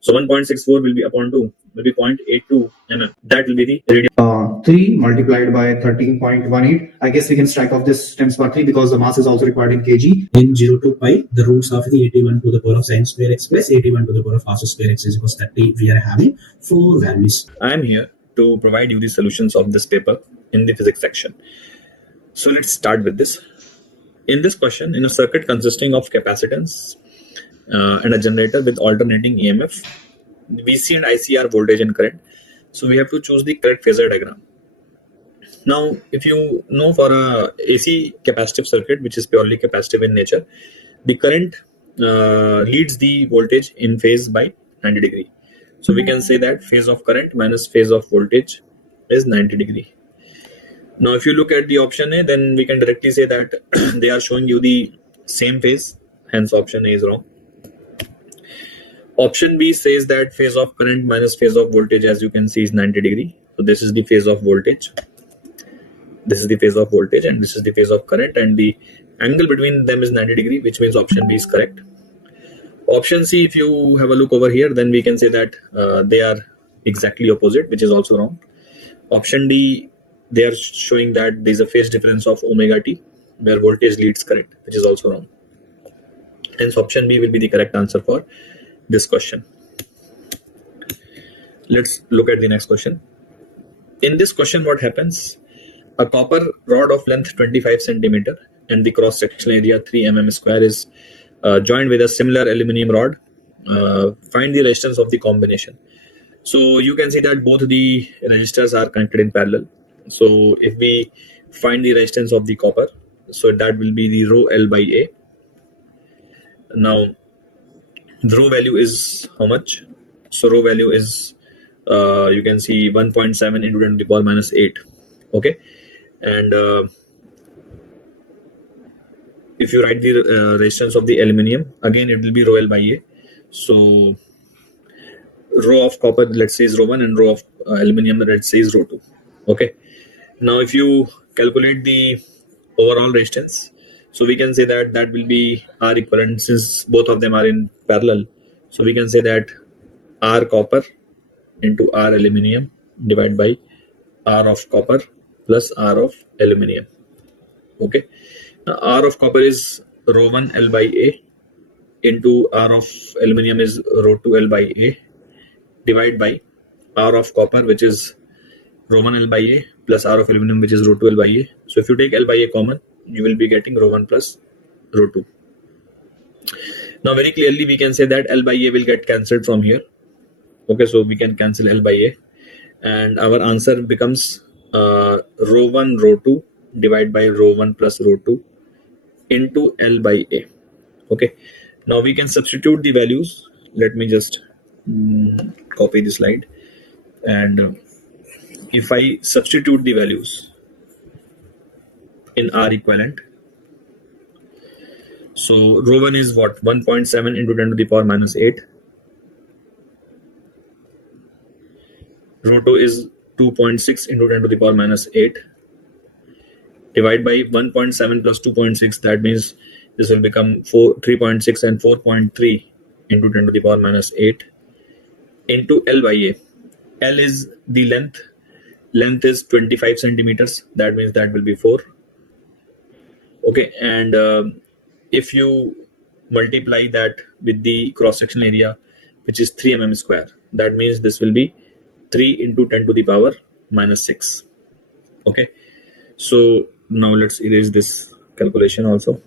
So 1.64 will be upon 2 will be 0.82 mm. That will be the radius. 3 multiplied by 13.18. I guess we can strike off this times by 3 because the mass is also required in kg. In 0 to pi, the roots of the 81 to the power of sin square x plus 81 to the power of cos square x is equals to 30. We are having 4 values. I am here to provide you the solutions of this paper in the physics section. So let's start with this. In this question, in a circuit consisting of capacitance and a generator with alternating EMF, VC and IC are voltage and current. So we have to choose the correct phasor diagram. Now, if you know, for a AC capacitive circuit, which is purely capacitive in nature, the current leads the voltage in phase by 90 degree. So we can say that phase of current minus phase of voltage is 90 degree. Now, if you look at the option A, then we can directly say that they are showing you the same phase, hence option A is wrong. Option B says that phase of current minus phase of voltage, as you can see, is 90 degree. So this is the phase of voltage. This is the phase of voltage and this is the phase of current, and the angle between them is 90 degree, which means option B is correct. Option C, if you have a look over here, then we can say that they are exactly opposite, which is also wrong. Option D, they are showing that there is a phase difference of omega t, where voltage leads current, which is also wrong. Hence, option B will be the correct answer for this question. Let's look at the next question. In this question, what happens? A copper rod of length 25 centimeter and the cross-sectional area 3 mm square is joined with a similar aluminum rod. Find the resistance of the combination. So you can see that both the resistors are connected in parallel. So if we find the resistance of the copper, so that will be the rho L by A. Now, the rho value is how much? So rho value is, you can see 1.7 into 10 to the power minus 8. Okay. And if you write the resistance of the aluminium, again it will be rho L by A. So rho of copper, let's say, is rho 1, and rho of aluminium, let's say, is rho 2. Okay. Now if you calculate the overall resistance, so we can say that that will be R equivalent, since both of them are in parallel. So we can say that R copper into R aluminium divided by R of copper plus R of aluminium. Okay. Now, R of copper is rho 1 L by A into R of aluminium is rho 2 L by A divided by R of copper, which is rho 1 L by A, plus R of aluminium, which is rho 2 L by A. So if you take L by A common, you will be getting rho 1 plus rho 2. Now very clearly we can say that L by A will get cancelled from here. Okay, so we can cancel L by A, and our answer becomes rho 1 rho 2 divided by rho 1 plus rho 2 into L by A. Okay, now we can substitute the values. Let me just copy the slide, and if I substitute the values in R equivalent, so rho 1 is what? 1.7 into 10 to the power minus 8. Rho 2 is 2.6 into 10 to the power minus 8. Divide by 1.7 plus 2.6, that means this will become 3.6 and 4.3 into 10 to the power minus 8 into L by A. L is the length. Length is 25 centimeters. That means that will be 4. Okay, and if you multiply that with the cross-sectional area, which is 3 mm square, that means this will be 3 into 10 to the power minus 6. Okay, so now let's erase this calculation also.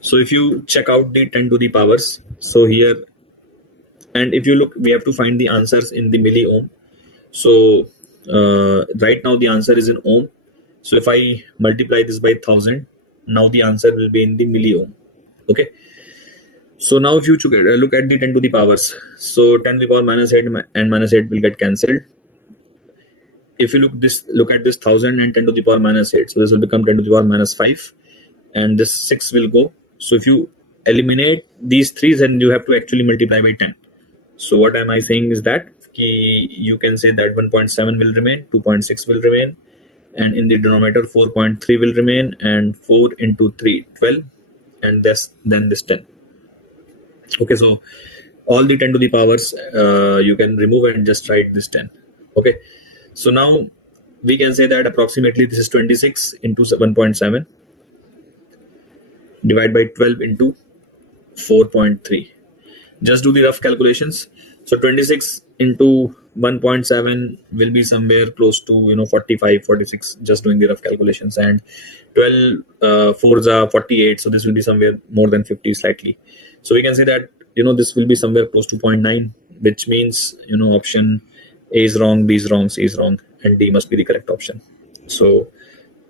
So if you check out the 10 to the powers, so here, and if you look, we have to find the answers in the milliohm. So right now the answer is in ohm. So if I multiply this by 1000, now the answer will be in the milliohm. Okay. So now if you look at the 10 to the powers, so 10 to the power minus 8 and minus 8 will get cancelled. If you look at this 1000 and 10 to the power minus 8, so this will become 10 to the power minus 5, and this 6 will go. So if you eliminate these 3s, then you have to actually multiply by 10. So what am I saying is that you can say that 1.7 will remain, 2.6 will remain, and in the denominator 4.3 will remain, and 4 into 3, 12, and then this 10. Okay, so all the 10 to the powers you can remove and just write this 10. Okay, so now we can say that approximately this is 26 into 1.7 divided by 12 into 4.3. Just do the rough calculations. So 26 into 1.7 will be somewhere close to 45, 46, just doing the rough calculations, and 12 4s are 48, so this will be somewhere more than 50 slightly. So we can say that this will be somewhere close to 0.9, which means option A is wrong, B is wrong, C is wrong, and D must be the correct option. So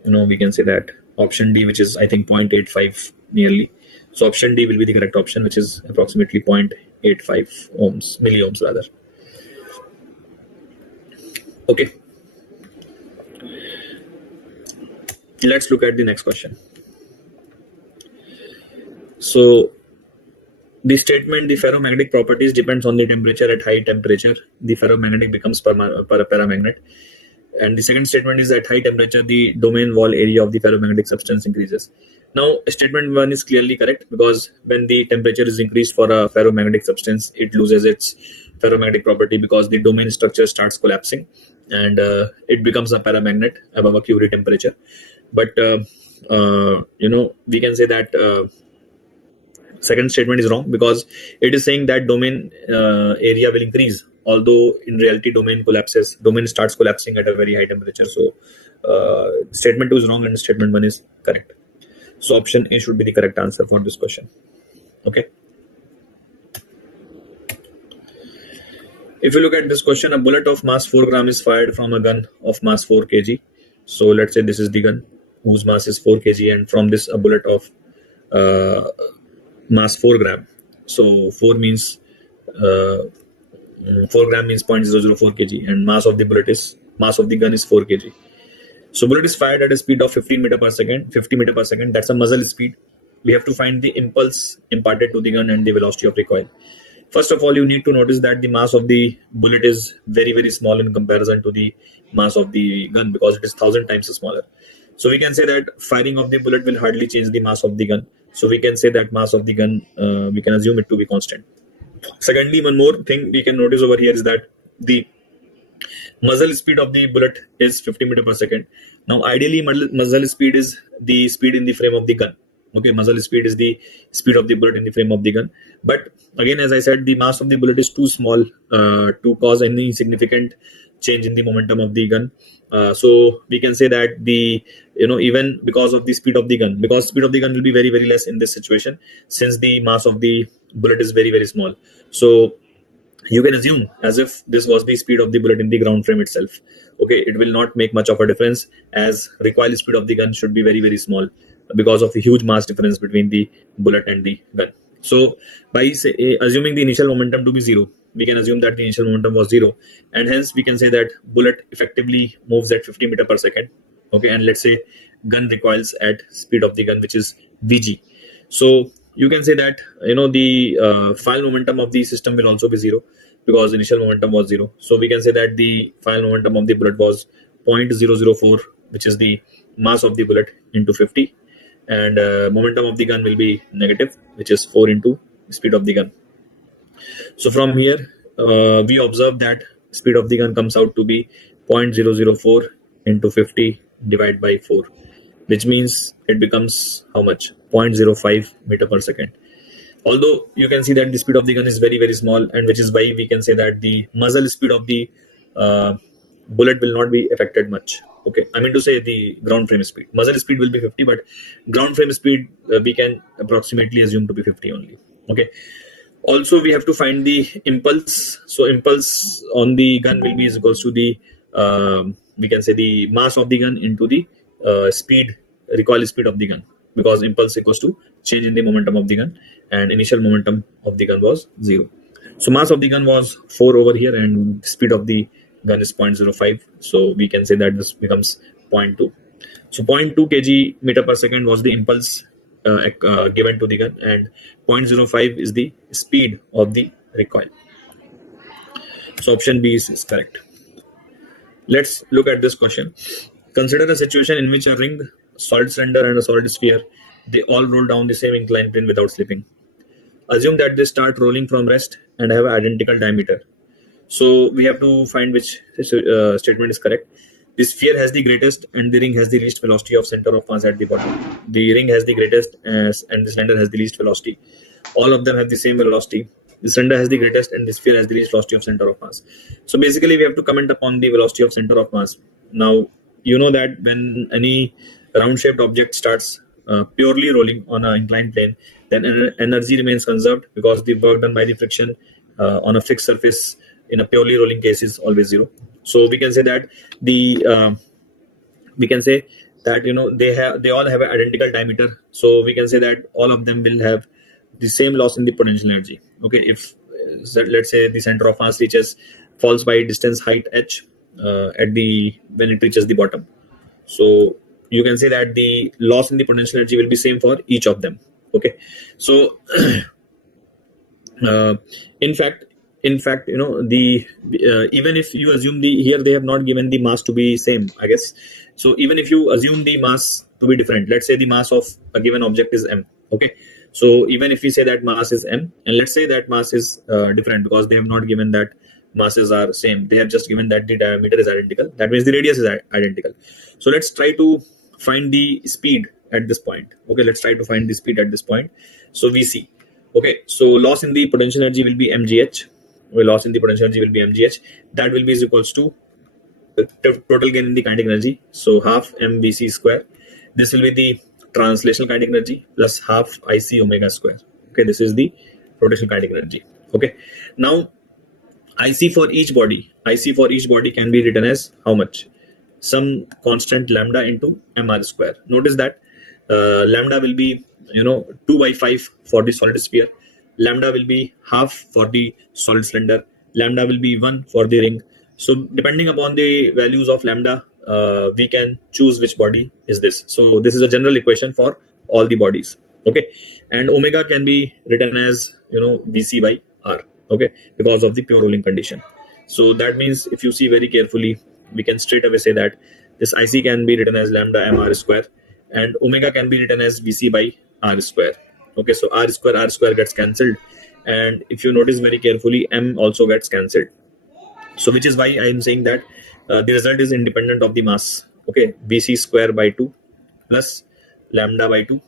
we can say that option D, which is I think 0.85 nearly. So option D will be the correct option, which is approximately 0.85 ohms, milliohms rather. Okay. Let's look at the next question. So the statement, the ferromagnetic properties depends on the temperature. At high temperature, the ferromagnetic becomes paramagnet. And the second statement is at high temperature, the domain wall area of the ferromagnetic substance increases. Now, statement 1 is clearly correct, because when the temperature is increased for a ferromagnetic substance, it loses its ferromagnetic property because the domain structure starts collapsing, and it becomes a paramagnet above a Curie temperature. But we can say that second statement is wrong, because it is saying that domain area will increase, although in reality domain starts collapsing at a very high temperature. So statement 2 is wrong and statement 1 is correct. So option A should be the correct answer for this question. Okay, if you look at this question, a bullet of mass 4 gram is fired from a gun of mass 4 kg. So let's say this is the gun whose mass is 4 kg, and from this a bullet of mass 4 gram. So 4 means 4 gram means 0.004 kg, and mass of the gun is 4 kg. So bullet is fired at a speed of 15 meter per second, 50 meter per second. That's a muzzle speed. We have to find the impulse imparted to the gun and the velocity of recoil. First of all, you need to notice that the mass of the bullet is very, very small in comparison to the mass of the gun, because it is 1,000 times smaller. So we can say that firing of the bullet will hardly change the mass of the gun. So we can say that mass of the gun, we can assume it to be constant. Secondly, one more thing we can notice over here is that the muzzle speed of the bullet is 50 meter per second. Now, ideally, muzzle speed is the speed in the frame of the gun. Okay, muzzle speed is the speed of the bullet in the frame of the gun. But again, as I said, the mass of the bullet is too small to cause any significant change in the momentum of the gun. So we can say that the even because of the speed of the gun, because speed of the gun will be very, very less in this situation, since the mass of the bullet is very, very small. So you can assume as if this was the speed of the bullet in the ground frame itself. Okay, it will not make much of a difference, as recoil speed of the gun should be very, very small because of the huge mass difference between the bullet and the gun. So by assuming the initial momentum to be 0, we can assume that the initial momentum was 0, and hence we can say that bullet effectively moves at 50 meter per second. Okay, and let's say gun recoils at speed of the gun, which is vg. So you can say that the final momentum of the system will also be 0, because initial momentum was 0. So we can say that the final momentum of the bullet was 0.004, which is the mass of the bullet, into 50, and momentum of the gun will be negative, which is 4 into speed of the gun. So from here we observe that speed of the gun comes out to be 0.004 into 50 divided by 4, which means it becomes how much? 0.05 meter per second. Although you can see that the speed of the gun is very, very small, and which is why we can say that the muzzle speed of the bullet will not be affected much. Okay, I mean to say the ground frame speed. Muzzle speed will be 50, but ground frame speed we can approximately assume to be 50 only. Okay. Also, we have to find the impulse. So impulse on the gun will be is equals to the we can say the mass of the gun into the recoil speed of the gun, because impulse equals to change in the momentum of the gun, and initial momentum of the gun was 0. So mass of the gun was 4 over here, and speed of the gun is 0.05. So we can say that this becomes 0.2. So 0.2 kg meter per second was the impulse given to the gun, and 0.05 is the speed of the recoil. So option B is correct. Let's look at this question. Consider a situation in which a ring, solid cylinder, and a solid sphere, they all roll down the same inclined plane without slipping. assume that they start rolling from rest and have identical diameter. So we have to find which statement is correct. The sphere has the greatest and the ring has the least velocity of center of mass at the bottom. The ring has the greatest and the cylinder has the least velocity. All of them have the same velocity. The cylinder has the greatest and the sphere has the least velocity of center of mass. So basically we have to comment upon the velocity of center of mass. Now, you know that when any round shaped object starts purely rolling on an inclined plane, then energy remains conserved because the work done by the friction on a fixed surface in a purely rolling case is always zero. So we can say that they all have an identical diameter. So we can say that all of them will have the same loss in the potential energy. Okay, if let's say the center of mass falls by distance height h at the when it reaches the bottom. So you can say that the loss in the potential energy will be same for each of them. Okay, so uh, in fact the even if you assume the here they have not given the mass to be same, I guess. So even if you assume the mass to be different, let's say the mass of a given object is m. Okay, so even if we say that mass is m, and let's say that mass is different because they have not given that masses are same, they have just given that the diameter is identical, that means the radius is identical. So let's try to find the speed at this point. Okay, let's try to find the speed at this point. So we see. Okay, so loss in the potential energy will be mgh. Loss in the potential energy will be mgh. That will be is equals to total gain in the kinetic energy. So half mvc square. This will be the translational kinetic energy plus half ic omega square. Okay, this is the rotational kinetic energy. Okay, now ic for each body can be written as how much? Some constant lambda into mr square. Notice that lambda will be 2 by 5 for the solid sphere, lambda will be half for the solid cylinder, lambda will be 1 for the ring. So depending upon the values of lambda, we can choose which body is this. So this is a general equation for all the bodies. Okay, and omega can be written as vc by r. Okay, because of the pure rolling condition. So that means if you see very carefully, we can straight away say that this ic can be written as lambda mr square and omega can be written as vc by r square. Okay, so r square gets cancelled, and if you notice very carefully, m also gets cancelled. So which is why I am saying that the result is independent of the mass. Okay, vc square by 2 plus lambda by 2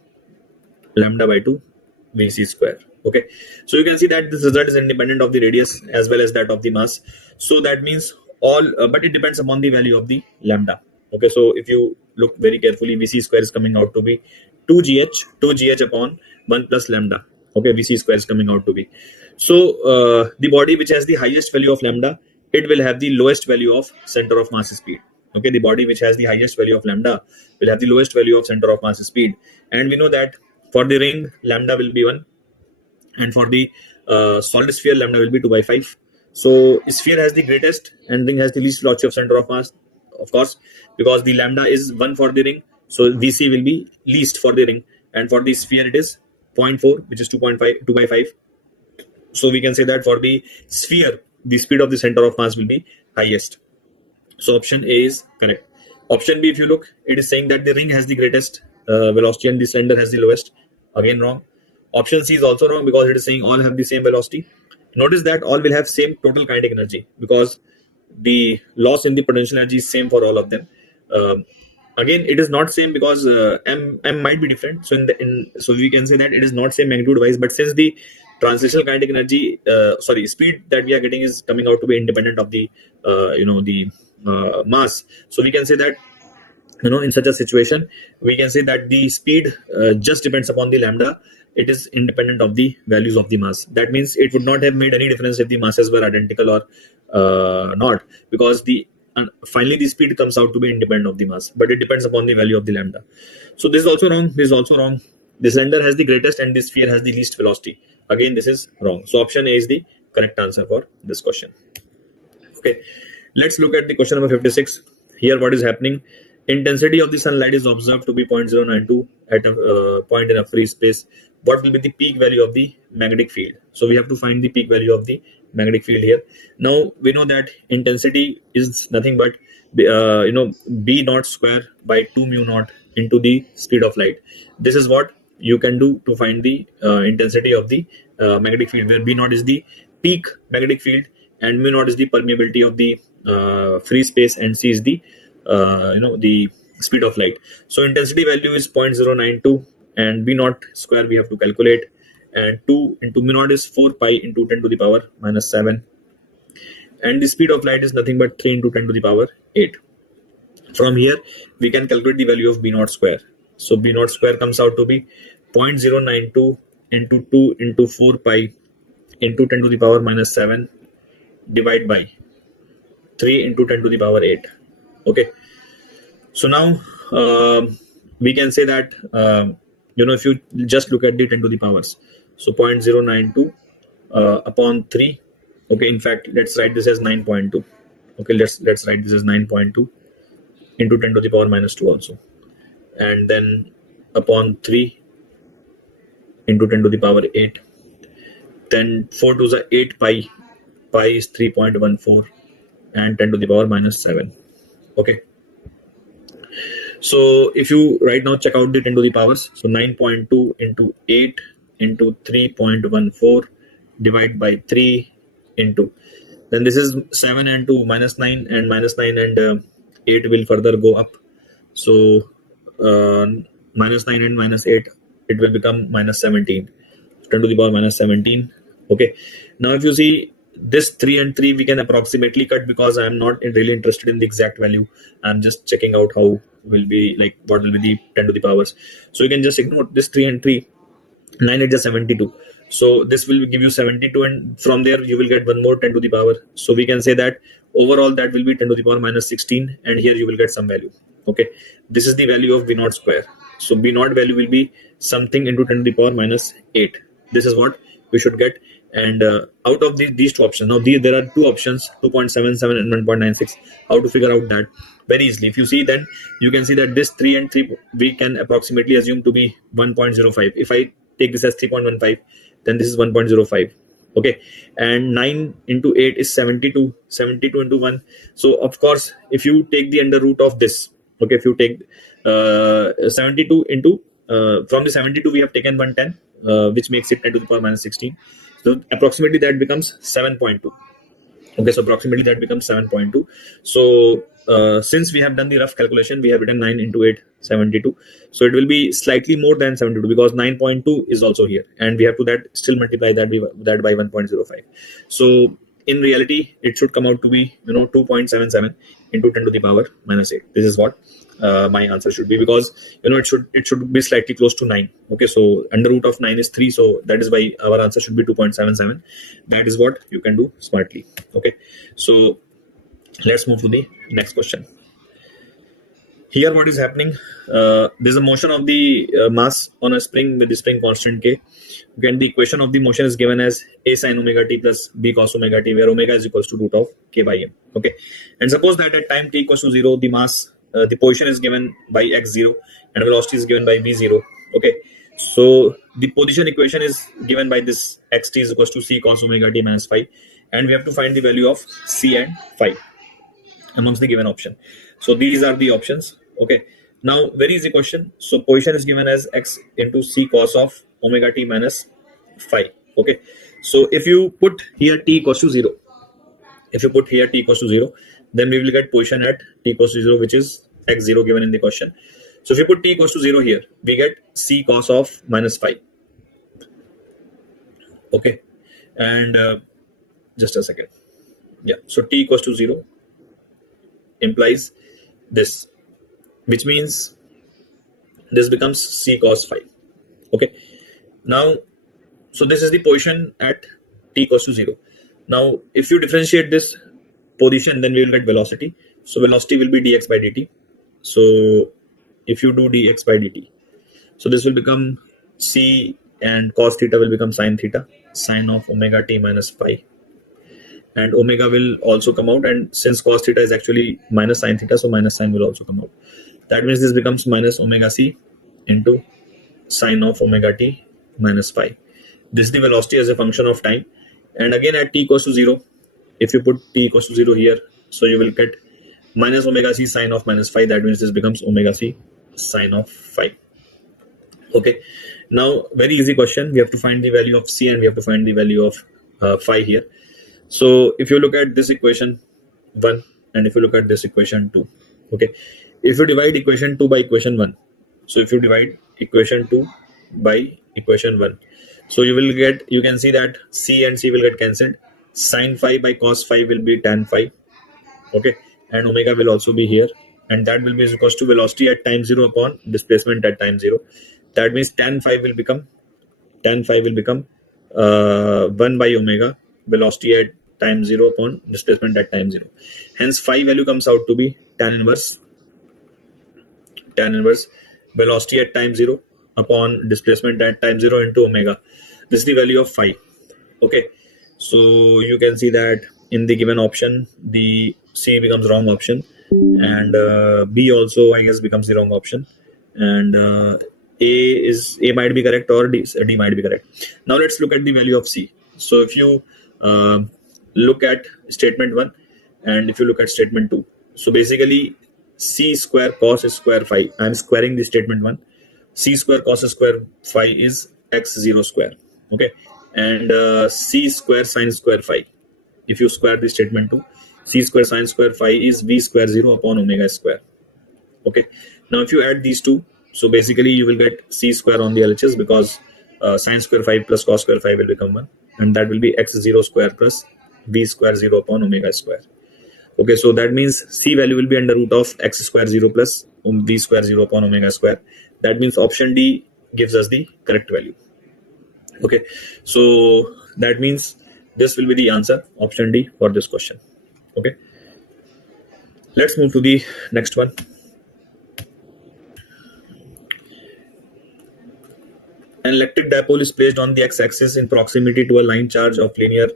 vc square. Okay, so you can see that this result is independent of the radius as well as that of the mass. So that means all but it depends upon the value of the lambda. Okay, so if you look very carefully, vc square is coming out to be 2gh upon 1 plus lambda. Okay, vc square is coming out to be. So the body which has the highest value of lambda, it will have the lowest value of center of mass speed. Okay, the body which has the highest value of lambda will have the lowest value of center of mass speed. And we know that for the ring, lambda will be 1, and for the solid sphere, lambda will be 2 by 5. So sphere has the greatest and ring has the least velocity of center of mass, of course, because the lambda is 1 for the ring. So vc will be least for the ring, and for the sphere it is 0.4, which is 2.5, 2 by 5. So we can say that for the sphere, the speed of the center of mass will be highest. So option A is correct. Option B, if you look, it is saying that the ring has the greatest velocity and the cylinder has the lowest. Again, wrong. Option C is also wrong because it is saying all have the same velocity. Notice that all will have same total kinetic energy because the loss in the potential energy is same for all of them. Again, it is not same because m might be different. So so we can say that it is not same magnitude wise, but since the translational kinetic energy, speed that we are getting is coming out to be independent of the mass. So we can say that in such a situation we can say that the speed just depends upon the lambda. It is independent of the values of the mass. That means it would not have made any difference if the masses were identical or not, because finally the speed comes out to be independent of the mass, but it depends upon the value of the lambda. So this is also wrong. The cylinder has the greatest and the sphere has the least velocity. Again, this is wrong. So option A is the correct answer for this question. Okay, let's look at the question number 56. Here what is happening: intensity of the sunlight is observed to be 0.092 at a point in a free space. What will be the peak value of the magnetic field? So we have to find the peak value of the magnetic field here. Now we know that intensity is nothing but b naught square by 2 mu naught into the speed of light. This is what you can do to find the intensity of the magnetic field, where B naught is the peak magnetic field and mu naught is the permeability of the free space, and C is the the speed of light. So intensity value is 0.092, and B naught square we have to calculate, and 2 into mu naught is 4 pi into 10 to the power minus 7, and the speed of light is nothing but 3 into 10 to the power 8. From here we can calculate the value of B naught square. So B naught square comes out to be 0.092 into 2 into 4 pi into 10 to the power minus 7 divided by 3 into 10 to the power 8. Okay, so now we can say that if you just look at the 10 to the powers, so 0.092 upon 3. Okay, in fact let's write this as 9.2. Okay, let's write this as 9.2 into 10 to the power minus 2 also, and then upon 3 into 10 to the power 8, then 4 to the 8 pi is 3.14, and 10 to the power minus 7. Okay, so if you right now check out the 10 to the powers, so 9.2 into 8 into 3.14 divided by 3 into, then this is 7 and 2 minus 9, and minus 9 and 8 will further go up. So minus 9 and minus 8, it will become minus 17, 10 to the power minus 17. Okay, now if you see this 3 and 3 we can approximately cut, because I am not really interested in the exact value. I'm just checking out how will be, like what will be the 10 to the powers. So you can just ignore this 3 and 3. 9 is just 72, so this will give you 72, and from there you will get one more 10 to the power. So we can say that overall that will be 10 to the power minus 16, and here you will get some value. Okay, this is the value of B naught square. So B naught value will be something into 10 to the power minus 8. This is what we should get. And out of these two options, now there are two options, 2.77 and 1.96. How to figure out that? Very easily. If you see, then you can see that this 3 and 3 we can approximately assume to be 1.05. If I take this as 3.15, then this is 1.05. Okay, and 9 into 8 is 72. 72 into 1. So of course, if you take the under root of this, okay, if you take 72 into from the 72 we have taken 110, which makes it 10 to the power minus 16. So approximately that becomes 7.2. Okay, so approximately that becomes 7.2. So since we have done the rough calculation, we have written 9 into 8, 72. So it will be slightly more than 72, because 9.2 is also here, and we have to that still multiply that by 1.05. So in reality, it should come out to be 2.77 into 10 to the power minus 8. This is what my answer should be, because it should be slightly close to 9. Okay, so under root of 9 is 3, so that is why our answer should be 2.77. That is what you can do smartly. Okay, so let's move to the next question. Here what is happening, there's a motion of the mass on a spring with the spring constant k. Again, the equation of the motion is given as a sin omega t plus b cos omega t, where omega is equals to root of k by m. Okay, and suppose that at time t equals to 0, the mass, the position is given by x0 and velocity is given by v0. Okay, so the position equation is given by this xt is equals to c cos omega t minus phi, and we have to find the value of c and phi amongst the given option. So these are the options. Okay, now very easy question. So position is given as x into c cos of omega t minus phi. Okay, so if you put here t equals to 0, then we will get position at t equals to 0, which is x0 given in the question. So if you put t equals to 0 here, we get c cos of minus phi. Okay, and just a second. Yeah, so t equals to 0 implies this, which means this becomes c cos phi. Okay, now so this is the position at t equals to 0. Now if you differentiate this position, then we will get velocity. So velocity will be dx by dt. So if you do dx by dt, so this will become c, and cos theta will become sin theta, sin of omega t minus phi, and omega will also come out, and since cos theta is actually minus sin theta, so minus sin will also come out. That means this becomes minus omega c into sin of omega t minus phi. This is the velocity as a function of time, and again at t equals to 0, if you put t equals to 0 here, so you will get minus omega c sin of minus phi. That means this becomes omega c sin of phi. Okay, Now, very easy question. We have to find the value of C and we have to find the value of phi here. So if you look at this equation 1 and if you look at this equation 2, okay, if you divide equation 2 by equation 1, so if you divide equation 2 by equation 1, so you can see that C and C will get cancelled. Sin phi by cos phi will be tan phi, okay, and omega will also be here, and that will be equals to velocity at time 0 upon displacement at time 0. That means tan phi will become 1 by omega velocity at time 0 upon displacement at time 0. Hence phi value comes out to be tan inverse velocity at time 0 upon displacement at time 0 into omega. This is the value of phi. Okay, so you can see that in the given option the C becomes wrong option, and B also I guess becomes the wrong option, and A might be correct or D might be correct. Now let's look at the value of C. So if you look at statement 1 and if you look at statement 2, so basically C square cos square phi, I am squaring the statement 1. C square cos square phi is x0 square, okay, and C square sin square phi, if you square the statement 2, C square sin square phi is V square 0 upon omega square. Okay, now if you add these two, so basically you will get C square on the LHS, because sin square phi plus cos square phi will become 1, and that will be x0 square plus V square 0 upon omega square. Okay, so that means C value will be under root of x square 0 plus V square 0 upon omega square. That means option D gives us the correct value. Okay, so that means this will be the answer, option D, for this question. Okay, let's move to the next one. An electric dipole is placed on the x-axis in proximity to a line charge of linear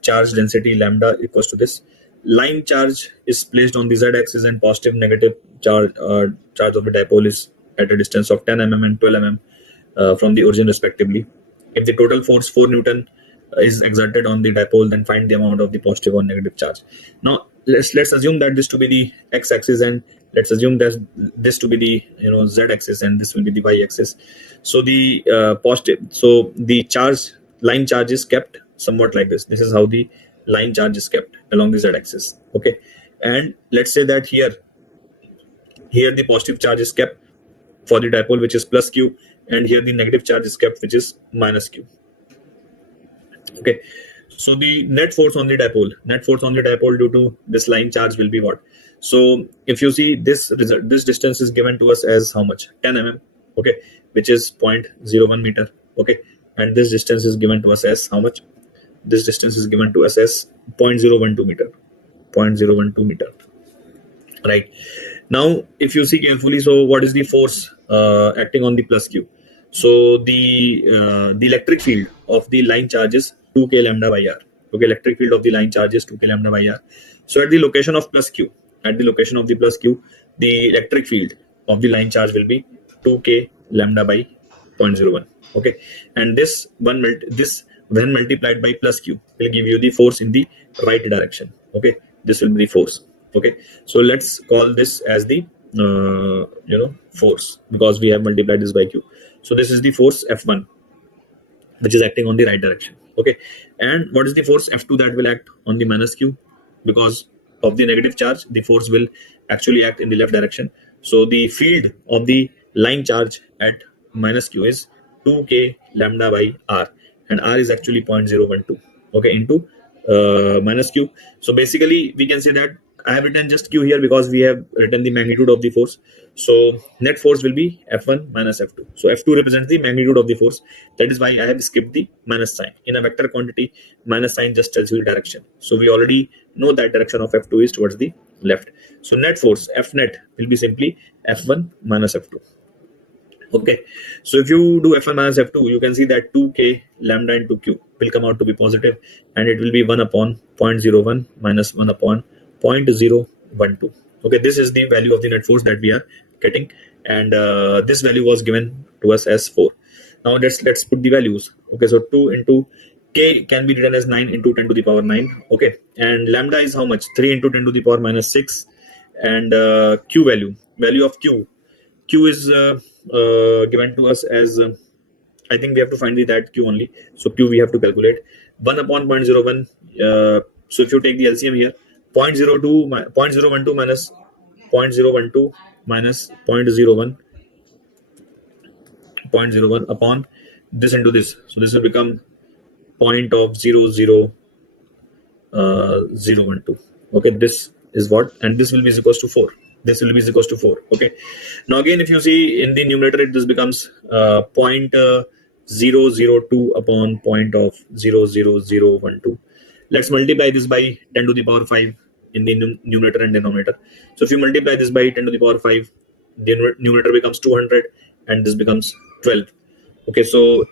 charge density lambda equals to this. Line charge is placed on the z-axis and positive negative charge of the dipole is at a distance of 10 mm and 12 mm from the origin respectively. If the total force 4 Newton is exerted on the dipole, then find the amount of the positive or negative charge. Now let's assume that this to be the x-axis, and let's assume that this to be the z-axis, and this will be the y-axis. So the line charge is kept somewhat like this. This is how the line charge is kept along the z-axis. Okay, and let's say that here the positive charge is kept for the dipole, which is plus q, and here the negative charge is kept, which is minus q. Okay, so the net force on the dipole due to this line charge will be what? So if you see this distance is given to us as how much? 10 mm, okay, which is 0.01 meter. Okay, and this distance is given to us as how much? This distance is given to us as 0.012 meter. 0.012 meter. Right, now if you see carefully, so what is the force acting on the plus q? So the electric field of the line charge is 2k lambda by r. Okay, electric field of the line charge is 2k lambda by r. So at the location of plus q, the electric field of the line charge will be 2k lambda by 0.01. Okay, and this when multiplied by plus q will give you the force in the right direction. Okay, this will be the force. Okay, so let's call this as the force, because we have multiplied this by q. So this is the force F1, which is acting on the right direction. Okay, and what is the force F2 that will act on the minus q? Because of the negative charge, the force will actually act in the left direction. So the field of the line charge at minus q is 2k lambda by r, and r is actually 0.012. Okay, into minus q. So basically we can say that I have written just q here because we have written the magnitude of the force. So net force will be F1 minus F2. So F2 represents the magnitude of the force. That is why I have skipped the minus sign. In a vector quantity, minus sign just tells you the direction. So we already know that direction of F2 is towards the left. So net force F net will be simply F1 minus F2. Okay, so if you do F1 minus F2, you can see that 2k lambda into q will come out to be positive, and it will be 1 upon 0.01 minus 1 upon 0.012. Okay, this is the value of the net force that we are getting, and this value was given to us as 4. Now let's put the values. Okay, so 2 into k can be written as 9 into 10 to the power 9. Okay, and lambda is how much? 3 into 10 to the power minus 6, and q value of q Q is given to us as I think we have to find that Q only. So Q we have to calculate 1 upon 0.01. So if you take the LCM here, 0.02 0.012 minus 0.012 minus 0.01 upon this into this. So this will become point of 0.012. Okay, this is what, and this will be equals to 4. This will be equals to 4. Okay, now again if you see in the numerator, this becomes 0.002 upon point of 0.0012. Let's multiply this by 10 to the power 5 in the numerator and denominator. So if you multiply this by 10 to the power 5, the numerator becomes 200 and this becomes 12. Okay, so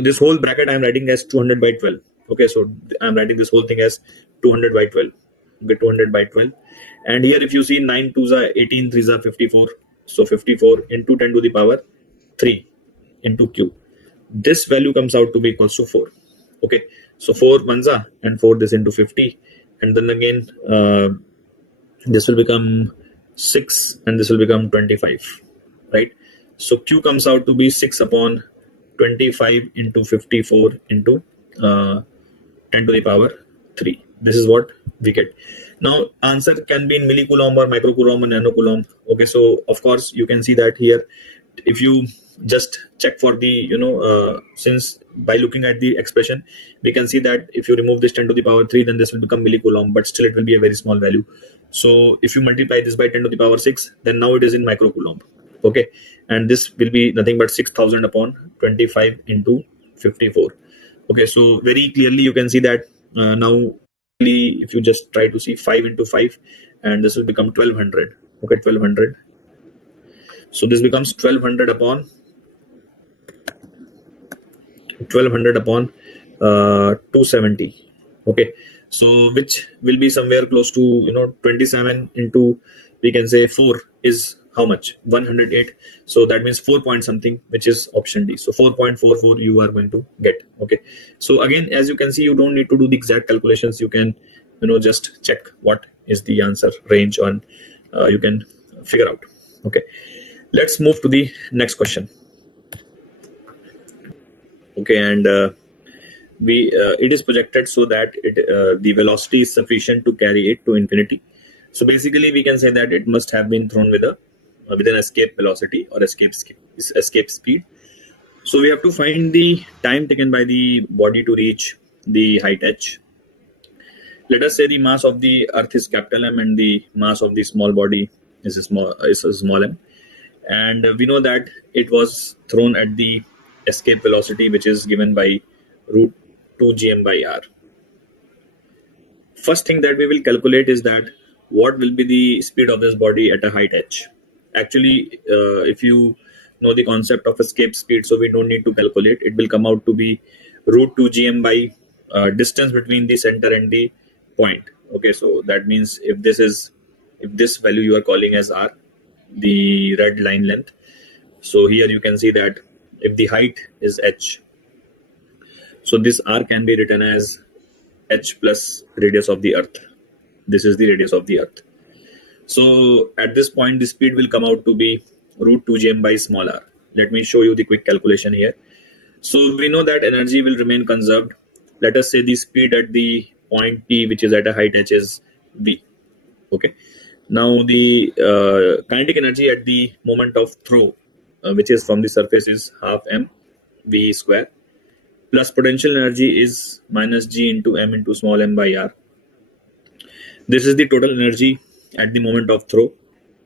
this whole bracket I'm writing as 200 by 12. Okay, so I'm writing this whole thing as 200 by 12. Okay, 200 by 12. And here if you see 9 2s are 18, 3s are 54. So 54 into 10 to the power 3 into Q. This value comes out to be equals to 4. Okay, so 4 ones are, and 4 this into 50. And then again, this will become 6 and this will become 25. Right? So Q comes out to be 6 upon 25 into 54 into 10 to the power 3. This is what we get. Now answer can be in millicoulomb or microcoulomb or nanocoulomb. Okay, so of course you can see that here if you just check for the since by looking at the expression we can see that if you remove this 10 to the power 3, then this will become millicoulomb, but still it will be a very small value. So if you multiply this by 10 to the power 6, then now it is in microcoulomb. Okay, and this will be nothing but 6000 upon 25 into 54. Okay, so very clearly you can see that now if you just try to see 5 into 5, and this will become 1200. Okay, 1200. So this becomes 1200 upon 270. Okay, so which will be somewhere close to 27 into, we can say, 4 is how much? 108. So that means 4 point something, which is option D. So 4.44 you are going to get. Okay, so again, as you can see, you don't need to do the exact calculations. You can just check what is the answer range, and you can figure out. Okay, let's move to the next question. Okay, and it is projected so that the velocity is sufficient to carry it to infinity. So basically we can say that it must have been thrown with an escape velocity or escape speed. So we have to find the time taken by the body to reach the height h. Let us say the mass of the earth is capital M and the mass of the small body is a small m, and we know that it was thrown at the escape velocity, which is given by root 2 gm by r. First thing that we will calculate is that what will be the speed of this body at a height h. Actually, if you know the concept of escape speed, so we don't need to calculate. It will come out to be root 2 gm by distance between the center and the point. Okay, so that means if this value you are calling as r, the red line length, so here you can see that if the height is h, so this r can be written as h plus radius of the earth. This is the radius of the earth. So at this point the speed will come out to be root 2 gm by small r. Let me show you the quick calculation here. So we know that energy will remain conserved. Let us say the speed at the point P, which is at a height h, is v. Okay, now the kinetic energy at the moment of throw, which is from the surface, is half m v square, plus potential energy is minus g into m into small m by r. This is the total energy at the moment of throw.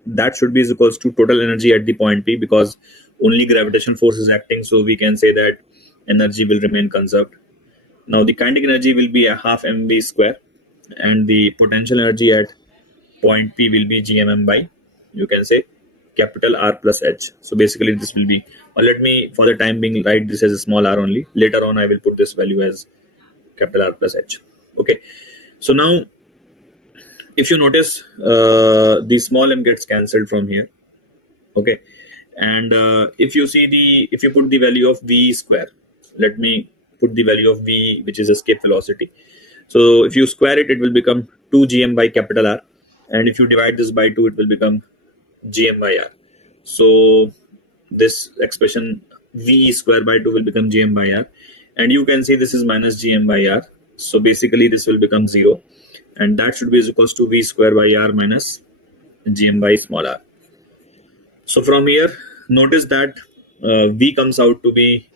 That should be equals to total energy at the point P, because only gravitational force is acting, so we can say that energy will remain conserved. Now the kinetic energy will be a half mv square, and the potential energy at point P will be gmm by, you can say, capital R plus h. So basically this will be, or let me for the time being write this as a small r only. Later on I will put this value as capital R plus h. Okay, so now if you notice, the small m gets cancelled from here. Okay, and if you put the value of v square, let me put the value of v, which is escape velocity. So if you square it, it will become 2 gm by capital R, and if you divide this by 2, it will become gm by r. So this expression V square by 2 will become Gm by R, and you can see this is minus Gm by R. So basically this will become 0, and that should be equals to V square by R minus Gm by small r. So from here, notice that V comes out to be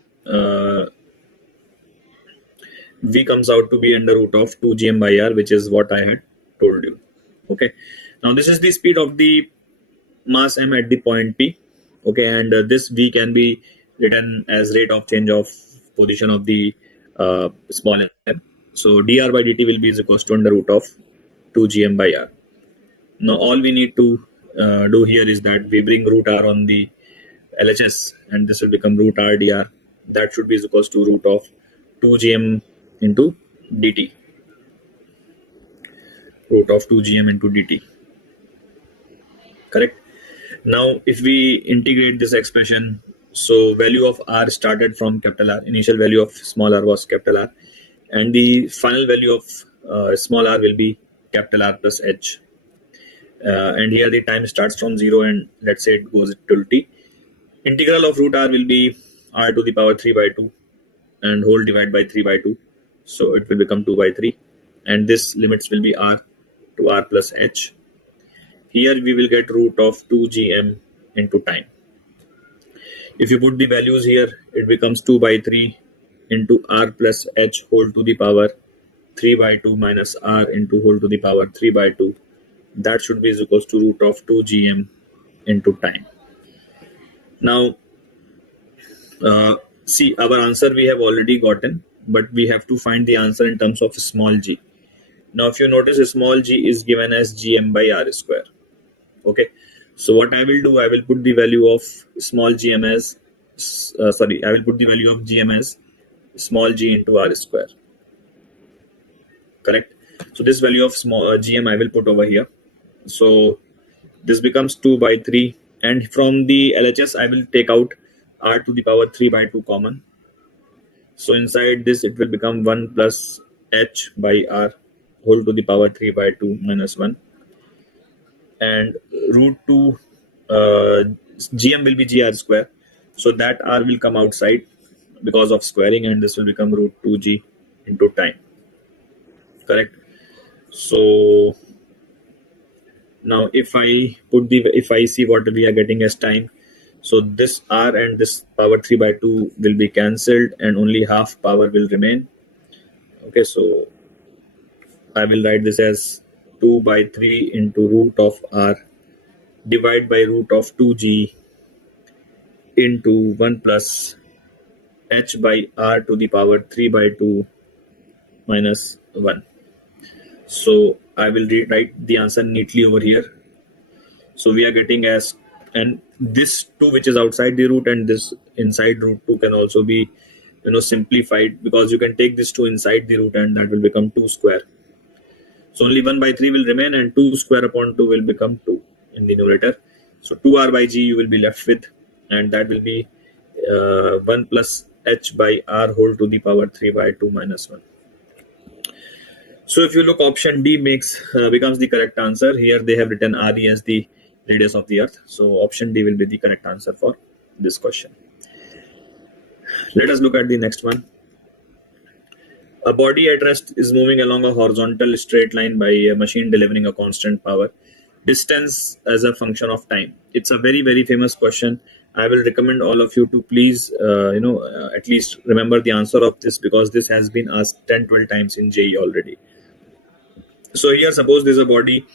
under root of 2 Gm by R, which is what I had told you. Okay, now this is the speed of the mass m at the point P. Okay, and this V can be written as rate of change of position of the small m. So dr by dt will be equals to under root of 2 Gm by R. Now all we need to do here is that we bring root r on the LHS, and this will become root r dr. That should be equals to root of 2 Gm into dt. Root of 2 Gm into dt. Correct. Now if we integrate this expression, so value of r started from capital R. Initial value of small r was capital R, and the final value of small r will be capital R plus h. And here the time starts from 0, and let's say it goes till t. Integral of root r will be r to the power 3 by 2 and whole divided by 3 by 2. So it will become 2 by 3, and this limits will be r to r plus h. Here we will get root of 2 Gm into time. If you put the values here, it becomes 2 by 3 into r plus h whole to the power 3 by 2 minus r into whole to the power 3 by 2. That should be equals to root of 2 Gm into time. Now, see, our answer we have already gotten, but we have to find the answer in terms of small g. Now, if you notice, small g is given as Gm by r square. Okay, so what I will do, I will put the value of small gm as I will put the value of Gm as small g into r square. Correct. So this value of small Gm I will put over here. So this becomes 2 by 3, and from the LHS I will take out r to the power 3 by 2 common. So inside this it will become 1 plus h by r whole to the power 3 by 2 minus 1, and root 2 Gm will be gr square, so that r will come outside because of squaring, and this will become root 2g into time. Correct. So now if I see what we are getting as time, so this r and this power 3 by 2 will be cancelled, and only half power will remain. Okay, so I will write this as 2 by 3 into root of r divided by root of 2g into 1 plus h by r to the power 3 by 2 minus 1. So I will rewrite the answer neatly over here. So we are getting as, and this 2 which is outside the root and this inside root 2 can also be simplified, because you can take this 2 inside the root and that will become 2 square. So only 1 by 3 will remain, and 2 square upon 2 will become 2 in the numerator. So 2r by g you will be left with, and that will be 1 plus h by r whole to the power 3 by 2 minus 1. So if you look, option D becomes the correct answer. Here they have written RE as the radius of the earth. So option D will be the correct answer for this question. Let us look at the next one. A body at rest is moving along a horizontal straight line by a machine delivering a constant power. Distance as a function of time. It's a very, very famous question. I will recommend all of you to please, at least remember the answer of this, because this has been asked 10-12 times in JEE already. So here, suppose there's a body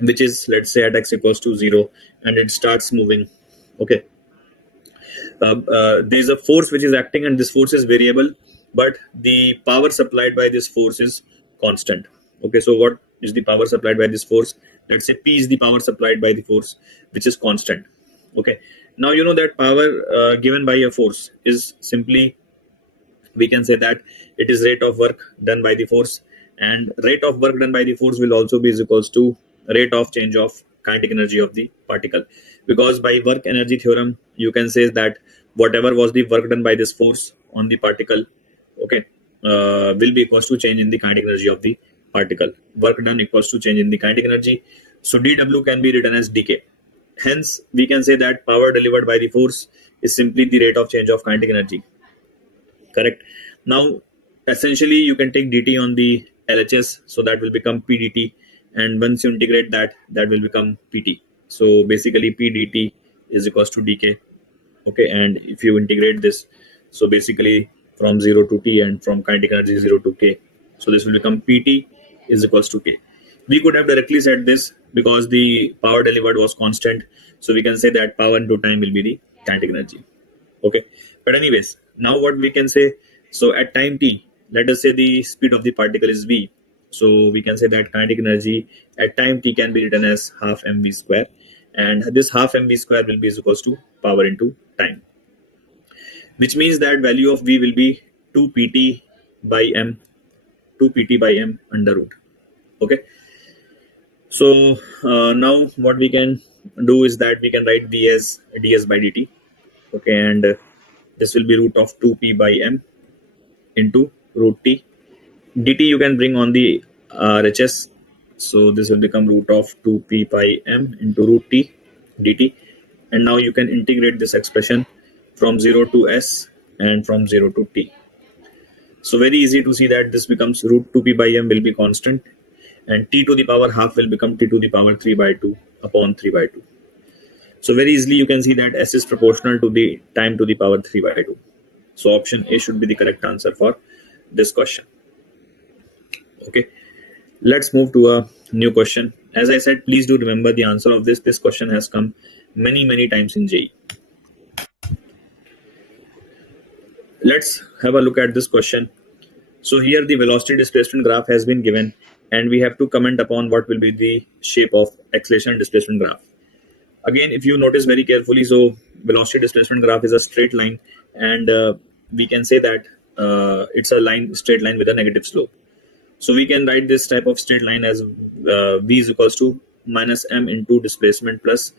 which is, let's say, at x equals to 0, and it starts moving. Okay. There's a force which is acting, and this force is variable, but the power supplied by this force is constant. Okay, so what is the power supplied by this force? Let's say P is the power supplied by the force, which is constant. Okay, now you know that power given by a force is simply, we can say that it is rate of work done by the force, and rate of work done by the force will also be equals to rate of change of kinetic energy of the particle, because by work energy theorem you can say that whatever was the work done by this force on the particle, okay, will be equals to change in the kinetic energy of the particle. Work done equals to change in the kinetic energy. So dW can be written as dk. hence we can say that power delivered by the force is simply the rate of change of kinetic energy. Correct. Now, essentially, you can take dt on the LHS, so that will become pdt, and once you integrate that, that will become pt. So basically, p dt is equals to dk. Okay, and if you integrate this, so basically from 0 to t and from kinetic energy 0 to k, so this will become pt is equals to k. We could have directly said this because the power delivered was constant, so we can say that power into time will be the kinetic energy. Okay, but anyways, now what we can say, so at time t, let us say the speed of the particle is v, so we can say that kinetic energy at time t can be written as half mv square, and this half mv square will be equals to power into time, which means that value of v will be 2 pt by m, 2 pt by m under root. Okay, so now what we can do is that we can write v as ds by dt. Okay, and this will be root of 2p by m into root t. dt you can bring on the RHS, so this will become root of 2p by m into root t dt, and now you can integrate this expression from 0 to s and from 0 to t. So very easy to see that this becomes root 2p by m will be constant, and t to the power half will become t to the power 3 by 2 upon 3 by 2. So very easily you can see that s is proportional to the time to the power 3 by 2. So option A should be the correct answer for this question. Okay, let's move to a new question. As I said, please do remember the answer of this. This question has come many times in JEE. Let's have a look at this question. So here the velocity displacement graph has been given, and we have to comment upon what will be the shape of acceleration and displacement graph. Again, if you notice very carefully, so velocity displacement graph is a straight line, and we can say that it's a straight line with a negative slope. So we can write this type of straight line as v is equals to minus m into displacement plus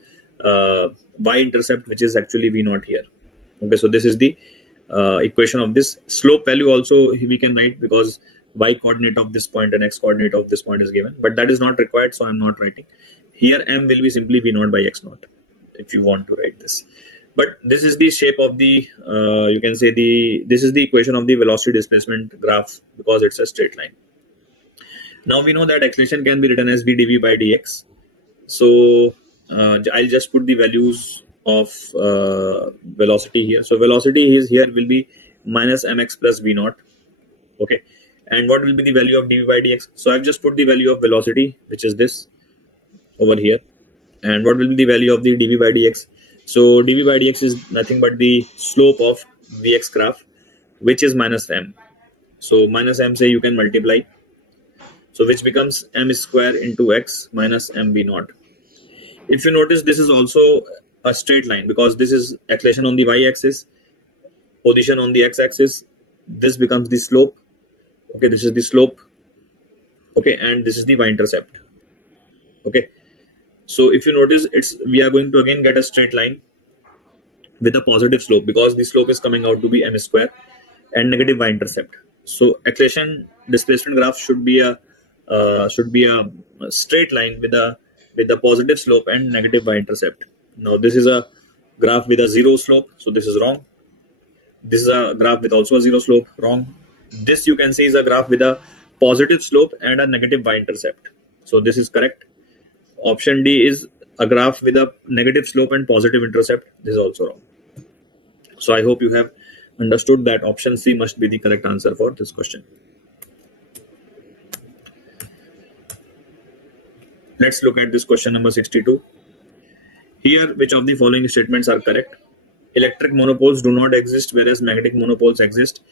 y-intercept, which is actually v naught here. Okay, so this is the equation of this. Slope value also we can write because y coordinate of this point and x coordinate of this point is given, but that is not required, so I'm not writing. Here m will be simply v naught by x naught if you want to write this. But this is the shape of the, you can say this is the equation of the velocity displacement graph because it's a straight line. Now we know that acceleration can be written as v dv by dx. So I'll just put the values of velocity here. So velocity is here will be minus mx plus v naught. Okay, and what will be the value of dv by dx? So I've just put the value of velocity, which is this over here, and what will be the value of the dv by dx? So dv by dx is nothing but the slope of vx graph, which is minus m. So minus m, say you can multiply, so which becomes m square into x minus mv naught. If you notice, this is also a straight line because this is acceleration on the y-axis, position on the x-axis. This becomes the slope. Okay, this is the slope. Okay, and this is the y-intercept. Okay, so if you notice, we are going to again get a straight line with a positive slope because the slope is coming out to be m square and negative y-intercept. So acceleration displacement graph should be a straight line with a positive slope and negative y-intercept. Now this is a graph with a zero slope, so this is wrong. This is a graph with also a zero slope, wrong. This you can see is a graph with a positive slope and a negative y-intercept, so this is correct. Option D is a graph with a negative slope and positive intercept. This is also wrong. So I hope you have understood that option C must be the correct answer for this question. Let's look at this question number 62. Here, which of the following statements are correct? Electric monopoles do not exist, whereas magnetic monopoles exist.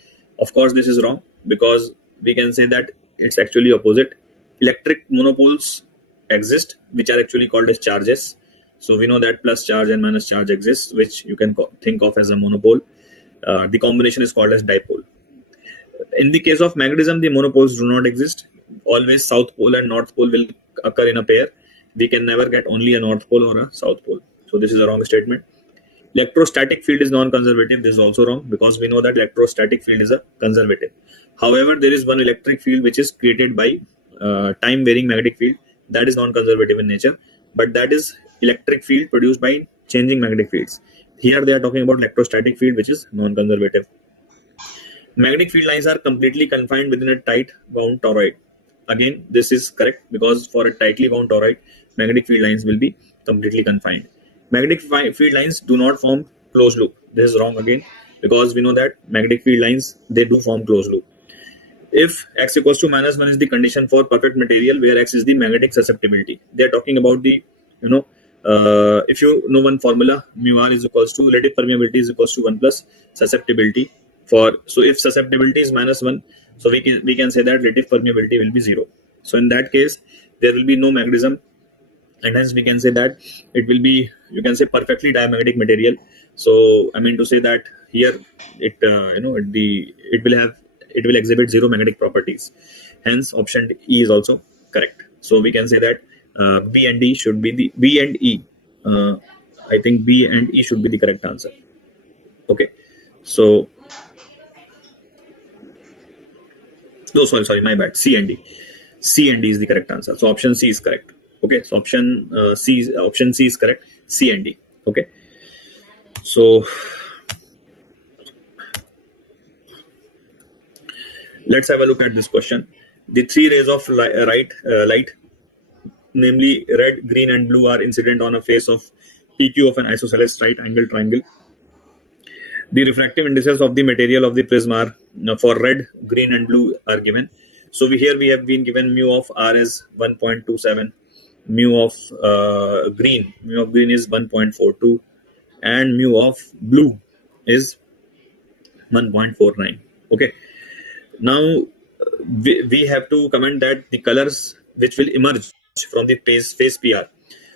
Of course, this is wrong because we can say that it's actually opposite. Electric monopoles exist, which are actually called as charges. So we know that plus charge and minus charge exists, which you can think of as a monopole. The combination is called as dipole. In the case of magnetism, the monopoles do not exist. Always south pole and north pole will occur in a pair. We can never get only a north pole or a south pole. So this is a wrong statement. Electrostatic field is non-conservative. This is also wrong because we know that electrostatic field is a conservative. However, there is one electric field which is created by time-varying magnetic field that is non-conservative in nature, but that is electric field produced by changing magnetic fields. Here they are talking about electrostatic field, which is non-conservative. Magnetic field lines are completely confined within a tight wound toroid. Again, this is correct because for a tightly wound toroid, magnetic field lines will be completely confined. Magnetic field lines do not form closed loop. This is wrong again because we know that magnetic field lines, they do form closed loop. If x equals to -1 is the condition for perfect material where x is the magnetic susceptibility, they are talking about the, if you know one formula, mu r is equals to relative permeability is equals to 1 plus susceptibility. So if susceptibility is -1, so we can say that relative permeability will be 0. So in that case, there will be no magnetism, and hence we can say that it will be, you can say, perfectly diamagnetic material. So I mean to say that here it it will exhibit zero magnetic properties. Hence option E is also correct. So we can say that B and D should be the B and E. uh, I think B and E should be the correct answer. Okay, so no, sorry, my bad. C and D. C and D is the correct answer. So option C is correct. Okay, so option C is correct. C and D. Okay, so let's have a look at this question. The three rays of light, namely red, green, and blue, are incident on a face of PQ of an isosceles right angle triangle. The refractive indices of the material of the prism are, for red, green, and blue are given. So we have been given mu of R as 1.27, mu of green is 1.42, and mu of blue is 1.49. Okay, now we have to comment that the colors which will emerge from the phase PR.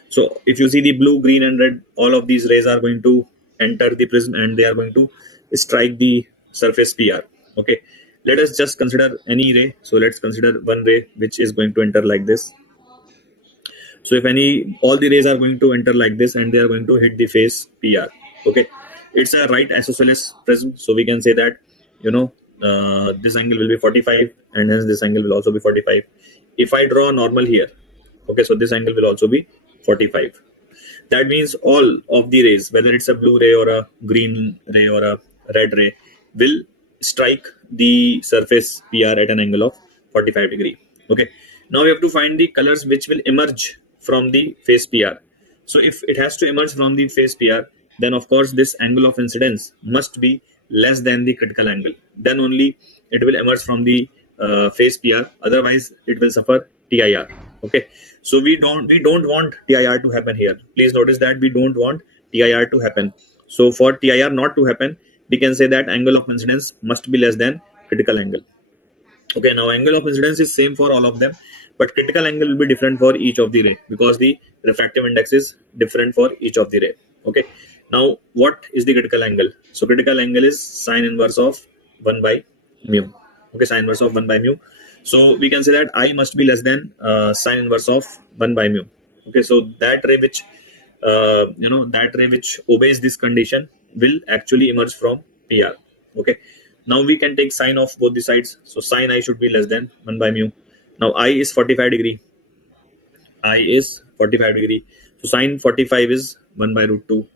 So if you see the blue, green, and red, all of these rays are going to enter the prism and they are going to strike the surface PR. Okay, let us just consider any ray. So let's consider one ray which is going to enter like this. So if all the rays are going to enter like this and they are going to hit the face PR. Okay, it's a right isosceles prism, so we can say that, this angle will be 45 and hence this angle will also be 45. If I draw a normal here, okay, so this angle will also be 45. That means all of the rays, whether it's a blue ray or a green ray or a red ray, will strike the surface PR at an angle of 45 degree. Okay, now we have to find the colors which will emerge from the face PR. So if it has to emerge from the face PR, then of course this angle of incidence must be less than the critical angle. Then only it will emerge from the face PR. Otherwise, it will suffer TIR. Okay, so we don't want TIR to happen here. Please notice that we don't want TIR to happen. So for TIR not to happen, we can say that angle of incidence must be less than critical angle. Okay, now angle of incidence is same for all of them, but critical angle will be different for each of the ray because the refractive index is different for each of the ray. Okay, now what is the critical angle? So critical angle is sine inverse of 1 by mu. Okay, sine inverse of 1 by mu. So we can say that I must be less than sine inverse of 1 by mu. Okay, so that ray which obeys this condition will actually emerge from PR. Okay, now we can take sine of both the sides. So sine I should be less than 1 by mu. Now I is 45 degree. I is 45 degree. So sine 45 is 1 by root 2.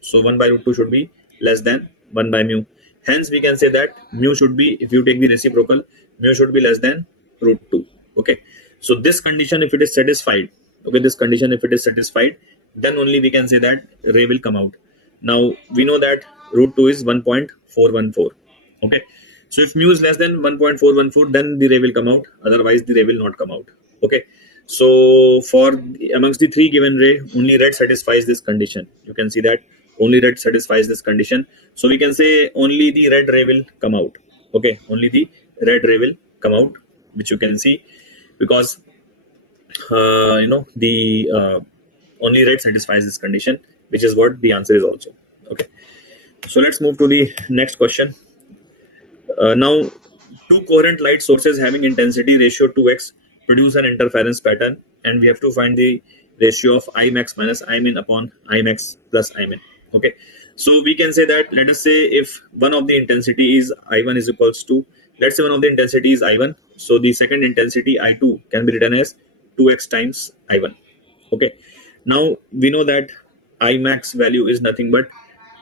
So 1 by root 2 should be less than 1 by mu. Hence we can say that mu should be, if you take the reciprocal, mu should be less than root 2. Okay, so this condition if it is satisfied, okay, this condition if it is satisfied, then only we can say that ray will come out. Now we know that root 2 is 1.414. Okay, so if mu is less than 1.414, then the ray will come out, otherwise the ray will not come out. Okay, so for amongst the three given ray, only red satisfies this condition. You can see that only red satisfies this condition. So we can say only the red ray will come out. Okay, only the red ray will come out, which you can see because the only red satisfies this condition, which is what the answer is also. Okay, so let's move to the next question. Now, two coherent light sources having intensity ratio 2x produce an interference pattern, and we have to find the ratio of I max minus I min upon I max plus I min. Okay, so we can say that, let us say if one of the intensity is I1 is equals to, let's say one of the intensity is I1, so the second intensity I2 can be written as 2x times I1. Okay, Now we know that I max value is nothing but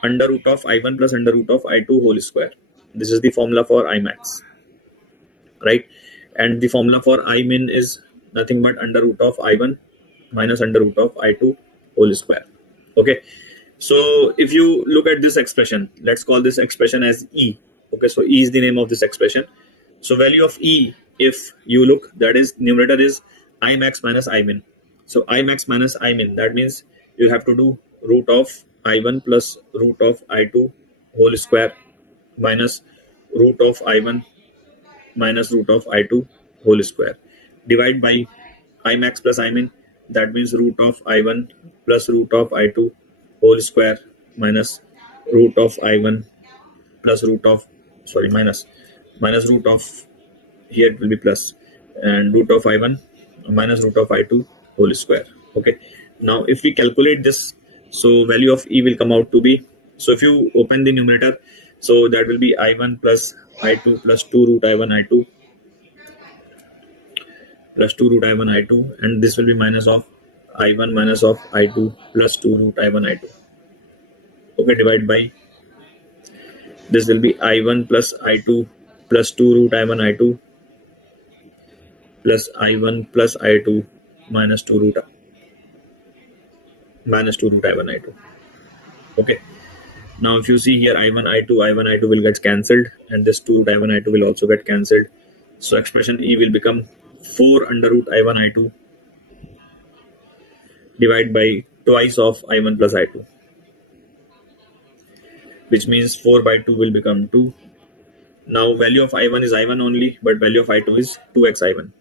under root of I1 plus under root of I2 whole square. This is the formula for I max, right? And the formula for I min is nothing but under root of I1 minus under root of I2 whole square. Okay, so if you look at this expression, let's call this expression as E. Okay, so E is the name of this expression. So value of E, if you look, that is numerator is I max minus I min. So I max minus I min, that means you have to do root of I1 plus root of I2 whole square minus root of I1 minus root of I2 whole square. Divide by I max plus I min, that means root of I1 plus root of I2 whole square minus root of I1 plus root of, sorry, minus root of, here it will be plus, and root of I1 minus root of I2 whole square. Okay, now if we calculate this, so value of E will come out to be, so if you open the numerator, so that will be I1 plus I2 plus 2 root I1 I2 plus 2 root I1 I2, and this will be minus of I1 minus of I2 plus 2 root I1 I2. Okay, divide by, this will be I1 plus I2 plus 2 root I1 I2 plus I1 plus I2 minus 2 root I1 I2. Okay, now if you see here I1 I2 will get cancelled, and this 2 root I1 I2 will also get cancelled. So expression E will become 4 under root I1 I2 divided by twice of I1 plus I2, which means 4 by 2 will become 2. Now value of I1 is I1 only, but value of I2 is 2x I1.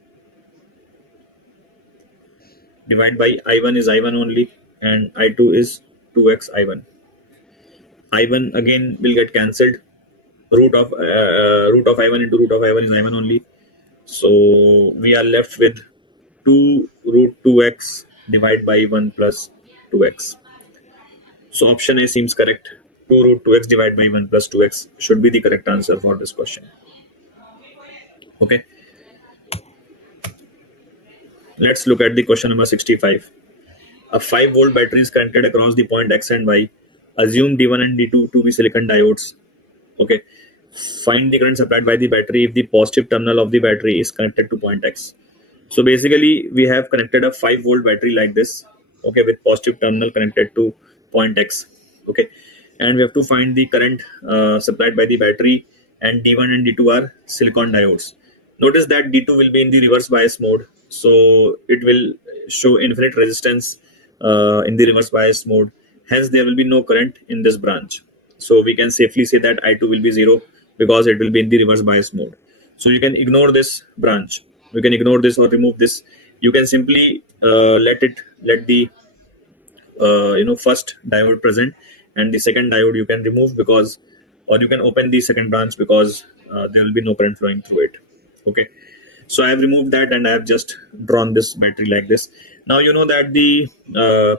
Divide by I1 is I1 only, and I2 is 2x I1. I1 again will get cancelled. Root of I1 into root of I1 is I1 only. So we are left with 2 root 2x divided by 1 plus 2x. So option A seems correct. 2 root 2x divided by 1 plus 2x should be the correct answer for this question. Okay. Let's look at the question number 65. A 5-volt battery is connected across the point X and Y. Assume D1 and D2 to be silicon diodes. Okay. Find the current supplied by the battery if the positive terminal of the battery is connected to point X. So basically, we have connected a 5-volt battery like this, okay, with positive terminal connected to point X. Okay, and we have to find the current supplied by the battery, and D1 and D2 are silicon diodes. Notice that D2 will be in the reverse bias mode, so it will show infinite resistance in the reverse bias mode. Hence, there will be no current in this branch. So we can safely say that I2 will be 0 because it will be in the reverse bias mode. So you can ignore this branch. You can ignore this or remove this. You can simply let the first diode present, and the second diode you can remove, because, or you can open the second branch because there will be no current flowing through it. Okay, so I have removed that, and I have just drawn this battery like this. Now you know that the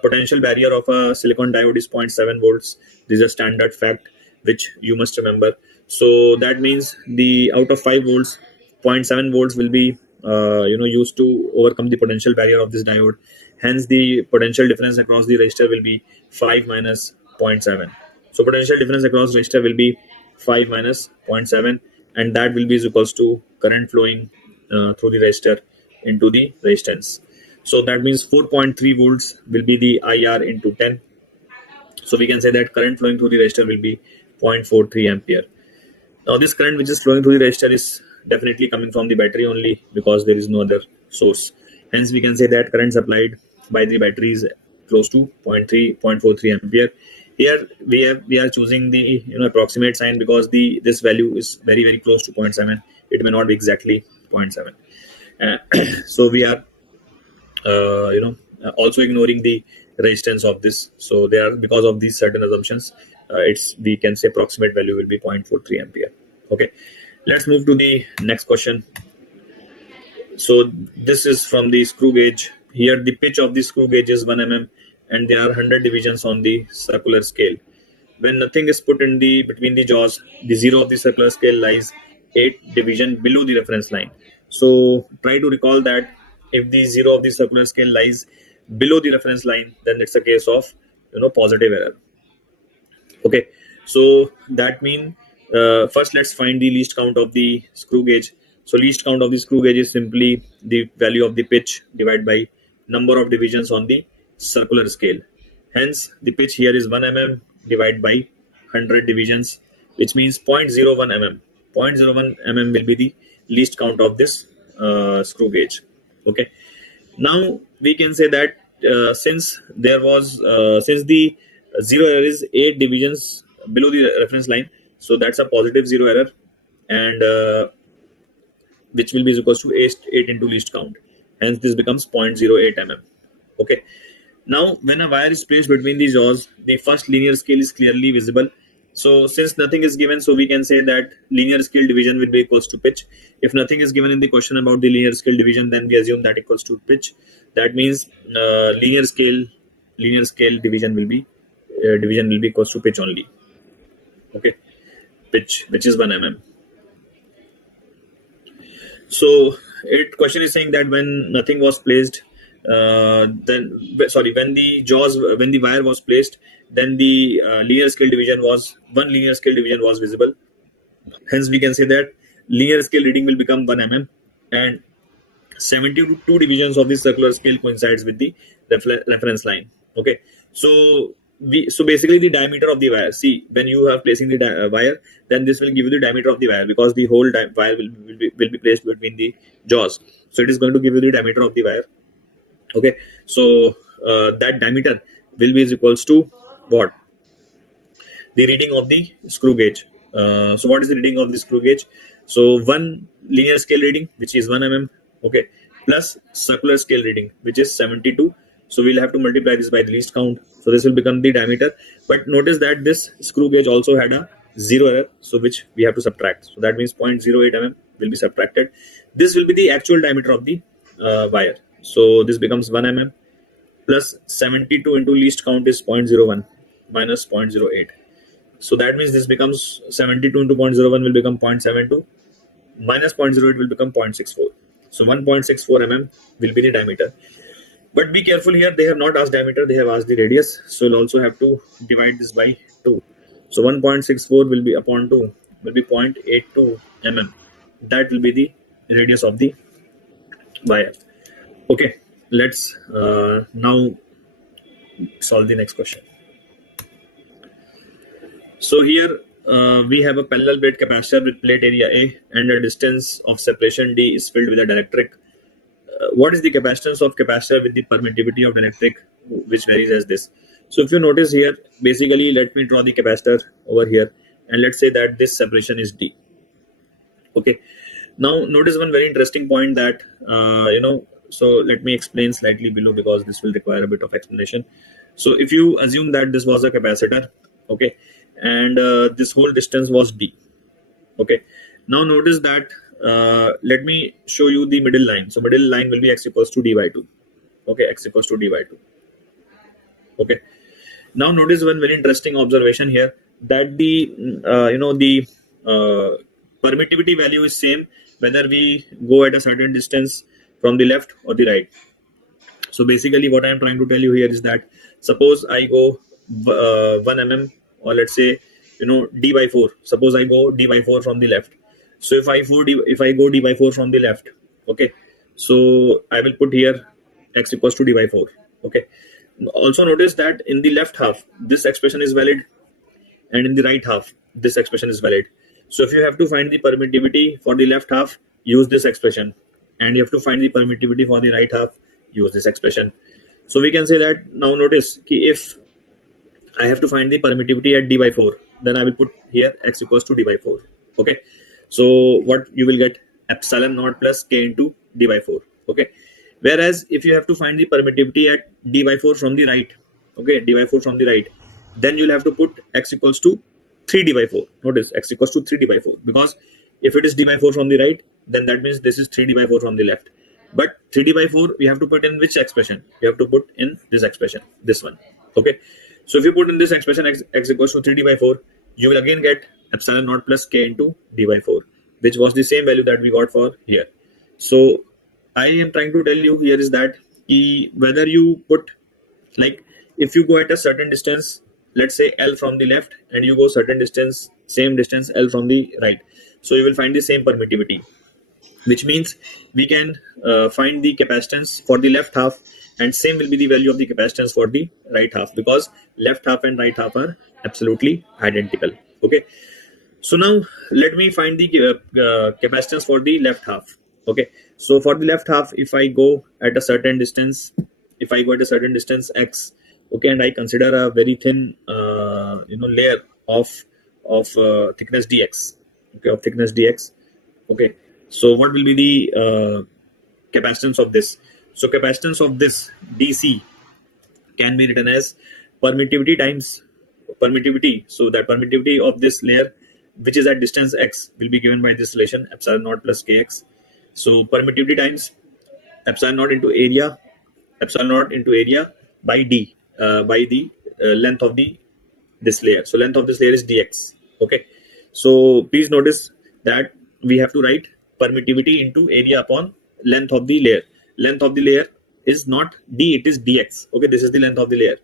potential barrier of a silicon diode is 0.7 volts. This is a standard fact which you must remember. So that means the out of 5 volts, 0.7 volts will be used to overcome the potential barrier of this diode. Hence the potential difference across the resistor will be 5 minus zero point 0.7. So potential difference across resistor will be 5 minus 0.7, and that will be is equals to current flowing through the resistor into the resistance. So that means 4.3 volts will be the IR into 10. So we can say that current flowing through the resistor will be 0.43 ampere. Now this current which is flowing through the resistor is definitely coming from the battery only, because there is no other source. Hence we can say that current supplied by the battery is close to 0.43 ampere. Here we are choosing the approximate sign, because this value is very very close to 0.7. It may not be exactly 0.7. Uh, so we are also ignoring the resistance of this. So they are, because of these certain assumptions, it's, we can say approximate value will be 0.43 ampere. Okay, let's move to the next question. So this is from the screw gauge. Here the pitch of the screw gauge is 1 mm, and there are 100 divisions on the circular scale. When nothing is put in the between the jaws, the zero of the circular scale lies 8 division below the reference line. So try to recall that if the zero of the circular scale lies below the reference line, then it's a case of positive error. Okay, so that means first let's find the least count of the screw gauge. So least count of the screw gauge is simply the value of the pitch divided by number of divisions on the circular scale. Hence the pitch here is 1 mm divided by 100 divisions, which means 0.01 mm. 0.01 mm will be the least count of this screw gauge. Okay, now we can say that since the zero error is 8 divisions below the reference line, so that's a positive zero error, and which will be equal to 8 into least count. Hence this becomes 0.08 mm. Okay, now when a wire is placed between the jaws, the first linear scale is clearly visible. So since nothing is given, so we can say that linear scale division will be equals to pitch. If nothing is given in the question about the linear scale division, then we assume that equals to pitch. That means linear scale division will be equals to pitch only. Okay, pitch, which is 1 mm. So question is saying that when nothing was placed, when the wire was placed, then the linear scale division was visible. Hence we can say that linear scale reading will become 1 mm, and 72 divisions of the circular scale coincides with the reference line. Okay, so basically the diameter of the wire, see, when you are placing the wire, then this will give you the diameter of the wire, because the whole wire will be placed between the jaws, so it is going to give you the diameter of the wire. Okay, so that diameter will be equals to what? The reading of the screw gauge. So what is the reading of the screw gauge? So one linear scale reading, which is 1 mm, okay, plus circular scale reading, which is 72. So we'll have to multiply this by the least count. So this will become the diameter. But notice that this screw gauge also had a zero error, so which we have to subtract. So that means 0.08 mm will be subtracted. This will be the actual diameter of the wire. So this becomes 1 mm plus 72 into least count is 0.01 minus 0.08. So that means this becomes 72 into 0.01 will become 0.72 minus 0.08 will become 0.64. So 1.64 mm will be the diameter. But be careful here, they have not asked diameter, they have asked the radius. So you'll also have to divide this by 2. So 1.64 will be upon 2 will be 0.82 mm. That will be the radius of the wire. Okay, let's now solve the next question. So here we have a parallel plate capacitor with plate area A and a distance of separation D is filled with a dielectric. What is the capacitance of capacitor with the permittivity of dielectric, which varies as this? So if you notice here, basically let me draw the capacitor over here, and let's say that this separation is D. Okay, now notice one very interesting point that so let me explain slightly below, because this will require a bit of explanation. So if you assume that this was a capacitor, okay, and this whole distance was D. Okay, now notice that let me show you the middle line. So middle line will be x equals to D by 2. Okay, x equals to D by 2. Okay, now notice one very interesting observation here, that the permittivity value is same whether we go at a certain distance from the left or the right. So basically what I am trying to tell you here is that suppose I go 1 mm, or let's say D by 4. Suppose I go D by 4 from the left. So if I go D by 4 from the left, okay, so I will put here x equals to D by 4. Okay, also notice that in the left half this expression is valid, and in the right half this expression is valid. So if you have to find the permittivity for the left half, use this expression, and you have to find the permittivity for the right half, use this expression. So we can say that, now notice if I have to find the permittivity at D by 4, then I will put here x equals to D by 4. Okay, so what you will get, epsilon naught plus k into D by 4. Okay, whereas if you have to find the permittivity at D by 4 from the right, okay, D by 4 from the right, then you'll have to put x equals to 3 D by 4. Notice x equals to 3 D by 4, because if it is D by 4 from the right, then that means this is 3 D by 4 from the left. But 3 D by 4 we have to put in which expression? You have to put in this expression, this one. Okay, so if you put in this expression x equals to 3 D by 4, you will again get epsilon naught plus k into D by 4, which was the same value that we got for here. So I am trying to tell you here is that whether you put, like, if you go at a certain distance, let's say L from the left, and you go certain distance, same distance L from the right, so you will find the same permittivity, which means we can find the capacitance for the left half, and same will be the value of the capacitance for the right half, because left half and right half are absolutely identical. Okay, so now let me find the capacitance for the left half. Okay, so for the left half, if I go at a certain distance, x, okay, and I consider a very thin layer of thickness dx, okay, of thickness dx. Okay, so what will be the capacitance of this? So capacitance of this dc can be written as permittivity times permittivity. So that permittivity of this layer, which is at distance x, will be given by this relation epsilon naught plus kx. So permittivity times epsilon naught into area, by d, by the length of the this layer. So length of this layer is dx. Okay, so please notice that we have to write permittivity into area upon length of the layer. Length of the layer is not d, it is dx. Okay, this is the length of the layer.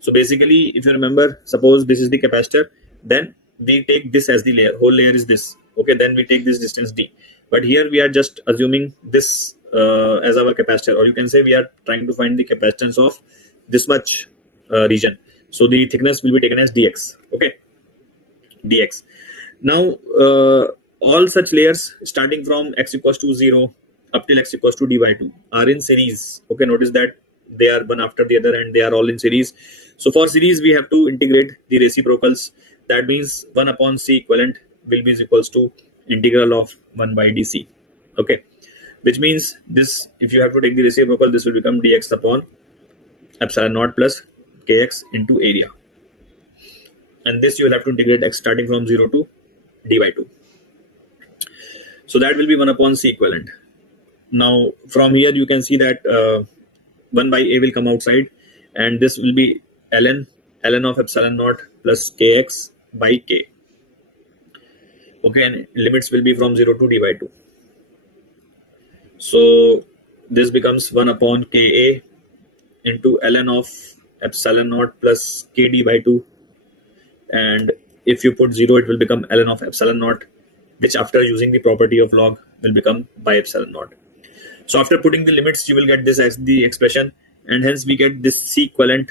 So basically, if you remember, suppose this is the capacitor, then we take this as the layer, whole layer is this. Okay, then we take this distance d, but here we are just assuming this as our capacitor, or you can say we are trying to find the capacitance of this much region. So the thickness will be taken as dx. Okay, dx. Now all such layers starting from x equals to 0 up till x equals to d by 2 are in series. Okay, notice that they are one after the other and they are all in series. So for series, we have to integrate the reciprocals. That means 1 upon c equivalent will be equals to integral of 1 by dc. Okay, which means this, if you have to take the reciprocal, this will become dx upon epsilon naught plus kx into area, and this you will have to integrate x starting from 0 to d by 2. So that will be 1 upon c equivalent. Now from here you can see that 1 by a will come outside, and this will be ln of epsilon naught plus kx by k. Okay, and limits will be from 0 to d by 2. So this becomes 1 upon ka into ln of epsilon naught plus kd by 2, and if you put 0, it will become ln of epsilon naught, which after using the property of log will become by epsilon naught. So after putting the limits, you will get this as the expression, and hence we get this c equivalent.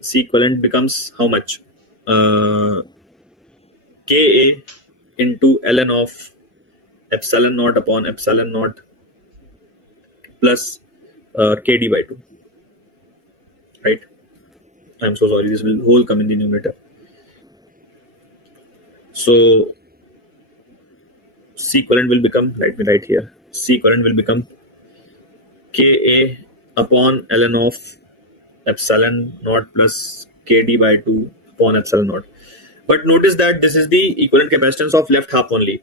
C equivalent becomes how much? Ka into ln of epsilon naught upon epsilon naught plus kd by 2. Right? I'm so sorry, this will whole come in the numerator. So C equivalent will become, let me write here, C equivalent will become Ka upon ln of epsilon naught plus Kd by 2 upon epsilon naught. But notice that this is the equivalent capacitance of left half only,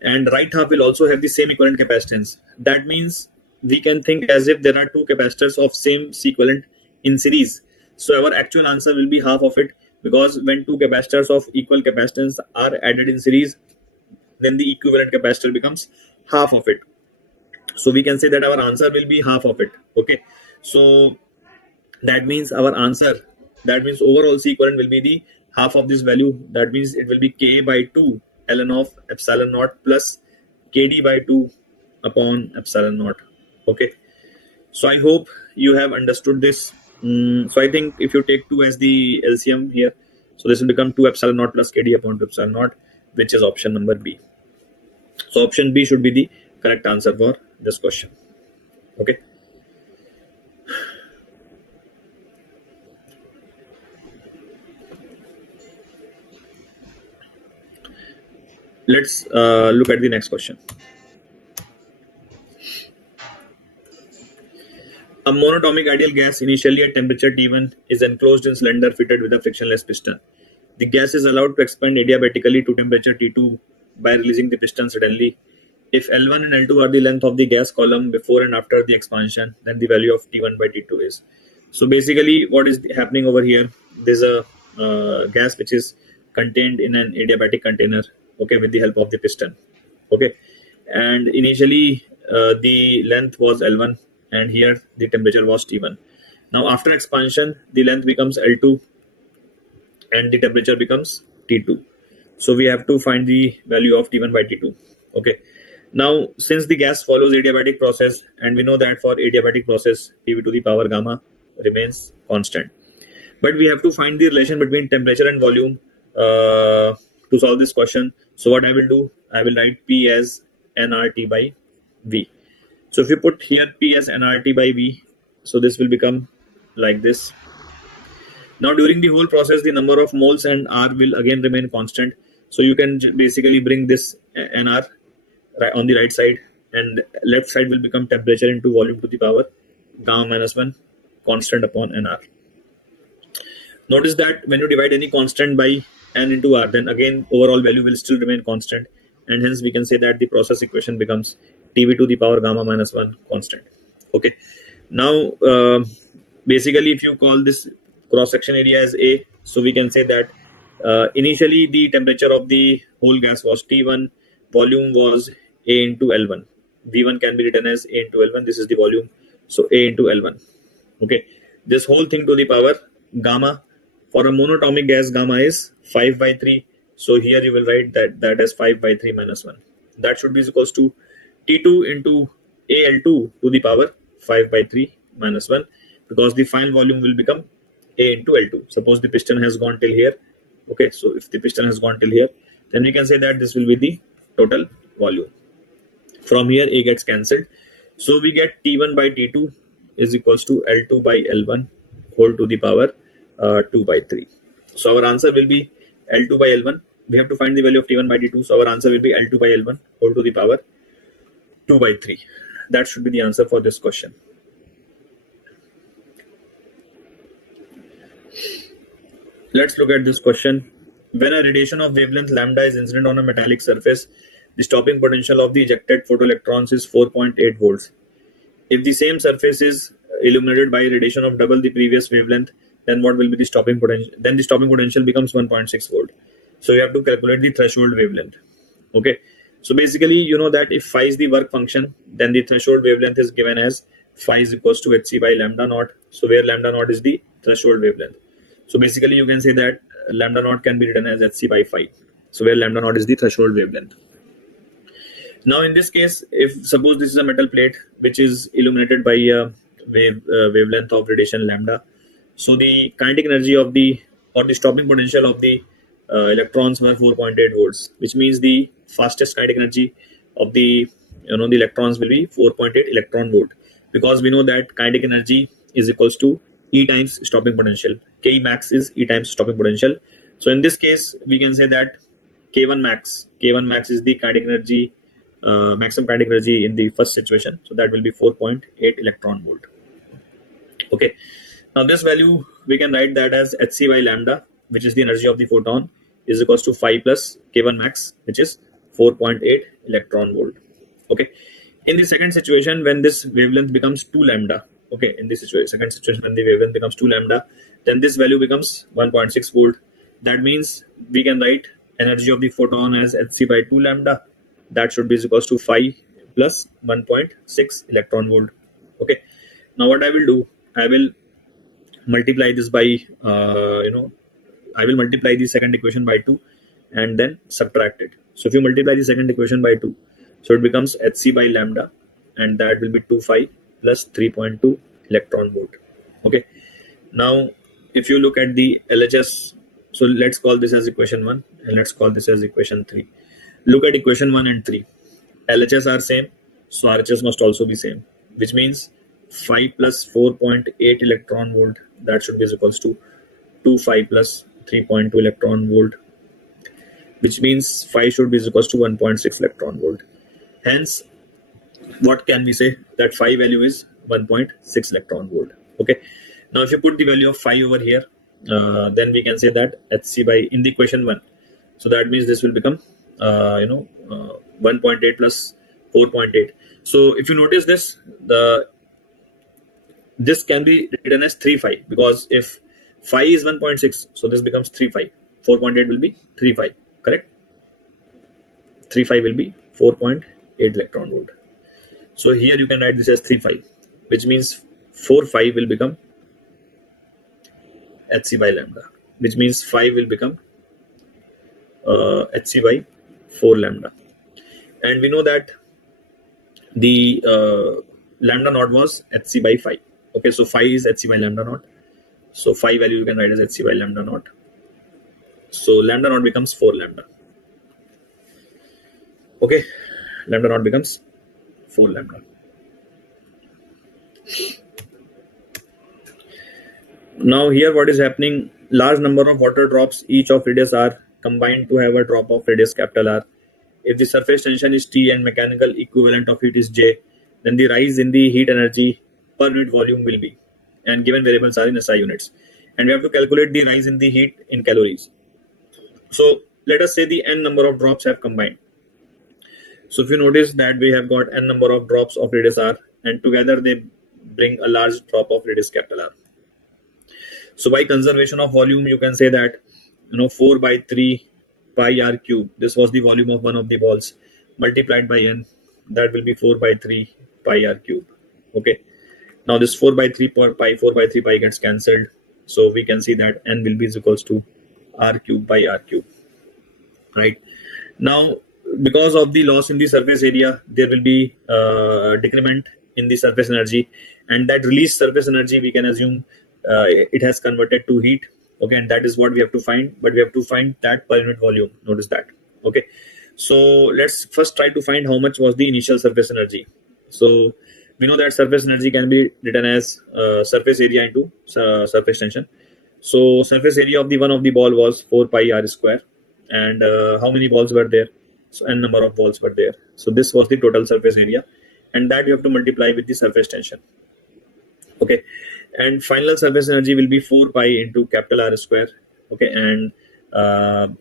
and right half will also have the same equivalent capacitance. That means we can think as if there are two capacitors of same C equivalent in series. So our actual answer will be half of it, because when two capacitors of equal capacitance are added in series, then the equivalent capacitor becomes half of it. So we can say that our answer will be half of it. Okay, so that means our answer, that means overall C equivalent will be the half of this value. That means it will be K by 2 ln of epsilon naught plus Kd by 2 upon epsilon naught. Okay, so I hope you have understood this. So I think if you take 2 as the LCM here, so this will become 2 epsilon naught plus Kd upon 2 epsilon naught, which is option number B. So option B should be the correct answer for this question. Okay. Let's look at the next question. A monatomic ideal gas initially at temperature T1 is enclosed in cylinder fitted with a frictionless piston. The gas is allowed to expand adiabatically to temperature T2 by releasing the piston suddenly. If L1 and L2 are the length of the gas column before and after the expansion, then the value of T1 by T2 is. So basically what is happening over here, there's a gas which is contained in an adiabatic container, okay, with the help of the piston. Okay, and initially the length was L1, and here the temperature was T1. Now after expansion, the length becomes L2 and the temperature becomes T2. So we have to find the value of T1 by T2. Okay. Now, since the gas follows adiabatic process, and we know that for adiabatic process, PV to the power gamma remains constant. But we have to find the relation between temperature and volume to solve this question. So what I will do, I will write P as nRT by V. So if you put here P as nRT by V, so this will become like this. Now during the whole process, the number of moles and R will again remain constant. So you can basically bring this nR on the right side, and left side will become temperature into volume to the power gamma minus 1 constant upon nR. Notice that when you divide any constant by n into r, then again overall value will still remain constant, and hence we can say that the process equation becomes Tv to the power gamma minus 1 constant. Okay. Now basically if you call this cross section area as A, so we can say that initially the temperature of the whole gas was T1, volume was A into L1. V1 can be written as A into L1. This is the volume, so A into L1. Okay, this whole thing to the power gamma. For a monatomic gas, gamma is 5 by 3. So here you will write that as 5 by 3 minus 1. That should be equals to T2 into AL2 to the power 5 by 3 minus 1, because the final volume will become A into L2. Suppose the piston has gone till here. Okay, so if the piston has gone till here, then we can say that this will be the total volume. From here, A gets cancelled. So we get T1 by T2 is equals to L2 by L1 whole to the power 2 by 3. So our answer will be L2 by L1. We have to find the value of T1 by T2. So our answer will be L2 by L1 whole to the power 2 by 3. That should be the answer for this question. Let's look at this question. When a radiation of wavelength lambda is incident on a metallic surface, the stopping potential of the ejected photoelectrons is 4.8 volts. If the same surface is illuminated by radiation of double the previous wavelength, then what will be the stopping potential? Then the stopping potential becomes 1.6 volt. So you have to calculate the threshold wavelength. Okay. So basically, you know that if phi is the work function, then the threshold wavelength is given as phi is equals to hc by lambda naught. So where lambda naught is the threshold wavelength. So basically, you can say that lambda naught can be written as hc by phi. So where lambda naught is the threshold wavelength. Now in this case, if suppose this is a metal plate which is illuminated by a wavelength of radiation lambda, so the kinetic energy of the stopping potential of the electrons were 4.8 volts, which means the fastest kinetic energy of the the electrons will be 4.8 electron volt, because we know that kinetic energy is equals to E times stopping potential. K max is E times stopping potential. So in this case, we can say that K1 max is the kinetic energy, maximum kinetic energy in the first situation. So that will be 4.8 electron volt. Okay. Now this value we can write that as hc by lambda, which is the energy of the photon, is equals to phi plus K1 max, which is 4.8 electron volt. Okay. In the second situation, when this wavelength becomes 2 lambda, okay, in this second situation when the wavelength becomes 2 lambda, then this value becomes 1.6 volt. That means we can write energy of the photon as hc by 2 lambda. That should be equals to phi plus 1.6 electron volt. Okay. Now what I will do, I will multiply this by I will multiply the second equation by 2 and then subtract it. So if you multiply the second equation by 2, so it becomes hc by lambda, and that will be 2 phi plus 3.2 electron volt. Okay. Now if you look at the LHS, so let's call this as equation 1 and let's call this as equation 3. Look at equation 1 and 3. LHS are same, so RHS must also be same, which means phi plus 4.8 electron volt, that should be equals to 2 phi plus 3.2 electron volt, which means phi should be equals to 1.6 electron volt. Hence, what can we say? That phi value is 1.6 electron volt. Okay. Now, if you put the value of phi over here, then we can say that hc by in the equation 1. So that means this will become 1.8 plus 4.8. So if you notice this, this can be written as 3 phi, because if phi is 1.6, so this becomes 3 phi. 4.8 will be 3 phi, correct? 3 phi will be 4.8 electron volt. So here you can write this as 3 phi, which means 4 phi will become hc by lambda, which means phi will become hc by 4 lambda. And we know that the lambda naught was hc by phi. Okay, so phi is hc by lambda naught. So phi value you can write as hc by lambda naught. So lambda naught becomes 4 lambda. Okay, lambda naught becomes 4 lambda. Now here what is happening, large number of water drops each of radius r combined to have a drop of radius capital R. If the surface tension is T and mechanical equivalent of heat is J, then the rise in the heat energy per unit volume will be, and given variables are in SI units. And we have to calculate the rise in the heat in calories. So let us say the n number of drops have combined. So if you notice that we have got n number of drops of radius r, and together they bring a large drop of radius capital R. So by conservation of volume, you can say that 4 by 3 pi r cube, this was the volume of one of the balls, multiplied by n, that will be 4 by 3 pi r cube. Okay, now this 4 by 3 pi gets cancelled, so we can see that n will be equals to r cube by r cube. Right now, because of the loss in the surface area, there will be decrement in the surface energy, and that released surface energy we can assume it has converted to heat. Okay, and that is what we have to find, but we have to find that per unit volume. Notice that. Okay, so let's first try to find how much was the initial surface energy. So we know that surface energy can be written as surface area into surface tension. So surface area of the one of the ball was 4 pi r square, and how many balls were there? So n number of balls were there. So this was the total surface area, and that you have to multiply with the surface tension. Okay, and final surface energy will be 4 pi into capital R square. Okay, and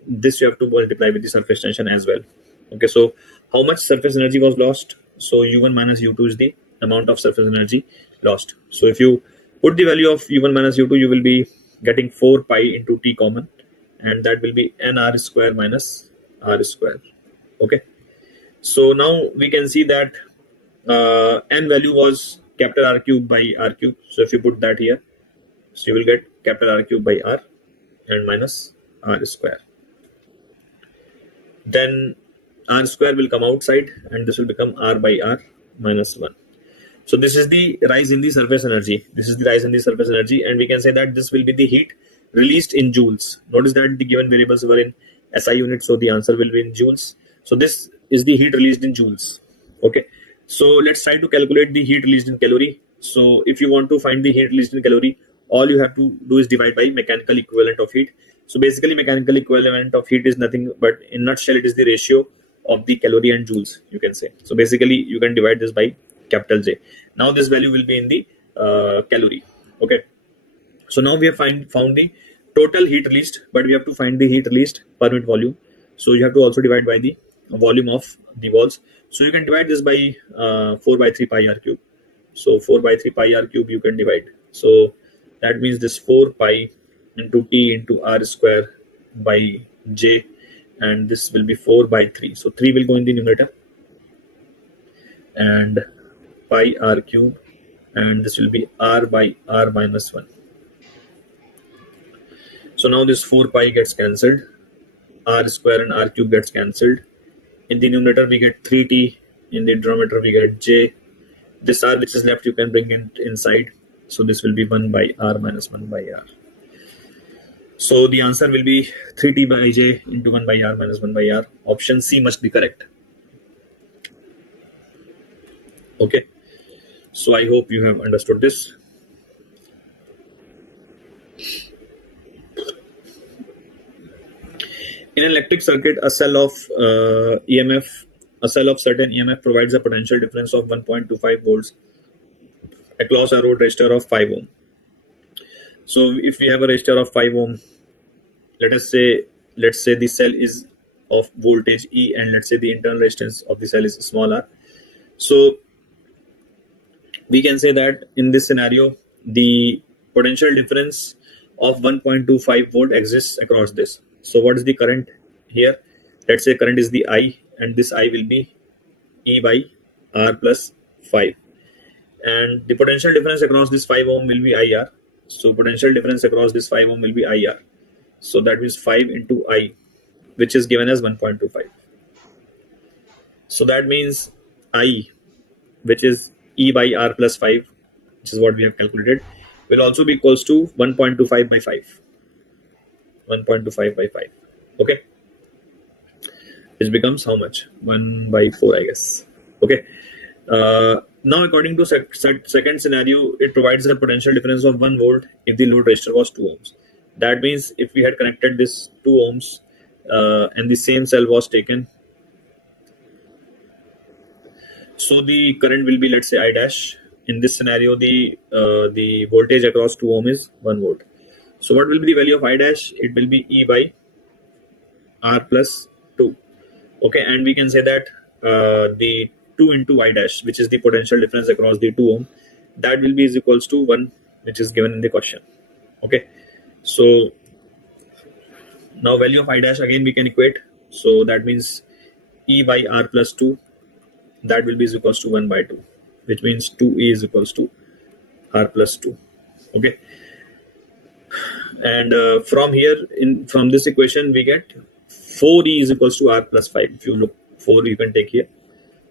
this you have to multiply with the surface tension as well. Okay, so how much surface energy was lost? So u1 minus u2 is the amount of surface energy lost. So if you put the value of u1 minus u2, you will be getting 4 pi into t common, and that will be nr square minus r square. Okay, so now we can see that n value was capital R cube by R cube. So if you put that here, so you will get capital R cube by R and minus R square. Then R square will come outside, and this will become R by R minus 1. So this is the rise in the surface energy. This is the rise in the surface energy, and we can say that this will be the heat released in joules. Notice that the given variables were in SI units, so the answer will be in joules. So this is the heat released in joules. Okay, so let's try to calculate the heat released in calorie. So if you want to find the heat released in calorie, all you have to do is divide by mechanical equivalent of heat. So basically mechanical equivalent of heat is nothing but, in nutshell, it is the ratio of the calorie and joules, you can say. So basically you can divide this by capital J. Now this value will be in the calorie. Okay, so now we have found the total heat released, but we have to find the heat released per unit volume. So you have to also divide by the volume of the balls. So you can divide this by 4 by 3 pi r cube. So 4 by 3 pi r cube you can divide. So that means this 4 pi into t into r square by j, and this will be 4 by 3. So 3 will go in the numerator, and pi r cube, and this will be r by r minus 1. So now this 4 pi gets cancelled, r square and r cube gets cancelled. In the numerator we get 3t, in the denominator we get j. This r which is left you can bring it inside, so this will be 1 by r minus 1 by r. So the answer will be 3t by j into 1 by r minus 1 by r. Option C must be correct. Okay, so I hope you have understood this. In an electric circuit, a cell of certain EMF provides a potential difference of 1.25 volts across a road resistor of 5 ohm. So if we have a resistor of 5 ohm, let's say the cell is of voltage E, and let's say the internal resistance of the cell is small r. So we can say that in this scenario, the potential difference of 1.25 volt exists across this. So what is the current here? Let's say current is the I, and this I will be E by R plus 5. and the potential difference across this 5 ohm will be IR. So potential difference across this 5 ohm will be IR. So that means 5 into I, which is given as 1.25. So that means I, which is E by R plus 5, which is what we have calculated, will also be equals to 1.25 by 5. 1.25 by 5. Okay. Which becomes how much? 1 by 4, I guess. Okay. Now, according to second scenario, it provides a potential difference of 1 volt if the load resistor was 2 ohms. That means if we had connected this 2 ohms and the same cell was taken, so the current will be, let's say, I dash. In this scenario, the voltage across 2 ohm is 1 volt. So what will be the value of I dash? It will be E by R plus 2. Okay, and we can say that the 2 into I dash, which is the potential difference across the 2 ohm, that will be is equals to 1, which is given in the question. Okay, so now value of I dash again we can equate. So that means E by R plus 2, that will be is equals to 1 by 2, which means 2E is equals to R plus 2. Okay, and from here, from this equation, we get 4E is equals to R plus 5. If you look, 4 you can take here.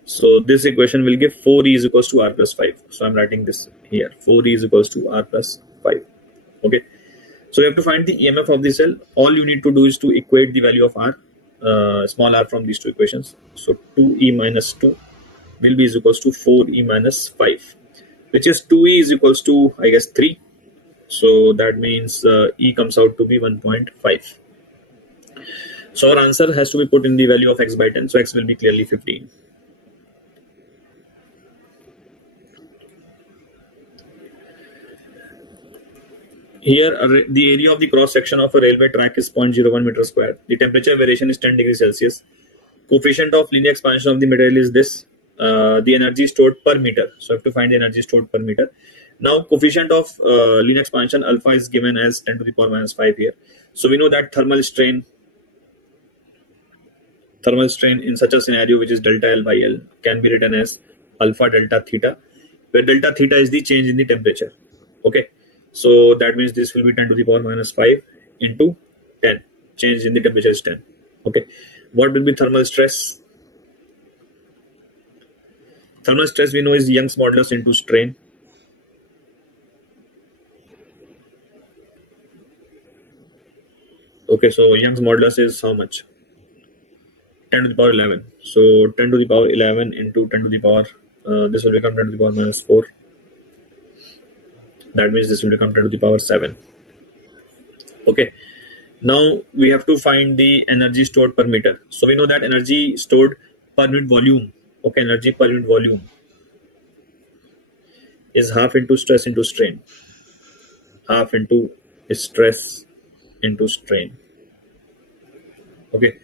So this equation will give 4E is equals to R plus 5. So I'm writing this here. 4E is equals to R plus 5. Okay. So you have to find the EMF of the cell. All you need to do is to equate the value of R, small r, from these two equations. So 2E minus 2 will be is equals to 4E minus 5, which is 2E is equals to, I guess, 3. So that means E comes out to be 1.5. So our answer has to be put in the value of x by 10. So x will be clearly 15. Here, the area of the cross section of a railway track is 0.01 meter square. The temperature variation is 10 degrees Celsius. Coefficient of linear expansion of the material is this. The energy stored per meter. So I have to find the energy stored per meter. Now, coefficient of linear expansion alpha is given as 10 to the power minus 5 here. So we know that thermal strain in such a scenario, which is delta L by L, can be written as alpha delta theta, where delta theta is the change in the temperature. Okay, so that means this will be 10 to the power minus 5 into 10. Change in the temperature is 10. Okay, what will be thermal stress? Thermal stress we know is Young's modulus into strain. Okay, so Young's modulus is how much? 10 to the power 11. So 10 to the power 11 into 10 to the power, this will become 10 to the power minus 4. That means this will become 10 to the power 7. Okay. Now we have to find the energy stored per meter. So we know that energy stored per unit volume. Okay, energy per unit volume is half into stress into strain. Half into stress into strain. Okay.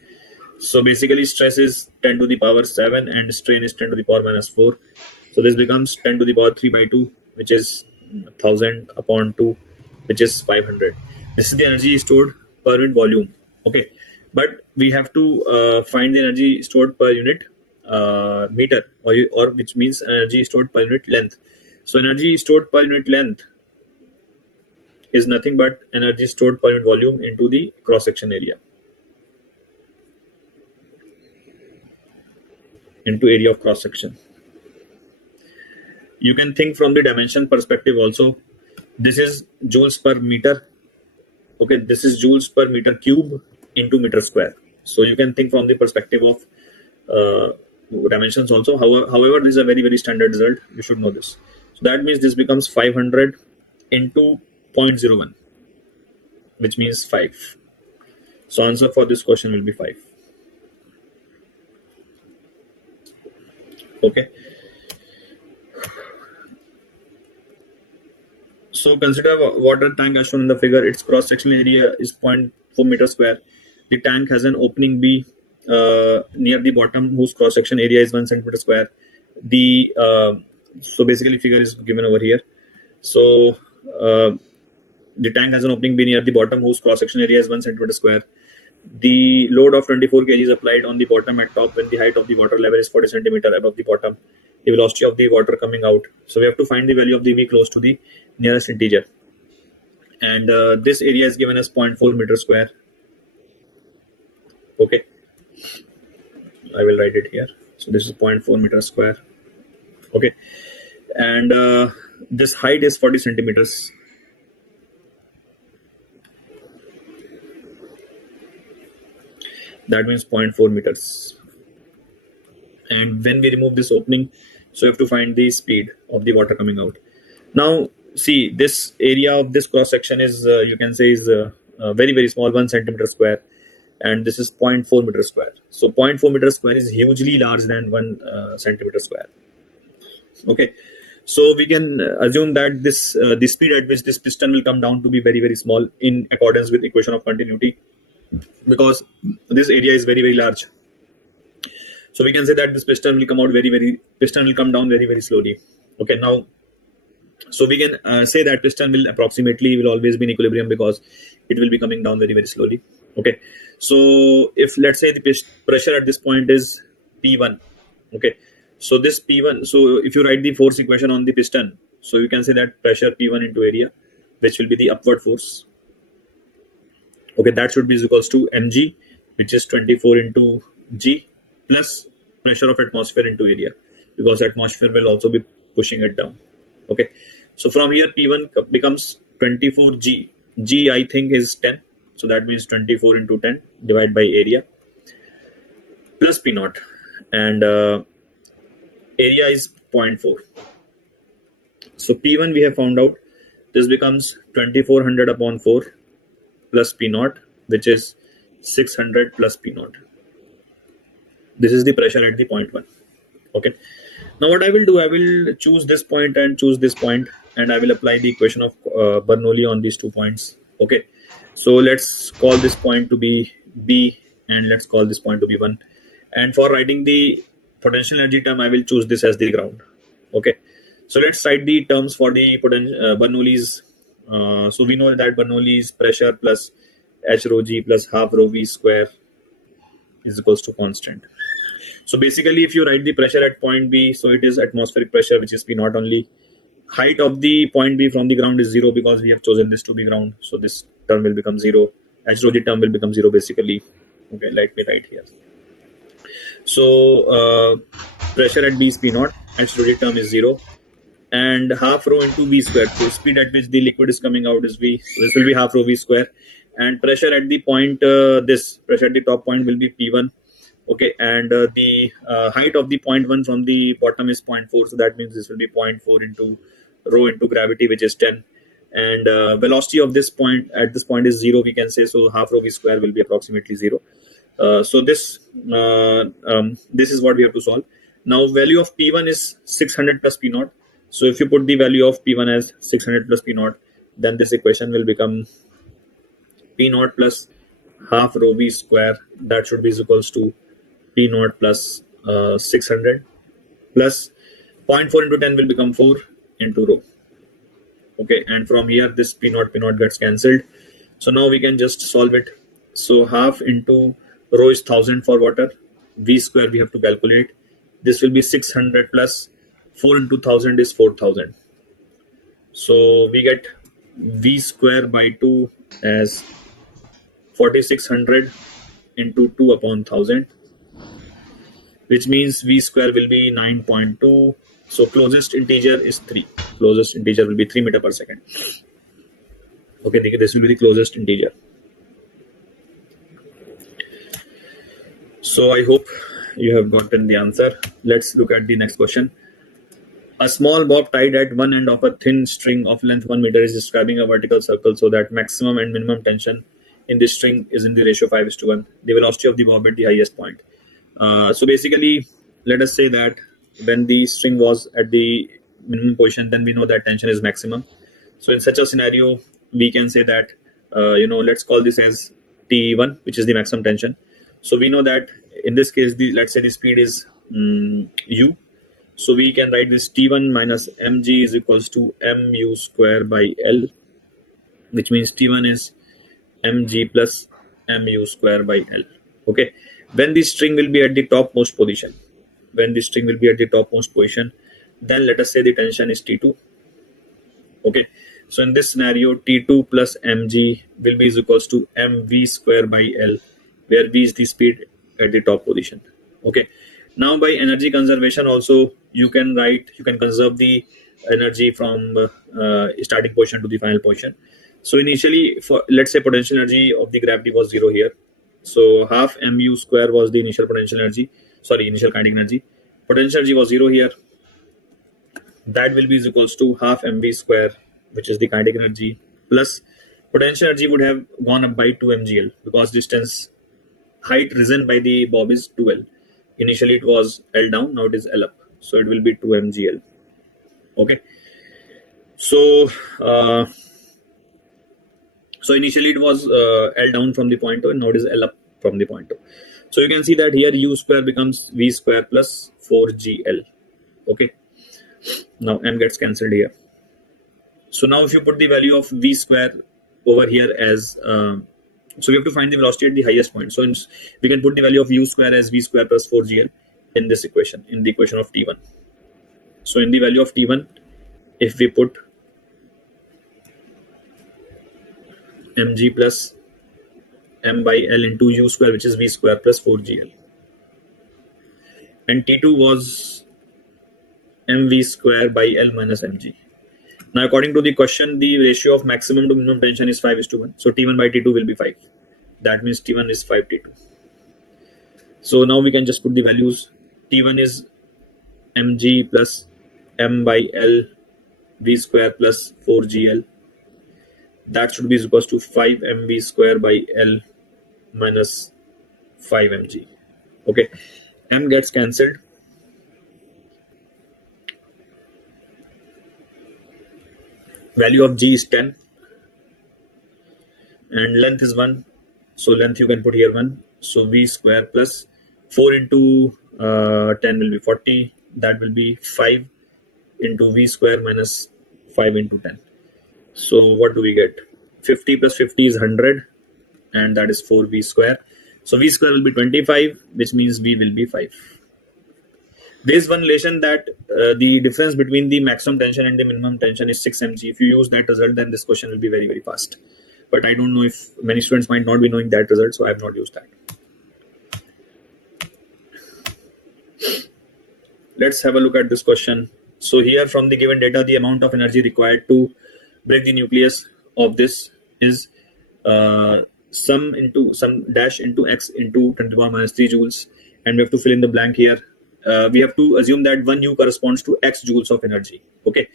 So basically stress is 10 to the power 7 and strain is 10 to the power minus 4. So this becomes 10 to the power 3 by 2, which is 1000 upon 2, which is 500. This is the energy stored per unit volume. Okay, but we have to find the energy stored per unit meter, or which means energy stored per unit length. So energy stored per unit length is nothing but energy stored per unit volume into the cross section area, into area of cross section. You can think from the dimension perspective also. This is joules per meter. Okay, this is joules per meter cube into meter square. So you can think from the perspective of dimensions also. However, this is a very, very standard result. You should know this. So that means this becomes 500 into 0.01, which means 5. So answer for this question will be 5. Okay. So consider a water tank as shown in the figure. Its cross-sectional area is 0.4 meter square. The tank has an opening B near the bottom, whose cross-section area is 1 centimeter square. So basically figure is given over here. So the tank has an opening B near the bottom, whose cross-section area is 1 centimeter square. The load of 24 kg is applied on the bottom at top when the height of the water level is 40 centimeter above the bottom. the velocity of the water coming out. So we have to find the value of the v close to the nearest integer, and this area is given as 0.4 meter square. Okay, I will write it here. So this is 0.4 meter square. Okay, and this height is 40 centimeters. That means 0.4 meters. And when we remove this opening, so we have to find the speed of the water coming out. Now see, this area of this cross section is you can say is very very small, 1 centimeter square, and this is 0.4 meter square. So 0.4 meter square is hugely large than 1 centimeter square. Okay, so we can assume that this the speed at which this piston will come down to be very very small in accordance with equation of continuity, because this area is very very large. So we can say that this piston will come down very very slowly. Okay, now so we can say that piston will always be in equilibrium because it will be coming down very very slowly. Okay, so if let's say the pressure at this point is P1. Okay, so this P1, so if you write the force equation on the piston, so you can say that pressure P1 into area, which will be the upward force. Okay, that should be equals to mg, which is 24 into g, plus pressure of atmosphere into area, because atmosphere will also be pushing it down. Okay, so from here P1 becomes 24g. G I think is 10, so that means 24 into 10 divided by area, plus P naught, and area is 0.4. So P1 we have found out. This becomes 2400 upon 4 plus P naught, which is 600 plus P naught. This is the pressure at the point 1. Okay, now what I will do, I will choose this point and choose this point, and I will apply the equation of Bernoulli on these 2 points. Okay, so let's call this point to be B, and let's call this point to be 1. And for writing the potential energy term, I will choose this as the ground. Okay, so let's write the terms for the Bernoulli's. So we know that Bernoulli's pressure plus h rho g plus half rho v square is equals to constant. So basically, if you write the pressure at point B, so it is atmospheric pressure, which is P naught only. Height of the point B from the ground is 0 because we have chosen this to be ground. So this term will become 0. H rho g term will become 0 basically. Okay, let me write here. So pressure at B is P naught. H rho g term is 0. And half rho into V square. So speed at which the liquid is coming out is V. So this will be half rho V square. And pressure at the point, this pressure at the top point will be P1. Okay, and the height of the 0.1 from the bottom is 0.4. So that means this will be 0.4 into rho into gravity, which is 10. And velocity of this point at this point is 0, we can say. So half rho V square will be approximately 0. So this is what we have to solve. Now value of P1 is 600 plus P naught. So if you put the value of P1 as 600 plus P naught, then this equation will become P naught plus half rho V square. That should be equals to P naught plus 600 plus 0.4 into 10 will become 4 into rho. Okay, and from here this P naught gets cancelled. So now we can just solve it. So half into rho is 1000 for water. V square we have to calculate. This will be 600 plus 4 into 1000 is 4000. So we get V square by 2 as 4600 into 2 upon 1000, which means V square will be 9.2. So closest integer is 3. Closest integer will be 3 meter per second. Okay, this will be the closest integer. So I hope you have gotten the answer. Let's look at the next question. A small bob tied at one end of a thin string of length 1 meter is describing a vertical circle so that maximum and minimum tension in this string is in the ratio 5:1. The velocity of the bob at the highest point. So basically, let us say that when the string was at the minimum position, then we know that tension is maximum. So in such a scenario, we can say that, let's call this as T1, which is the maximum tension. So we know that in this case, let's say the speed is U. So we can write this T1 minus mg is equals to mu square by L, which means T1 is mg plus mu square by L. Okay, when the string will be at the topmost position, when the string will be at the topmost position, then let us say the tension is T2. Okay, so in this scenario, T2 plus mg will be is equals to mv square by L, where v is the speed at the top position. Okay, now by energy conservation also you can conserve the energy from starting position to the final position. So initially, for let's say potential energy of the gravity was 0 here, so half mu square was the initial potential energy, sorry, initial kinetic energy. Potential energy was 0 here, that will be is equals to half mv square, which is the kinetic energy, plus potential energy would have gone up by 2 mgl, because distance height risen by the bob is 2l. Initially it was L down, now it is L up, so it will be 2 mgl. Okay, so so initially it was L down from the point O, and now it is L up from the point O. So you can see that here u square becomes v square plus 4gl. Okay, now m gets cancelled here. So now if you put the value of v square over here as so we have to find the velocity at the highest point. So we can put the value of u square as v square plus 4gl in this equation, in the equation of t1. So in the value of t1, if we put mg plus m by L into u square, which is v square plus 4gl, and t2 was mv square by L minus mg. Now, according to the question, the ratio of maximum to minimum tension is 5:1. So T1 by T2 will be 5. That means T1 is 5 T2. So now we can just put the values. T1 is mg plus m by L v square plus 4gl. That should be equals to 5 mv square by L minus 5 mg. Okay, m gets cancelled. Value of g is 10 and length is 1, so length you can put here 1, so v square plus 4 into 10 will be 40, that will be 5 into v square minus 5 into 10. So what do we get? 50 plus 50 is 100, and that is 4v square. So v square will be 25, which means v will be 5. There is one relation that the difference between the maximum tension and the minimum tension is 6 mg. If you use that result, then this question will be very, very fast. But I don't know, if many students might not be knowing that result, so I have not used that. Let's have a look at this question. So here, from the given data, the amount of energy required to break the nucleus of this is sum dash into x into 10 to the power minus 3 joules, and we have to fill in the blank here. We have to assume that 1 U corresponds to x joules of energy. Okay,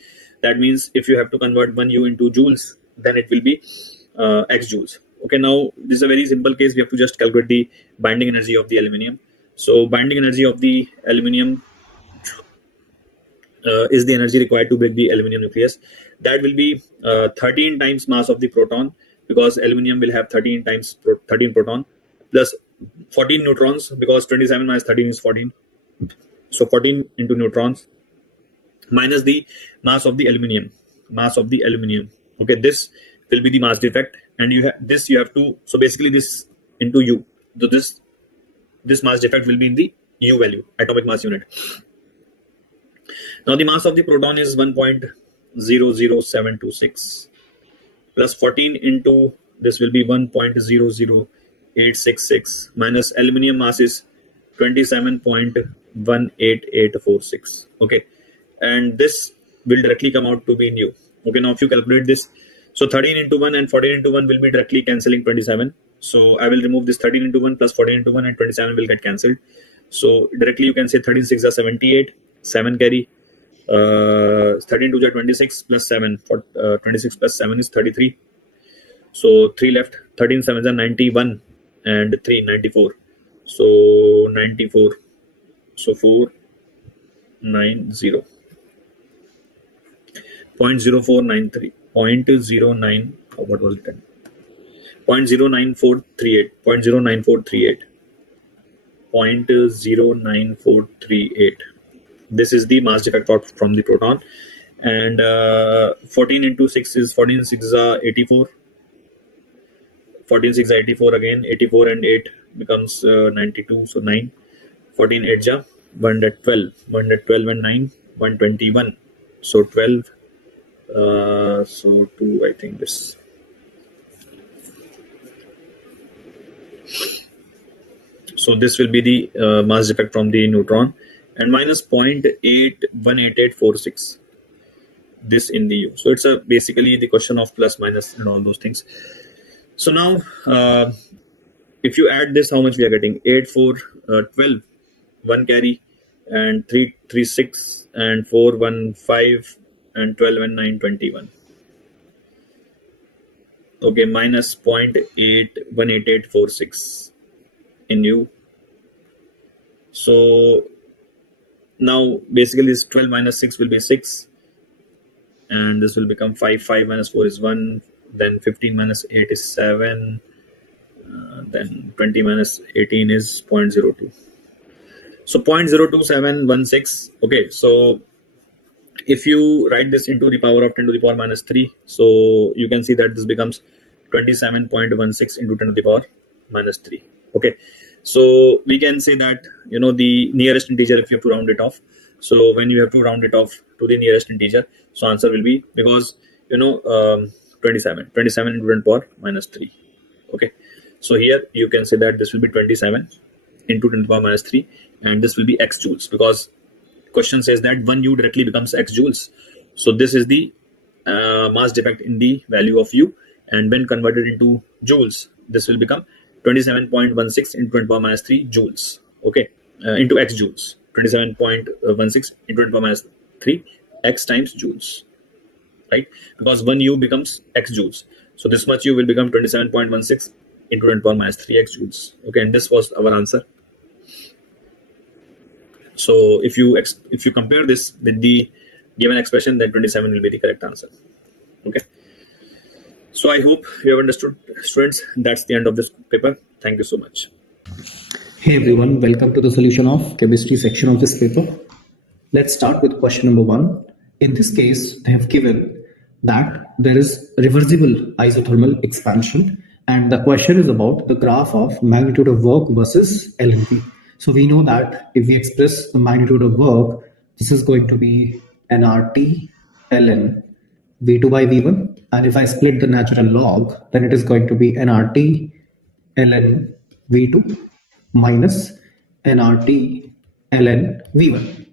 that means if you have to convert 1 U into joules, then it will be x joules. Okay, now this is a very simple case. We have to just calculate the binding energy of the aluminium. So binding energy of the aluminium is the energy required to break the aluminium nucleus. That will be 13 times mass of the proton, because aluminium will have 13 times 13 proton, plus 14 neutrons, because 27 minus 13 is 14. So 14 into neutrons minus the mass of the aluminium. Okay, this will be the mass defect, and you have to, so basically this into U. So this mass defect will be in the U value, atomic mass unit. Now the mass of the proton is 1.00726 plus 14 into this will be 1.00866 minus aluminium mass is 27.18846. Okay, and this will directly come out to be in U. Okay, now if you calculate this, so 13 into 1 and 14 into 1 will be directly cancelling 27. So I will remove this 13 into 1 plus 14 into 1, and 27 will get cancelled. So directly you can say 13 6 are 78, 7 carry, 13 2 are 26 plus 7, 26 plus 7 is 33. So 3 left, 13 7 are 91 and 3 94. So 94. So 490. 0.0493. 0.09. What was it? 0.09438. 0.09438. 0.09438. This is the mass defect from the proton. And 14 into 6 is 14 6 is 84. 14 6 is 84 again. 84 and 8 becomes 92. So 9. 14 8 ja 112 and 9, 121. So 12, so 2, I think this. So this will be the mass defect from the neutron, and minus 0.818846, this in the U. So it's basically the question of plus minus and all those things. So now if you add this, how much we are getting? 8, 4, 12, 1 carry, and 3, 3, 6, and 4, 1, 5, and 12 and 9, 21. Okay, minus 0.818846 in U. So now basically this 12 minus 6 will be 6, and this will become 5. 5 minus 4 is 1, then 15 minus 8 is 7, then 20 minus 18 is 0.02. So 0.02716. Okay, so if you write this into the power of 10 to the power minus 3, so you can see that this becomes 27.16 into 10 to the power minus 3. Okay, so we can say that, you know, the nearest integer, if you have to round it off, so when you have to round it off to the nearest integer, so answer will be, because, you know, 27 into 10 to the power minus 3. Okay, so here you can say that this will be 27 into 10 to the power minus 3, and this will be x joules, because question says that 1 U directly becomes x joules. So this is the mass defect in the value of U, and when converted into joules, this will become 27.16 into 10 to the power minus 3 joules. Okay, into x joules. 27.16 into 10 to the power minus 3 x times joules, right? Because 1 U becomes x joules. So this much U will become 27.16 into 10 to the power minus 3 x joules. Okay, and this was our answer. So if you compare this with the given expression, then 27 will be the correct answer. Okay. So I hope you have understood, students. That's the end of this paper. Thank you so much. Hey everyone, welcome to the solution of chemistry section of this paper. Let's start with question number 1. In this case, they have given that there is reversible isothermal expansion, and the question is about the graph of magnitude of work versus LNP. So we know that if we express the magnitude of work, this is going to be nRT ln V2 by V1, and if I split the natural log, then it is going to be nRT ln V2 minus nRT ln V1.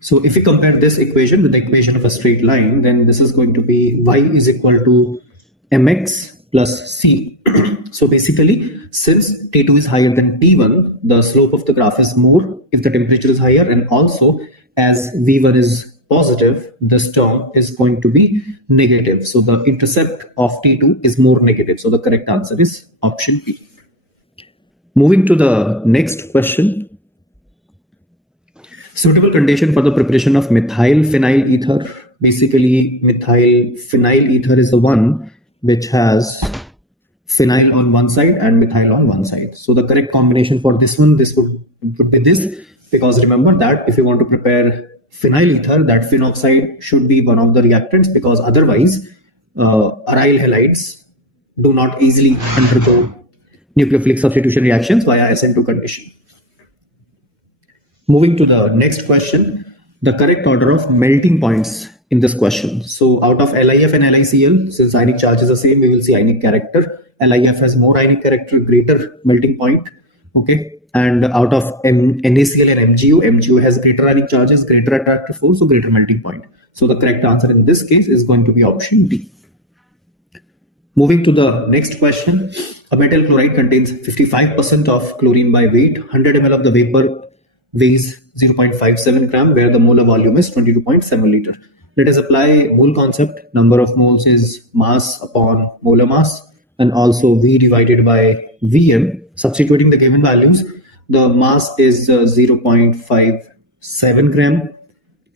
So if we compare this equation with the equation of a straight line, then this is going to be y is equal to mx plus c. So basically, since T2 is higher than T1, the slope of the graph is more if the temperature is higher, and also as V1 is positive, this term is going to be negative. So the intercept of T2 is more negative. So the correct answer is option B. Moving to the next question. Suitable condition for the preparation of methyl phenyl ether. Basically, methyl phenyl ether is the one which has phenyl on one side and methyl on one side. So the correct combination for this one, this would be this, because remember that if you want to prepare phenyl ether, that phenoxide should be one of the reactants, because otherwise aryl halides do not easily undergo nucleophilic substitution reactions via SN2 condition. Moving to the next question, the correct order of melting points in this question. So out of LIF and LICL, since ionic charge is the same, we will see ionic character. LIF has more ionic character, greater melting point. Okay. And out of NaCl and MgO, MgO has greater ionic charges, greater attractive force, so greater melting point. So the correct answer in this case is going to be option D. Moving to the next question, a metal chloride contains 55% of chlorine by weight. 100 ml of the vapor weighs 0.57 gram, where the molar volume is 22.7 liter. Let us apply mole concept. Number of moles is mass upon molar mass, and also V divided by Vm. Substituting the given values, the mass is 0.57 gram.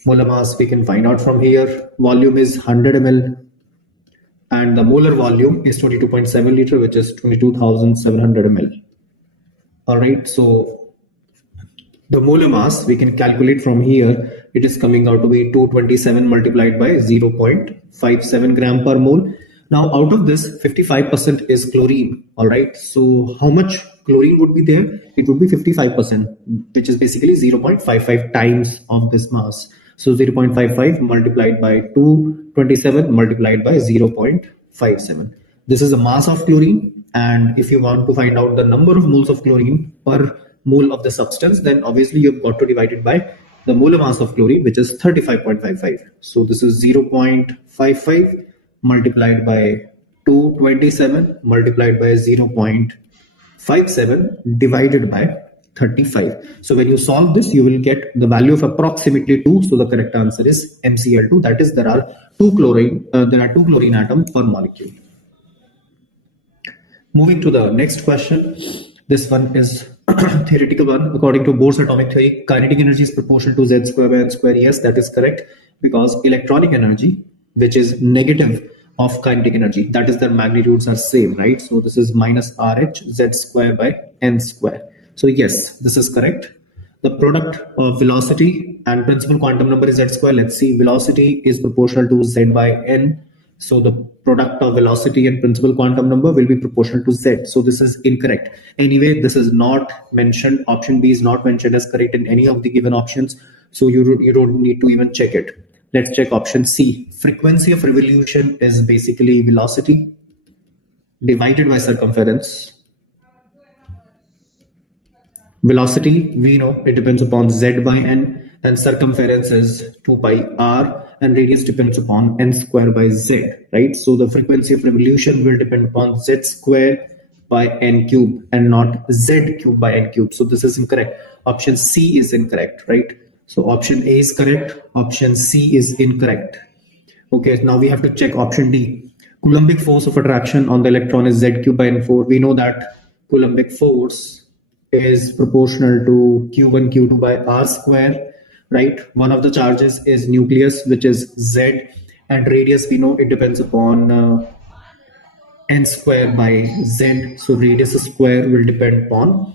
Molar mass we can find out from here. Volume is 100 ml. And the molar volume is 22.7 liter, which is 22,700 ml. All right, so the molar mass we can calculate from here. It is coming out to be 227 multiplied by 0.57 gram per mole. Now, out of this, 55% is chlorine. All right, so how much chlorine would be there, it would be 55%, which is basically 0.55 times of this mass. So 0.55 multiplied by 227 multiplied by 0.57. This is the mass of chlorine, and if you want to find out the number of moles of chlorine per mole of the substance, then obviously you've got to divide it by the molar mass of chlorine, which is 35.55. So this is 0.55 multiplied by 227 multiplied by 0.57 divided by 35. So when you solve this, you will get the value of approximately 2. So the correct answer is MCl2. That is, there are two chlorine atoms per molecule. Moving to the next question. This one is theoretical one. According to Bohr's atomic theory, kinetic energy is proportional to Z square by N square. Yes, that is correct, because electronic energy, which is negative of kinetic energy, that is, their magnitudes are same, right? So this is minus RH Z square by N square. So yes, this is correct. The product of velocity and principal quantum number is Z square. Let's see, velocity is proportional to Z by N. So the product of velocity and principal quantum number will be proportional to Z. So this is incorrect. Anyway, this is not mentioned. Option B is not mentioned as correct in any of the given options. So you don't need to even check it. Let's check option C. Frequency of revolution is basically velocity divided by circumference. Velocity, we know it depends upon Z by N, and circumference is 2 pi r, and radius depends upon N square by Z, right? So the frequency of revolution will depend upon Z square by N cube and not Z cube by N cube. So this is incorrect. Option C is incorrect, right? So option A is correct. Option C is incorrect. Okay, now we have to check option D. Coulombic force of attraction on the electron is Z cube by N4. We know that Coulombic force is proportional to Q1, Q2 by R square, right? One of the charges is nucleus, which is Z, and radius, we know it depends upon N square by Z. So radius square will depend upon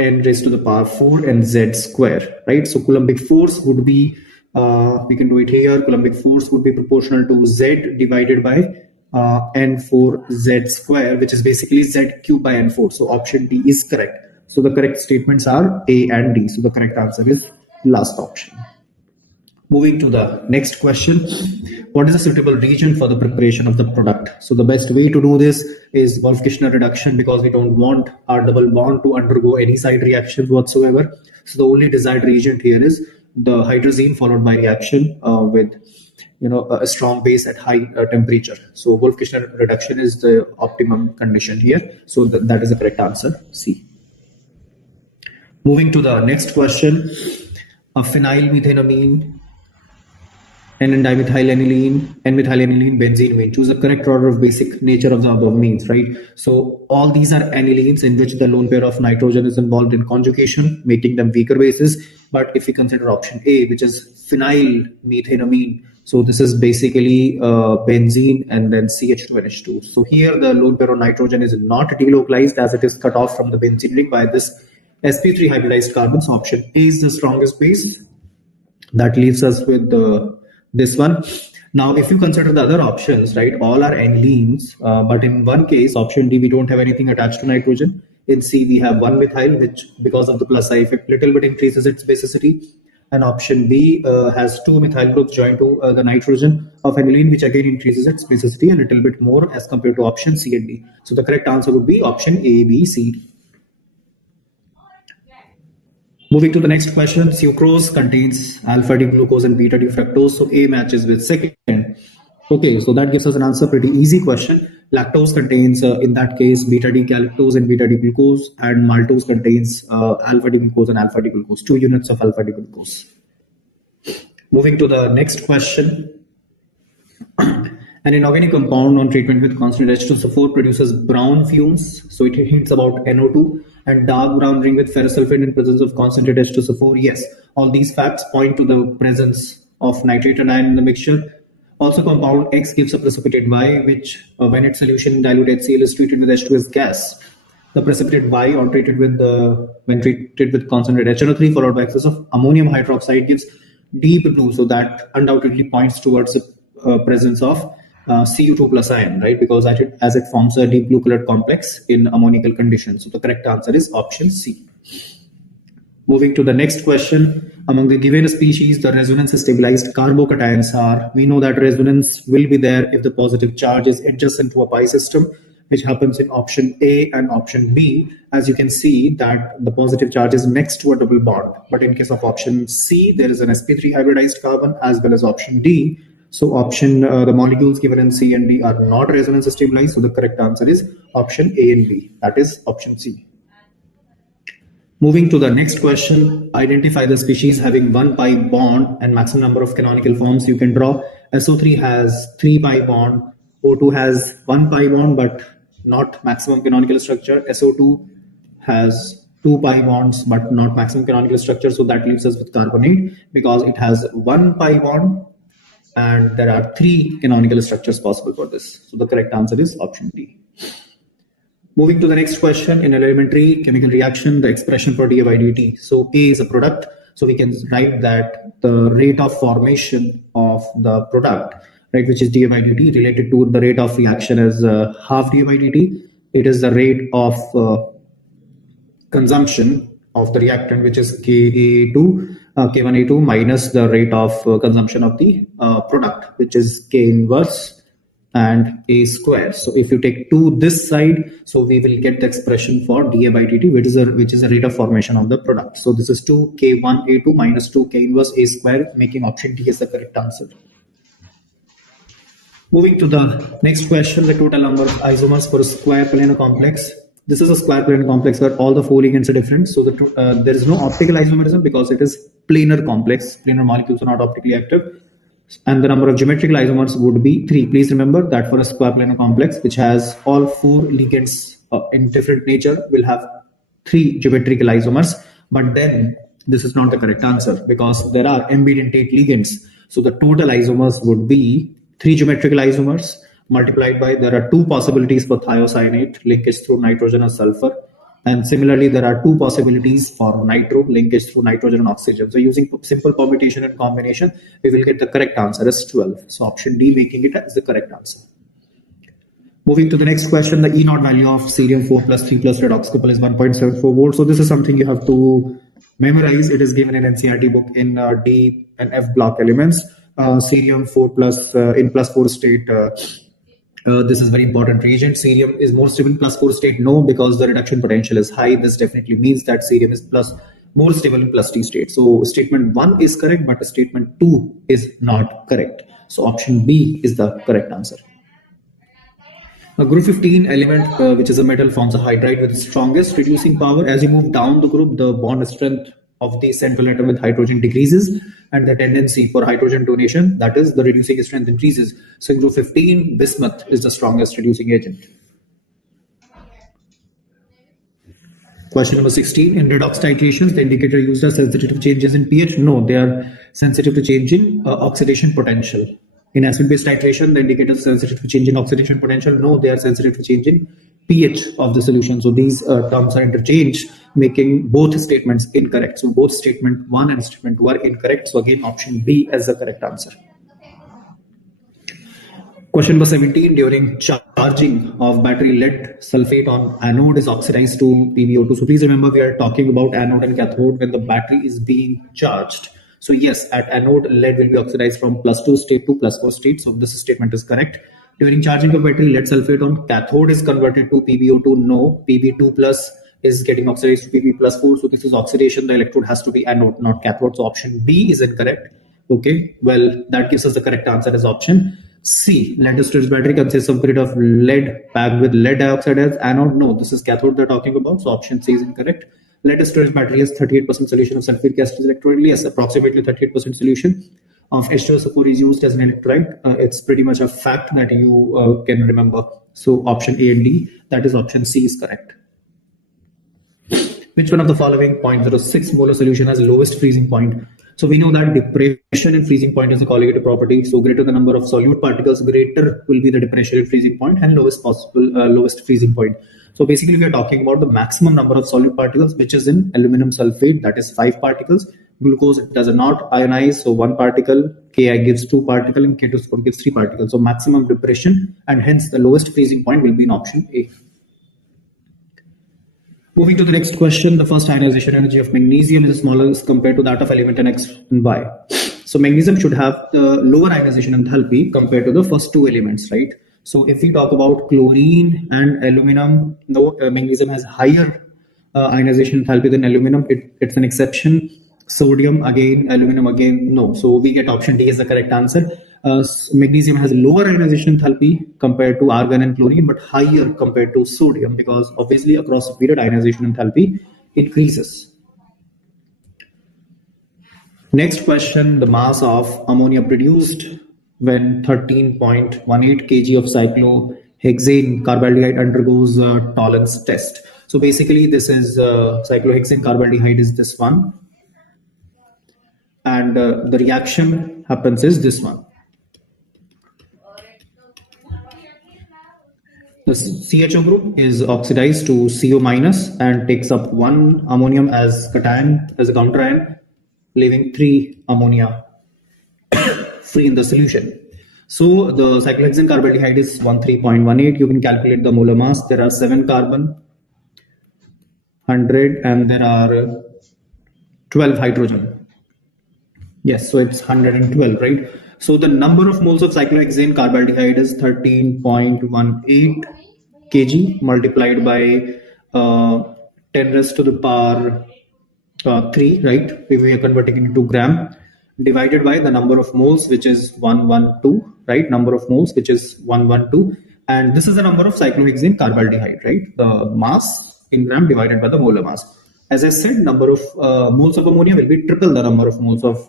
N raised to the power 4 and Z square, right? So Coulombic force would be, we can do it here, Coulombic force would be proportional to Z divided by N4Z square, which is basically Z cube by N4. So option D is correct. So the correct statements are A and D. So the correct answer is last option. Moving to the next question. What is a suitable region for the preparation of the product? So the best way to do this is Wolff-Kishner reduction, because we don't want our double bond to undergo any side reactions whatsoever. So the only desired region here is the hydrazine followed by reaction with a strong base at high temperature. So Wolff-Kishner reduction is the optimum condition here. So that is the correct answer, C. Moving to the next question. A phenylmethanamine, N-dimethylamine, N-methylaniline, benzene amine. Choose the correct order of basic nature of the above means, right? So all these are anilines in which the lone pair of nitrogen is involved in conjugation, making them weaker bases. But if we consider option A, which is phenylmethanamine, so this is basically benzene and then CH2 and H2. So here the lone pair of nitrogen is not delocalized, as it is cut off from the benzene ring by this sp3 hybridized carbon. So option A is the strongest base. That leaves us with this one. Now, if you consider the other options, right, all are anilines, but in one case, option D, we don't have anything attached to nitrogen. In C, we have one methyl, which because of the plus I effect, little bit increases its basicity. And option B has two methyl groups joined to the nitrogen of aniline, which again increases its basicity a little bit more as compared to option C and D. So the correct answer would be option A, B, C, D. Moving to the next question, sucrose contains alpha D glucose and beta D fructose. So A matches with second. Okay, so that gives us an answer. Pretty easy question. Lactose contains, in that case, beta D galactose and beta D glucose, and maltose contains alpha D glucose and alpha D glucose, 2 units of alpha D glucose. Moving to the next question. An inorganic compound on treatment with constant H2SO4 produces brown fumes. So it hints about NO2 and dark brown ring with ferrous sulfate in presence of concentrated H2SO4. Yes, all these facts point to the presence of nitrate and iron in the mixture. Also, compound X gives a precipitate Y, which when its solution in dilute HCl is treated with H2S gas. The precipitate Y, or treated with when treated with concentrated HNO3 followed by excess of ammonium hydroxide, gives deep blue. So that undoubtedly points towards the presence of Cu2 plus ion, right? Because as it forms a deep blue colored complex in ammoniacal conditions. So the correct answer is option C. Moving to the next question, among the given species, the resonance stabilized carbocations are, we know that resonance will be there if the positive charge is adjacent to a pi system, which happens in option A and option B. As you can see that the positive charge is next to a double bond. But in case of option C, there is an sp3 hybridized carbon, as well as option D. So the molecules given in C and D are not resonance stabilized. So the correct answer is option A and B. That is option C. Moving to the next question, identify the species having one pi bond and maximum number of canonical forms you can draw. SO3 has 3 pi bond, O2 has 1 pi bond but not maximum canonical structure. SO2 has 2 pi bonds but not maximum canonical structure. So that leaves us with carbonate because it has 1 pi bond and there are 3 canonical structures possible for this. So the correct answer is option D. Moving to the next question, in elementary chemical reaction, the expression for dA by dt. So A is a product. So we can write that the rate of formation of the product, right, which is dA by dt, related to the rate of reaction as half dA by dt. It is the rate of consumption of the reactant, which is K1A2 minus the rate of consumption of the product, which is K inverse and A square. So if you take 2 this side, so we will get the expression for dA by dt, which is the rate of formation of the product. So this is 2 K1A2 minus 2 K inverse A square, making option D is the correct answer. Moving to the next question, the total number of isomers for a square planar complex. This is a square planar complex where all the 4 ligands are different. So there is no optical isomerism because it is planar complex. Planar molecules are not optically active. And the number of geometrical isomers would be 3. Please remember that for a square planar complex, which has all 4 ligands in different nature, will have 3 geometrical isomers. But then this is not the correct answer because there are ambidentate ligands. So the total isomers would be 3 geometrical isomers multiplied by, there are 2 possibilities for thiocyanate, linkage through nitrogen or sulfur. And similarly, there are 2 possibilities for nitro, linkage through nitrogen and oxygen. So using simple permutation and combination, we will get the correct answer as 12. So option D, making it as the correct answer. Moving to the next question, the E0 value of cerium 4 plus 3 plus redox couple is 1.74 volts. So this is something you have to memorize. It is given in NCERT book in D and F block elements. Cerium 4 plus in plus 4 state. This is very important reagent. Cerium is more stable in plus 4 state. No, because the reduction potential is high. This definitely means that cerium is more stable in plus T state. So statement 1 is correct, but statement 2 is not correct. So option B is the correct answer. A group 15 element, which is a metal, forms a hydride with the strongest reducing power. As you move down the group, the bond strength of the central atom with hydrogen decreases, and the tendency for hydrogen donation, that is the reducing strength, increases. So in group 15, bismuth is the strongest reducing agent. Question number 16, in redox titrations, the indicator used are sensitive to changes in pH. No, they are sensitive to change in oxidation potential. In acid-base titration, the indicator is sensitive to change in oxidation potential. No, they are sensitive to change in pH of the solution. So these terms are interchanged, making both statements incorrect. So both statement 1 and statement 2 are incorrect. So again, option B is the correct answer. Question number 17, during charging of battery, lead sulfate on anode is oxidized to PbO2. So please remember, we are talking about anode and cathode when the battery is being charged. So yes, at anode, lead will be oxidized from plus 2 state to plus 4 state. So this statement is correct. During charging of battery, lead sulfate on cathode is converted to PbO2. No, Pb2 plus is getting oxidized to Pb plus 4. So this is oxidation. The electrode has to be anode, not cathode. So option B is incorrect. Okay, well, that gives us the correct answer as option C. Lead storage battery consists of grid of lead packed with lead dioxide as anode. No, this is cathode they're talking about. So option C is incorrect. Lead storage battery has 38% solution of sulfuric acid electrolyte. Yes, approximately 38% solution of H2SO4 is used as an electrolyte. It's pretty much a fact that you can remember. So option A and D, that is option C is correct. Which one of the following 0.06 molar solution has lowest freezing point? So we know that depression in freezing point is a colligative property. So greater the number of solute particles, greater will be the depression in freezing point and lowest freezing point. So basically we are talking about the maximum number of solute particles, which is in aluminum sulfate, that is 5 particles. Glucose, it does not ionize, so 1 particle, Ki gives 2 particles, and K2 gives 3 particles. So maximum depression, and hence the lowest freezing point will be in option A. Moving to the next question, the first ionization energy of magnesium is smaller as compared to that of element in X and Y. So magnesium should have the lower ionization enthalpy compared to the first two elements, right? So if we talk about chlorine and aluminum, no, magnesium has higher ionization enthalpy than aluminum. It's an exception. Sodium again, aluminum again, no. So we get option D as the correct answer. Magnesium has lower ionization enthalpy compared to argon and chlorine, but higher compared to sodium, because obviously across a period ionization enthalpy increases. Next question, the mass of ammonia produced when 13.18 kg of cyclohexane carbaldehyde undergoes a tolerance test. So basically this is cyclohexane carbaldehyde is this one, and the reaction happens is this one. The CHO group is oxidized to CO minus and takes up 1 ammonium as cation, as a counterion, leaving 3 ammonia free in the solution. So the cyclohexane carbaldehyde is 13.18. You can calculate the molar mass. There are 7 carbon, 100, and there are 12 hydrogen. Yes, so it's 112, right? So the number of moles of cyclohexane carbaldehyde is 13.18 kg multiplied by 10 raised to the power 3, right? If we are converting it into gram, divided by the number of moles, which is 112, right? Number of moles, which is 112, and this is the number of cyclohexane carbaldehyde, right? The mass in gram divided by the molar mass. As I said, number of moles of ammonia will be triple the number of moles of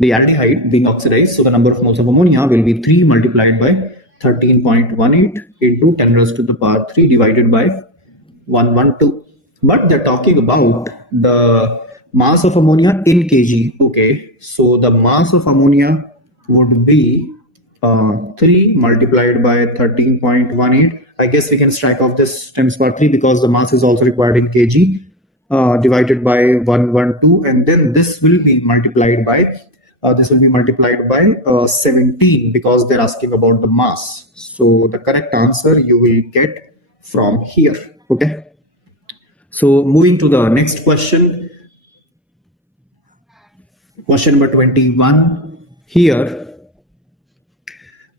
the aldehyde being oxidized. So the number of moles of ammonia will be 3 multiplied by 13.18 into 10 raised to the power 3 divided by 112. But they're talking about the mass of ammonia in kg. Okay, so the mass of ammonia would be 3 multiplied by 13.18. I guess we can strike off this times power 3 because the mass is also required in kg, divided by 112, and then this will be multiplied by 17 because they're asking about the mass. So the correct answer you will get from here. Okay. So moving to the next question, question number 21. Here,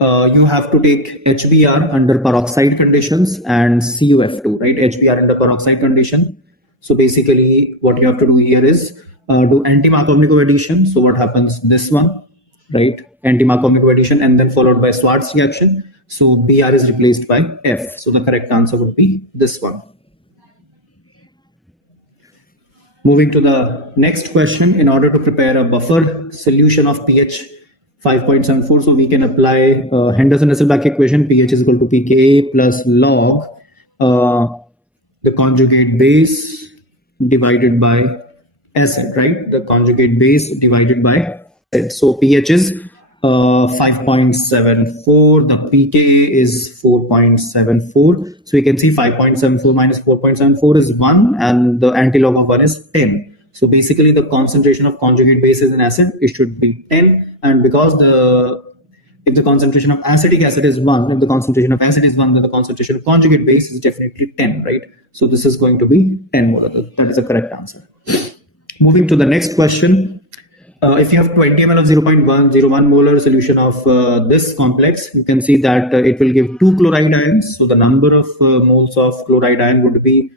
you have to take HBr under peroxide conditions and CuF2, right? HBr under peroxide condition. So basically what you have to do here is do anti-Markovnikov addition. So what happens? This one, right? Anti-Markovnikov addition and then followed by Schwarz reaction. So Br is replaced by F. So the correct answer would be this one. Moving to the next question, in order to prepare a buffer solution of pH 5.74, so we can apply Henderson-Hasselbalch equation. pH is equal to pKa plus log the conjugate base divided by acid, right? The conjugate base divided by acid. So pH is 5.74, the pKa is 4.74. So we can see 5.74 minus 4.74 is 1, and the antilog of 1 is 10. So basically the concentration of conjugate base in acid, it should be 10, and because if the concentration of acetic acid is 1, if the concentration of acid is 1, then the concentration of conjugate base is definitely 10, right? So this is going to be 10 molar. That is the correct answer. Moving to the next question. If you have 20 ml of 0.101 molar solution of this complex, you can see that it will give 2 chloride ions. So the number of moles of chloride ion would be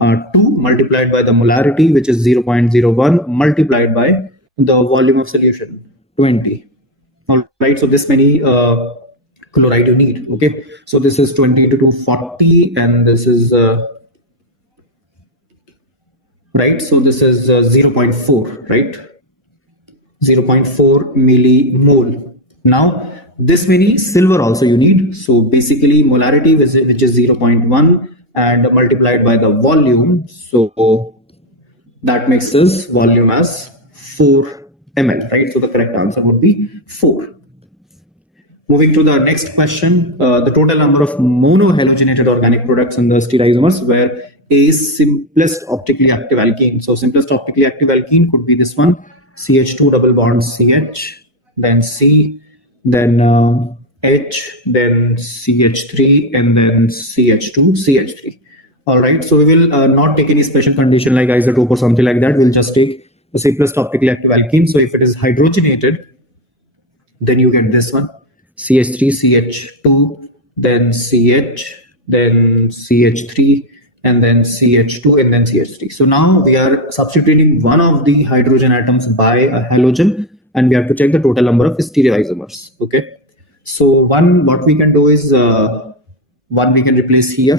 2 multiplied by the molarity, which is 0.01, multiplied by the volume of solution, 20. All right, so this many chloride you need. Okay, so this is 20 to 240, and this is right. So this is 0.4, right? 0.4 millimole. Now this many silver also you need. So basically molarity, which is 0.1 and multiplied by the volume. So that makes this volume as 4 ml, right? So the correct answer would be 4. Moving to the next question, the total number of monohalogenated organic products in the stereoisomers where a simplest optically active alkene. So simplest optically active alkene could be this one, CH2 double bond CH, then C, then H, then CH3, and then CH2, CH3. All right, so we will not take any special condition like isotope or something like that. We'll just take the simplest optically active alkene. So if it is hydrogenated, then you get this one, CH3, CH2, then CH, then CH3, and then CH2, and then CH3. So now we are substituting one of the hydrogen atoms by a halogen, and we have to check the total number of stereoisomers. Okay, so what we can do is one we can replace here.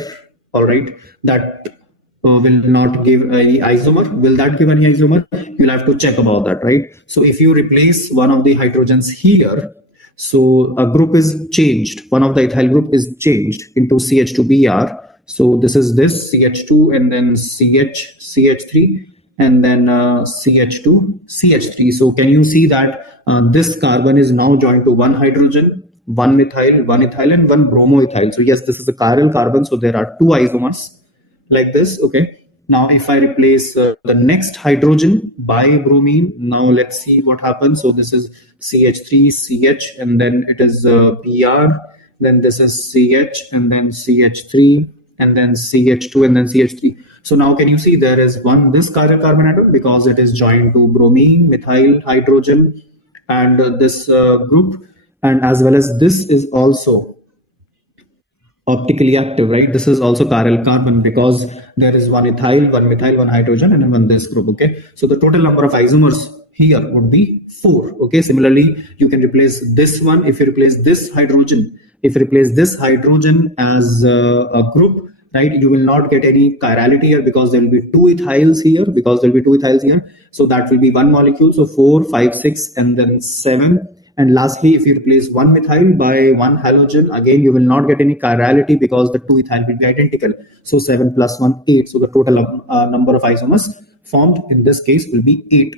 All right, that will not give any isomer. Will that give any isomer? You'll have to check about that, right? So if you replace one of the hydrogens here, so a group is changed. One of the ethyl group is changed into CH2Br. So this is this CH2 and then CH3 and then CH2 CH3. So can you see that this carbon is now joined to one hydrogen, one methyl, and one bromoethyl. So yes, this is a chiral carbon. So there are two isomers like this. Okay, now if I replace the next hydrogen by bromine, now let's see what happens. So this is CH3 CH and then it is Br, then this is CH and then CH3 and then CH2 and then CH3. So now can you see there is this chiral carbon atom because it is joined to bromine, methyl, hydrogen, and this group, and as well as this is also optically active, right? This is also chiral carbon because there is one ethyl, one methyl, one hydrogen, and then one this group. Okay, so the total number of isomers here would be 4. Okay, similarly you can replace this one. If you replace this hydrogen, as a group, right, you will not get any chirality here because there will be two ethyls here, so that will be one molecule. So 4, 5, 6, and then 7. And lastly, if you replace one methyl by one halogen, again you will not get any chirality because the two ethyl will be identical. So 7 plus 1, 8. So the total number of isomers formed in this case will be 8,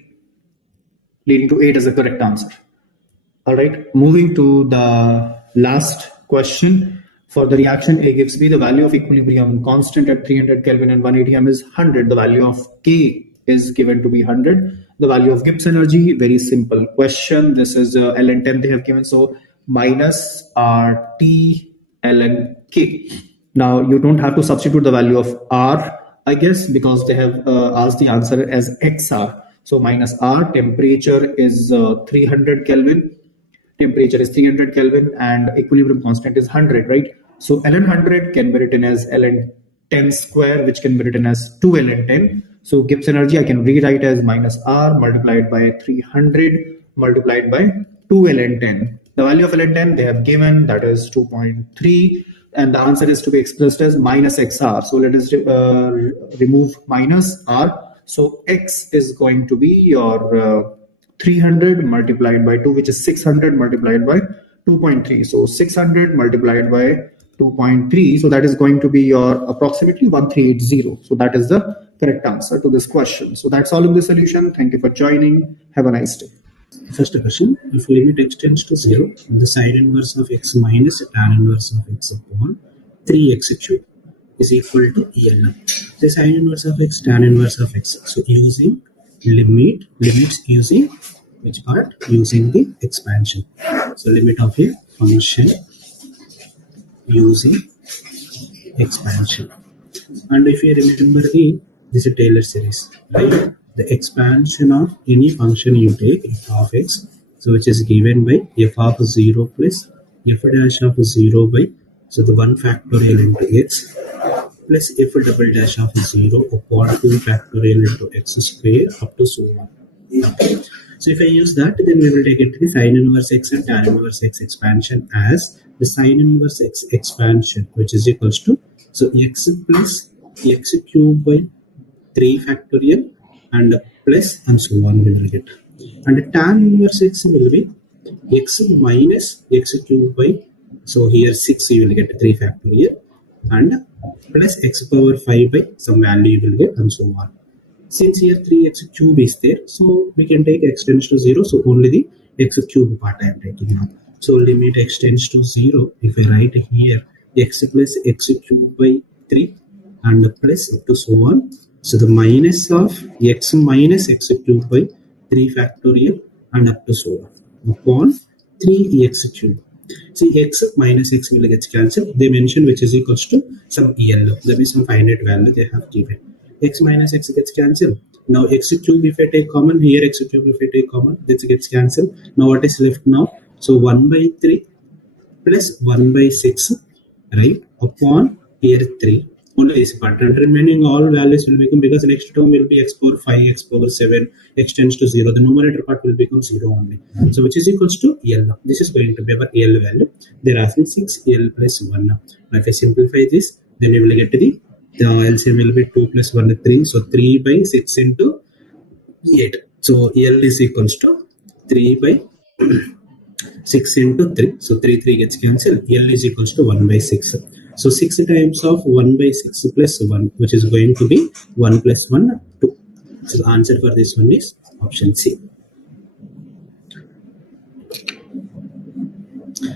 leading to 8 as the correct answer. All right, moving to the last question. For the reaction A gives me the value of equilibrium constant at 300 Kelvin and 180 m is 100. The value of K is given to be 100. The value of Gibbs energy, very simple question. This is ln10 they have given. So minus RT ln K. Now you don't have to substitute the value of R, I guess, because they have asked the answer as XR. So minus R, temperature is 300 Kelvin. Temperature is 300 Kelvin and equilibrium constant is 100, right? So ln 100 can be written as ln 10 square, which can be written as 2 ln 10. So Gibbs energy I can rewrite as minus R multiplied by 300 multiplied by 2 ln 10. The value of ln 10 they have given, that is 2.3, and the answer is to be expressed as minus XR. So let us remove minus R. So X is going to be your 300 multiplied by 2, which is 600 multiplied by 2.3. So 600 multiplied by 2.3. So that is going to be your approximately 1380. So that is the correct answer to this question. So that's all in the solution. Thank you for joining. Have a nice day. First question, if limit x tends to 0, the sine inverse of x minus tan inverse of x upon 3x cube is equal to ELN. The sine inverse of x, tan inverse of x. So using limits using which part? Using the expansion. So limit of a function using expansion. And if you remember this is Taylor series, right? The expansion of any function you take, f of x, so which is given by f of 0 plus f dash of 0 by, so the 1 factorial into x plus f double dash of 0 upon 2 factorial into x square up to so on. So if I use that, then we will take it to the sine inverse x and tan inverse x expansion as the sine inverse x expansion, which is equals to, so x plus x cube by 3 factorial and plus and so on we will get. And tan inverse x will be x minus x cube by, so here 6 you will get 3 factorial and plus x power 5 by some value you will get and so on. Since here 3x cube is there, so we can take x tends to 0, so only the x cube part I am taking now. So limit x tends to 0, if I write here x plus x cube by 3 and plus up to so on. So the minus of x minus x cube by 3 factorial and up to so on upon 3x cube. See, x minus x will get cancelled. They mention which is equals to some L. That is some finite value they have given. X minus x gets cancelled. Now x cube if I take common, here x cube if I take common, this gets cancelled. Now what is left now? So 1 by 3 plus 1 by 6, right, upon here 3. Only this part, and remaining all values will become, because next term will be x power 5, x power 7, x tends to 0. The numerator part will become 0 only. So which is equals to L. This is going to be our L value. They're asking 6L plus 1. Now if I simplify this, then you will get the LCM will be 2 plus 1 3. So 3 by 6 into 8. So L is equals to 3 by 6 into 3. So 3 gets cancelled. L is equals to 1 by 6. So 6 times of 1 by 6 plus 1, which is going to be 1 plus 1, 2. So the answer for this one is option C.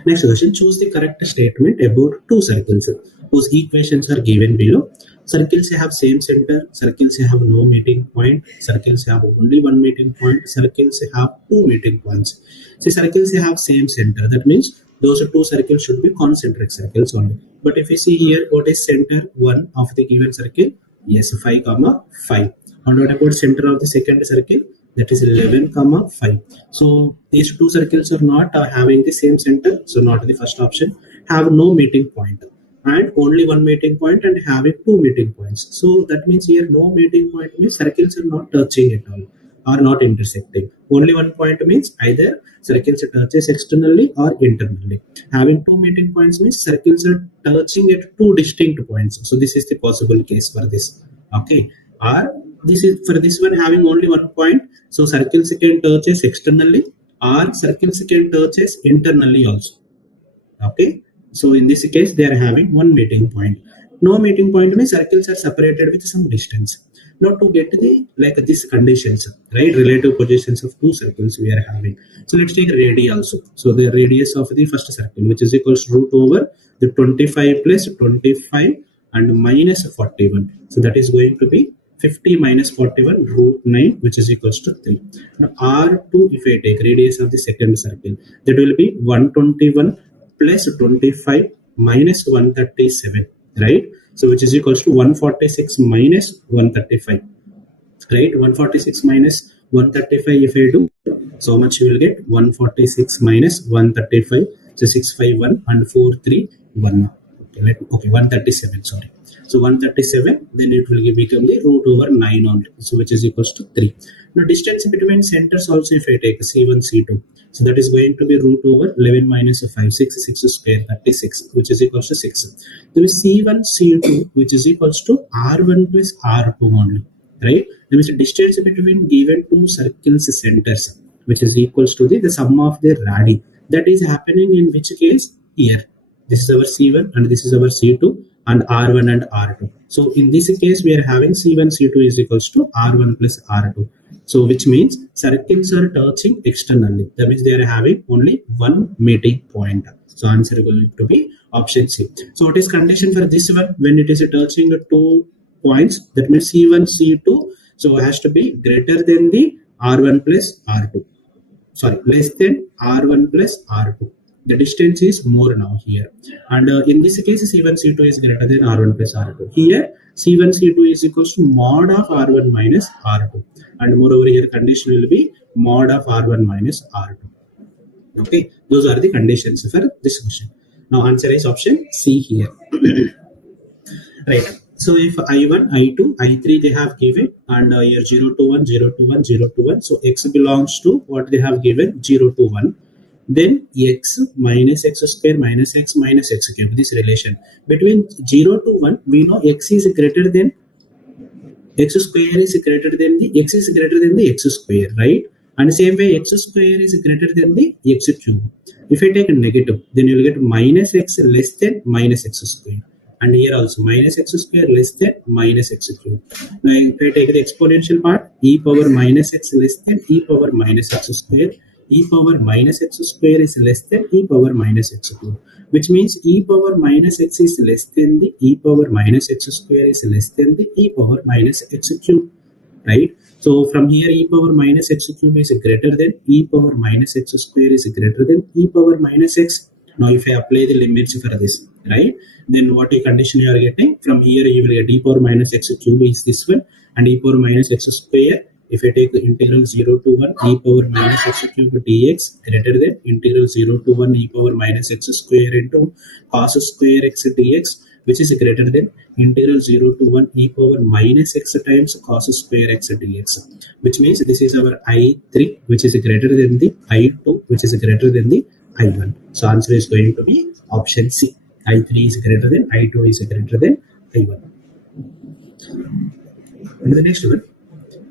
Next question, choose the correct statement about two circles whose equations are given below. Circles have same center, circles have no meeting point, circles have only one meeting point, circles have two meeting points. See, circles have same center, that means those two circles should be concentric circles only. But if you see here, what is center 1 of the given circle? Yes, 5 comma 5. And what about center of the second circle? That is 11 comma 5. So these two circles are not having the same center, so not the first option. Have no meeting point and only one meeting point and having two meeting points. So that means here no meeting point means circles are not touching at all, are not intersecting. Only one point means either circles touches externally or internally. Having two meeting points means circles are touching at two distinct points. So this is the possible case for this. Okay. Or this is for this one having only one point. So circles can touches externally or circles can touches internally also. Okay. So in this case, they are having one meeting point. No meeting point means circles are separated with some distance. Now to get the like these conditions, right? Relative positions of two circles we are having. So let's take radii also. So the radius of the first circle, which is equals to root over the 25 plus 25 and minus 41. So that is going to be 50 minus 41 root 9, which is equals to 3. Now R2, if I take radius of the second circle, that will be 121 plus 25 minus 137, right? So which is equals to 146 minus 135, right? 146 minus 135 if I do, so much you will get 146 minus 135, so 651 and 431. Okay, 137, sorry. So 137, then it will become the root over 9 only, so which is equals to 3. Now distance between centers also if I take C1, C2, so that is going to be root over 11 minus 5, 6 square, 36, which is equals to 6. There is C1, C2, which is equals to R1 plus R2 only, right? There is a distance between given two circles centers, which is equals to the sum of their radii. That is happening in which case? Here. This is our C1 and this is our C2 and R1 and R2. So in this case, we are having C1, C2 is equals to R1 plus R2. So which means circles are touching externally. That means they are having only one meeting point. So answer is going to be option C. So what is condition for this one? When it is touching two points, that means C1, C2. So it has to be greater than the R1 plus R2. Sorry, less than R1 plus R2. The distance is more now here. And in this case, C1, C2 is greater than R1 plus R2. Here, C1, C2 is equals to mod of R1 minus R2. And moreover, here condition will be mod of R1 minus R2. Okay, those are the conditions for this question. Now, answer is option C here. Right. So if I1, I2, I3 they have given, and here 0 to 1, 0 to 1, 0 to 1. So x belongs to what they have given, 0 to 1. Then x minus x square minus x cube, this relation between 0 to 1, we know x is greater than x square is greater than the x is greater than the x square, right? And same way x square is greater than the x cube. If I take a negative, then you will get minus x less than minus x square. And here also minus x square less than minus x cube. Now if I take the exponential part, e power minus x less than e power minus x square, e power minus x square is less than e power minus x cube, which means e power minus x is less than the e power minus x square is less than the e power minus x cube, right? So from here e power minus x cube is greater than e power minus x square is greater than e power minus x. Now if I apply the limits for this, right, then what a condition you are getting from here, you will get e power minus x cube is this one, and e power minus x square, if I take the integral 0 to 1 e power minus x cube dx greater than integral 0 to 1 e power minus x square into cos square x dx, which is greater than integral 0 to 1 e power minus x times cos square x dx, which means this is our I3, which is greater than the I2, which is greater than the I1. So answer is going to be option C. I3 is greater than I2 is greater than I1. And the next one,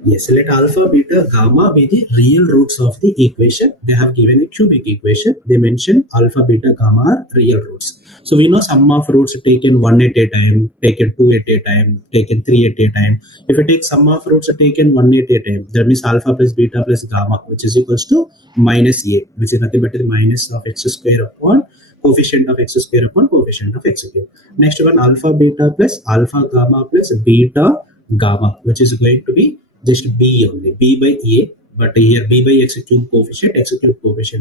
yes, let alpha, beta, gamma be the real roots of the equation. They have given a cubic equation. They mention alpha, beta, gamma are real roots. So we know sum of roots taken 1 at a time, taken 2 at a time, taken 3 at a time. If you take sum of roots taken 1 at a time, that means alpha plus beta plus gamma, which is equals to minus a, which is nothing but the minus of x square upon coefficient of x square upon coefficient of x cube. Next one, alpha, beta plus alpha, gamma plus beta, gamma, which is going to be just b only, b by a, but here b by x cube coefficient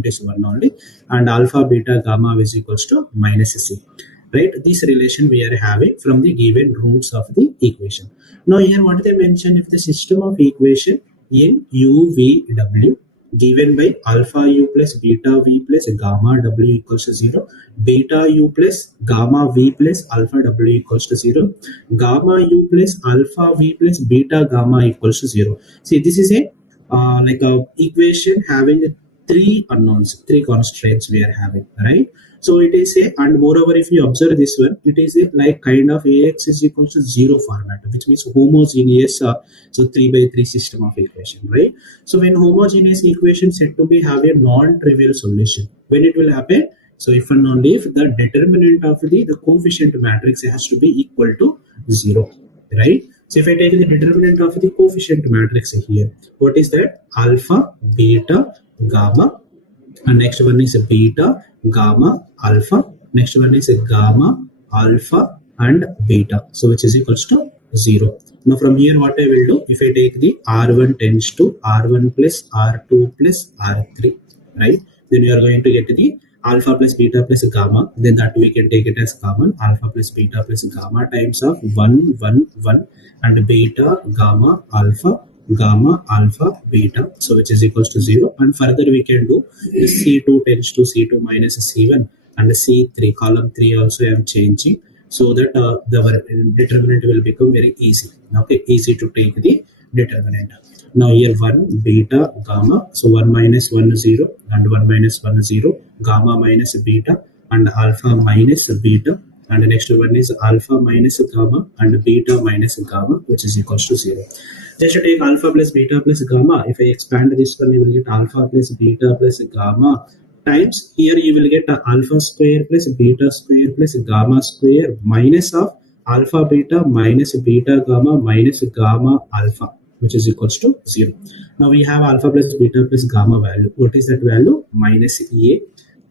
is 1 only, and alpha, beta, gamma is equals to minus c, right? This relation we are having from the given roots of the equation. Now here what they mention, if the system of equation in UVW given by alpha u plus beta v plus gamma w equals to 0, beta u plus gamma v plus alpha w equals to 0, gamma u plus alpha v plus beta gamma equals to 0. See, this is a like a equation having three unknowns, three constraints we are having, right? So it is a, and moreover if you observe this one, it is a like kind of ax is equals to 0 format, which means homogeneous, so 3 by 3 system of equation, right? So when homogeneous equation said to be have a non-trivial solution, when it will happen, so if and only if the determinant of the coefficient matrix has to be equal to 0, right? So if I take the determinant of the coefficient matrix here, what is that? Alpha, beta, gamma, and next one is beta, gamma, alpha, next one is gamma, alpha, and beta, so which is equals to 0. Now from here what I will do, if I take the R1 tends to R1 plus R2 plus R3, right, then you are going to get the alpha plus beta plus gamma, then that we can take it as common, alpha plus beta plus gamma times of 1 1 1 and beta gamma alpha gamma alpha beta, so which is equals to 0. And further we can do the C2 tends to C2 minus C1 and C3 column 3 also I am changing, so that the determinant will become very easy. Okay, easy to take the determinant. Now here 1 beta gamma, so 1 minus 1 0 and 1 minus 1 0, gamma minus beta and alpha minus beta, and the next one is alpha minus gamma and beta minus gamma, which is equals to 0. Just take alpha plus beta plus gamma. If I expand this one, you will get alpha plus beta plus gamma times, here you will get alpha square plus beta square plus gamma square minus of alpha beta minus beta gamma minus gamma alpha, which is equals to 0. Now we have alpha plus beta plus gamma value. What is that value? Minus a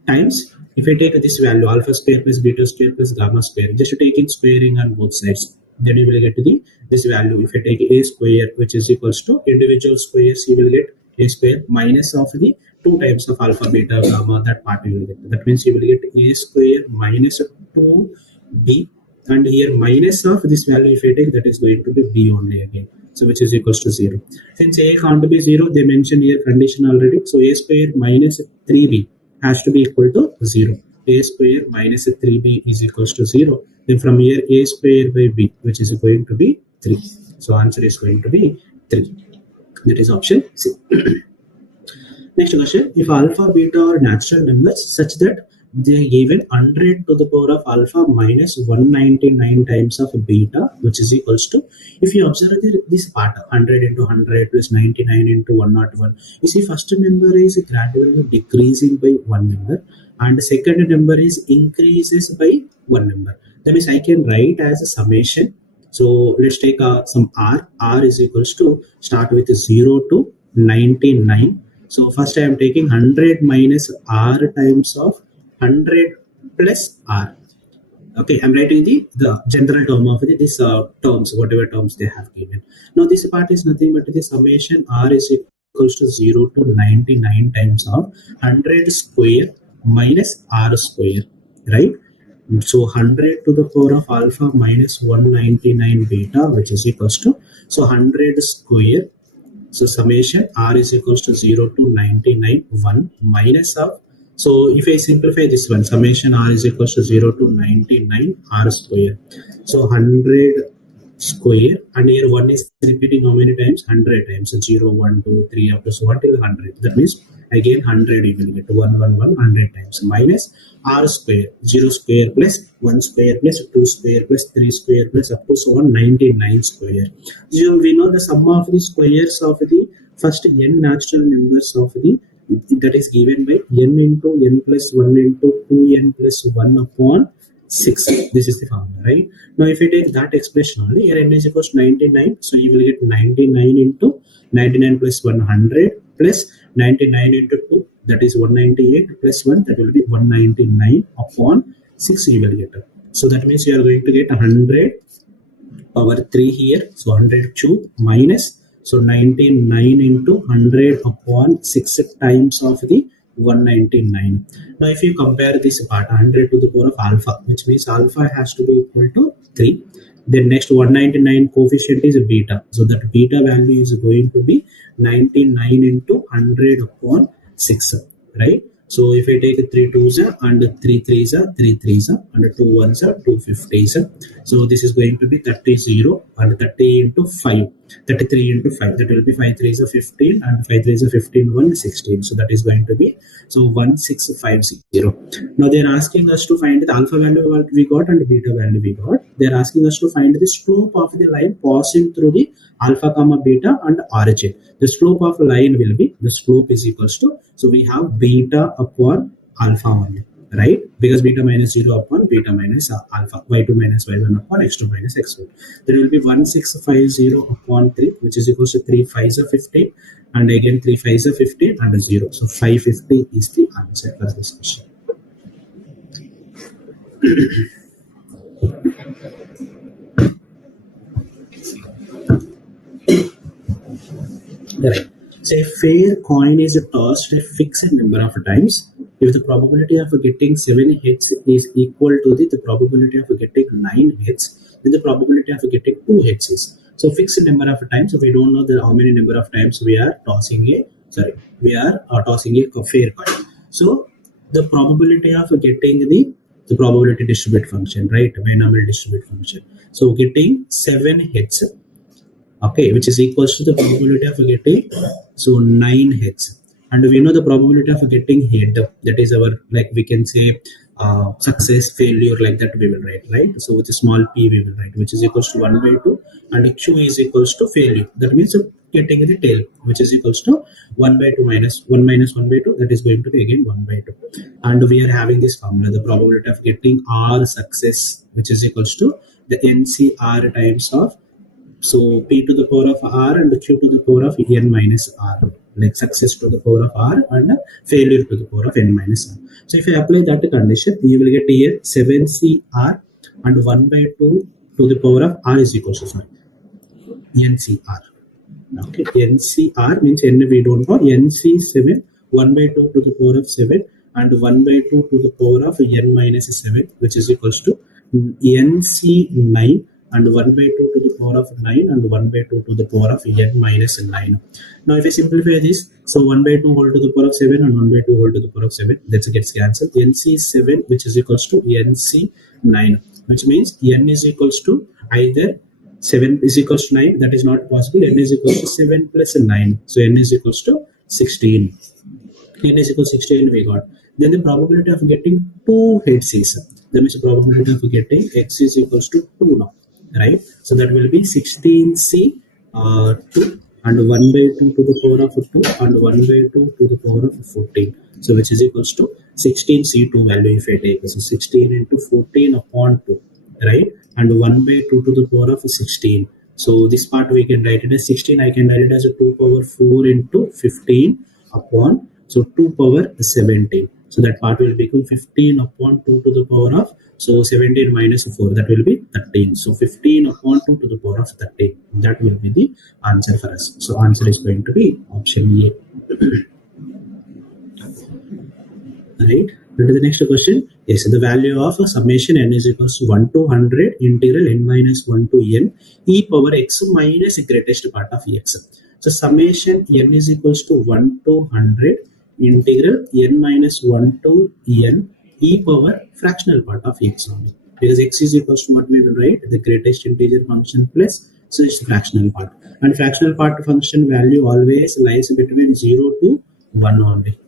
times, if I take this value alpha square plus beta square plus gamma square, just taking squaring on both sides, then you will get the this value. If I take a square, which is equals to individual squares, you will get a square minus of the 2 times of alpha beta gamma, that part you will get. That means you will get a square minus 2b, and here minus of this value if I take, that is going to be b only again, so which is equals to 0. Since a can't be 0, they mentioned here condition already, so a square minus 3b has to be equal to 0. A square minus 3b is equals to 0. Then from here a square by b, which is going to be 3. So answer is going to be 3. That is option C. Next question, if alpha beta are natural numbers such that they are given 100 to the power of alpha minus 199 times of beta, which is equals to, if you observe this part 100 into 100 plus 99 into 101, you see first number is gradually decreasing by one number and the second number is increases by one number. That means I can write as a summation. So let's take some r is equals to start with 0 to 99. So first I am taking 100 minus r times of 100 plus r. Okay, I'm writing the general term of these terms, whatever terms they have given. Now this part is nothing but the summation r is equals to 0 to 99 times of 100 square minus r square, right? So 100 to the power of alpha minus 199 beta, which is equals to, so 100 square, so summation r is equals to 0 to 99 1 minus of, so if I simplify this one, summation r is equals to 0 to 99 r square. So 100 square, and here 1 is repeating how many times? 100 times. So 0, 1, 2, 3 up to so on till 100. That means again 100 you will get 1, 1, 1, 100 times minus r square, 0 square plus 1 square plus 2 square plus 3 square plus up to so on 99 square. So we know the sum of the squares of the first n natural numbers of the, that is given by n into n plus 1 into 2n plus 1 upon 6. This is the formula, right? Now if you take that expression only, here n is equals to 99, so you will get 99 into 99 plus 100 plus 99 into 2, that is 198 plus 1, that will be 199 upon 6 you will get. So that means you are going to get 100 power 3 here, so 100 cube minus, so 99 into 100 upon 6 times of the 199. Now if you compare this part, 100 to the power of alpha, which means alpha has to be equal to 3. Then next 199 coefficient is beta, so that beta value is going to be 99 into 100 upon 6, right? So if I take 3 2s and 3 3s, 3 3s and 2 1s, 2 50s. So this is going to be 30 0 and 30 into 5, 33 into 5. That will be 5 3s 15 and 5 3s 15 1 16. So that is going to be, so 1650. Now they are asking us to find the alpha value what we got and beta value we got. They are asking us to find the slope of the line passing through the alpha comma beta and origin. The slope of a line will be, the slope is equals to, so we have beta upon alpha only, right? Because beta minus 0 upon beta minus alpha, y2 minus y1 upon x2 minus x1. There will be 1650 upon 3, which is equals to 3 5s are 15, and again 3 5s are 15 and 0. So 550 is the answer for this question. Right. So a fair coin is tossed a fixed number of times. If the probability of getting 7 hits is equal to the probability of getting 9 hits, then the probability of getting 2 hits is. So fixed number of times. So we don't know how many number of times we are tossing a, tossing a fair coin. So the probability of getting the probability distribute function, right? Binomial distribute function. So getting 7 hits, okay, which is equals to the probability of getting, so 9 hits, and we know the probability of getting hit, that is our, like we can say success, failure, like that we will write, right? So with a small p we will write, which is equals to 1 by 2, and q is equals to failure, that means getting the tail, which is equals to 1 by 2 minus 1 minus 1 by 2, that is going to be again 1 by 2, and we are having this formula, the probability of getting r success, which is equals to the ncr times of, so p to the power of r and q to the power of n minus r, like success to the power of r and failure to the power of n minus r. So if I apply that condition, you will get here 7cr and 1 by 2 to the power of r is equals to, sorry, ncr. Okay, ncr means n we don't know, nc7 1 by 2 to the power of 7 and 1 by 2 to the power of n minus 7, which is equals to nc9 and 1 by 2 to the power of 9 and 1 by 2 to the power of n minus 9. Now if I simplify this, so 1 by 2 whole to the power of 7 and 1 by 2 whole to the power of 7, that gets cancelled. nc7, which is equals to nc9, which means n is equals to either 7 is equals to 9, that is not possible, n is equals to 7 plus 9, so n is equals to 16. N is equal to 16 we got. Then the probability of getting 2 hits is, that means the probability of getting x is equals to 2 now, right? So that will be 16c 2 and 1 by 2 to the power of 2 and 1 by 2 to the power of 14. So which is equals to 16c2 value if I take. So 16 into 14 upon 2, right? And 1 by 2 to the power of 16. So this part we can write it as 16. I can write it as a 2 power 4 into 15 upon, so 2 power 17. So that part will become 15 upon 2 to the power of, so 17 minus 4, that will be 13. So 15 upon 2 to the power of 13. That will be the answer for us. So answer is going to be option A. Right. To the next question. Yes, the value of a summation n is equals to 1 to 100 integral n minus 1 to n e power x minus the greatest part of x. So summation n is equals to 1 to 100 integral n minus 1 to n e power fractional part of x only. Because x is equals to what we will write, the greatest integer function plus, so it's the fractional part. And fractional part function value always lies between 0 to 1 only.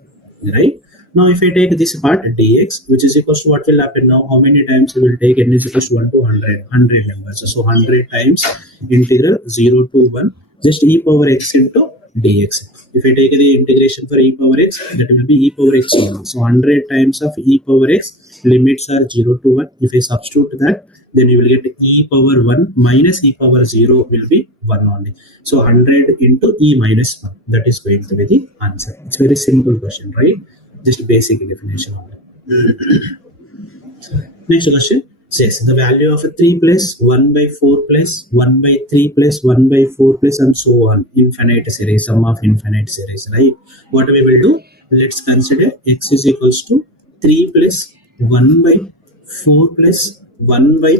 Right. Now, if I take this part dx, which is equals to what will happen now, how many times we will take n is equals to 1 to 100 numbers. So 100 times integral 0 to 1, just e power x into dx. If I take the integration for e power x, that will be e power x only. So 100 times of e power x, limits are 0 to 1. If I substitute that, then you will get e power 1 minus e power 0 will be 1 only. So 100 into e minus 1, that is going to be the answer. It's a very simple question, right? Just basic definition of it. Next question says the value of a 3 plus 1 by 4 plus 1 by 3 plus 1 by 4 plus and so on, infinite series, sum of infinite series, right? What we will do, let's consider x is equals to 3 plus 1 by 4 plus 1 by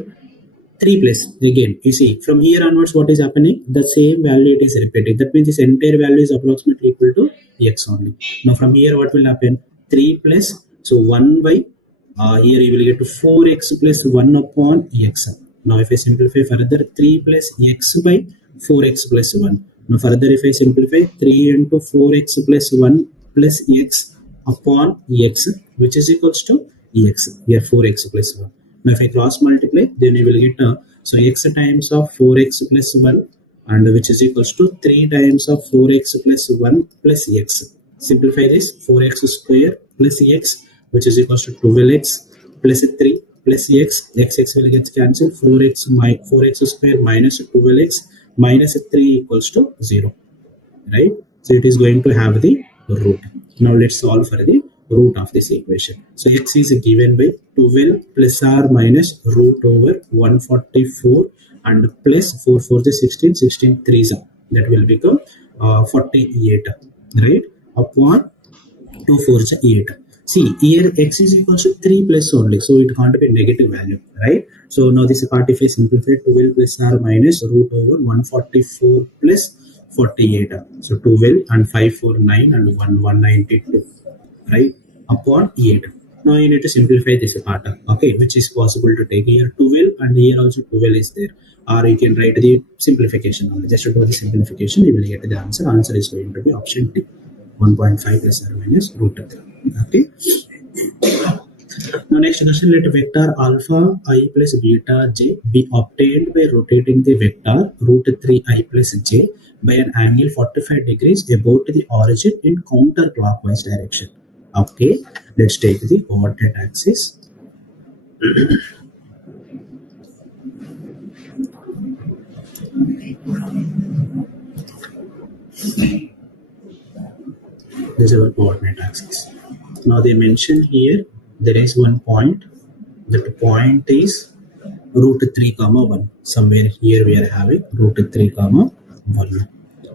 3 plus, again you see from here onwards what is happening, the same value it is repeating. That means this entire value is approximately equal to x only. Now from here what will happen, 3 plus, so 1 by, here you will get to 4x plus 1 upon x. Now if I simplify further, 3 plus x by 4x plus 1. Now further if I simplify, 3 into 4x plus 1 plus x upon x, which is equals to x, here 4x plus 1. Now if I cross multiply, then you will get so x times of 4x plus 1, and which is equals to 3 times of 4x plus 1 plus x. Simplify this, 4x square plus x, which is equals to 12x plus 3 plus x. X will get cancelled. 4x square minus 12x minus 3 equals to 0. Right? So it is going to have the root. Now let's solve for the root of this equation. So x is given by 12 plus or minus root over 144 and plus 4 for the 16, 16 3s, that will become 48, right? Upon 2 4s 8. See here x is equals to 3 plus only, so it can't be negative value, right? So now this part if I simplify, 12 plus or minus root over 144 plus 48. So 12 and 5 4 9 and 1 192, right? Upon 8. Now you need to simplify this part, okay, which is possible to take here 12 and here also 12 is there, or you can write the simplification only. Just to do the simplification, you will get the answer. Answer is going to be option D, 1.5 plus or minus root 3. Okay. Now next question, let vector alpha I plus beta j be obtained by rotating the vector root 3i plus j by an angle 45 degrees about the origin in counterclockwise direction. Okay, let's take the coordinate axis. This is our coordinate axis. Now they mentioned here there is one point. That point is root 3 comma 1. Somewhere here we are having root 3 comma 1.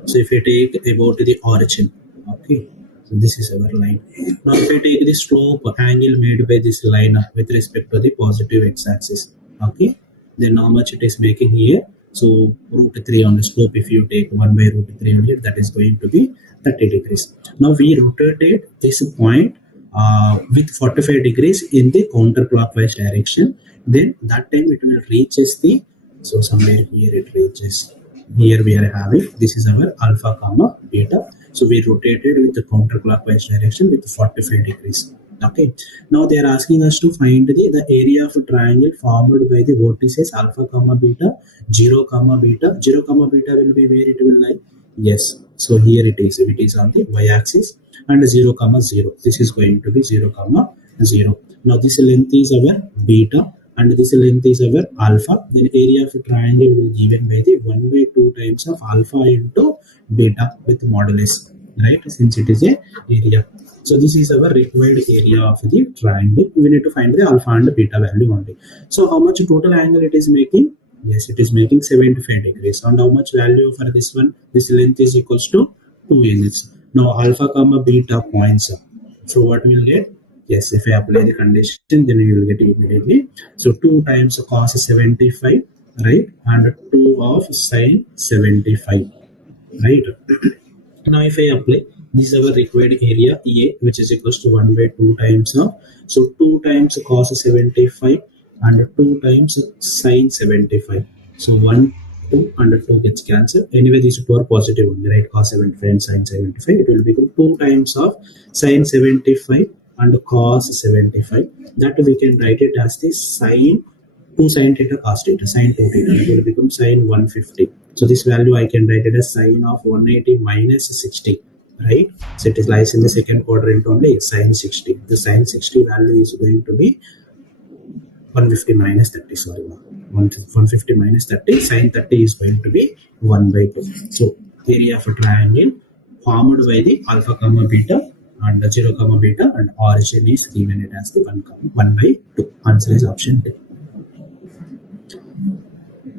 So if I take about the origin, okay, so this is our line. Now if I take the slope angle made by this line with respect to the positive x-axis, okay, then how much it is making here. So root 3 on the slope, if you take 1 by root 3 on here, that is going to be 30 degrees. Now we rotated this point with 45 degrees in the counterclockwise direction. Then that time it will reaches the, so somewhere here it reaches. Here we are having, this is our alpha comma beta. So we rotated with the counterclockwise direction with 45 degrees. Okay. Now they are asking us to find the area of a triangle formed by the vertices alpha comma beta, 0 comma beta. 0 comma beta will be where it will lie. Yes. So here it is. It is on the y-axis, and 0 comma 0. This is going to be 0 comma 0. Now this length is our beta and this length is our alpha. Then area of a triangle will be given by the 1 by 2 times of alpha into beta with modulus. right? Since it is a area. So this is our required area of the triangle. We need to find the alpha and beta value only. So how much total angle it is making? Yes, it is making 75 degrees. And how much value for this one? This length is equals to 2 units. Now alpha comma beta points up. So what we will get? Yes, if I apply the condition, then we will get immediately. So 2 times cos 75, right? And 2 of sin 75, right? Now if I apply, this is our required area A, which is equals to 1 by 2 times of, so 2 times cos 75 and 2 times sin 75. So 1, 2 and 2 gets cancelled. Anyway, these two are positive only, right? Cos 75 and sin 75. It will become 2 times of sin 75 and cos 75. That we can write it as the sin 2 sin theta cos theta, sin 2 theta. It will become sin 150. So this value I can write it as sin of 180 minus 60, right? So it lies in the second quadrant only, sin 60. The sin 60 value is going to be 150 minus 30, sorry, 150 minus 30, sin 30 is going to be 1 by 2. So area of a triangle formed by the alpha comma beta and 0 comma beta, and origin is given it as the 1 by 2. Answer is option D.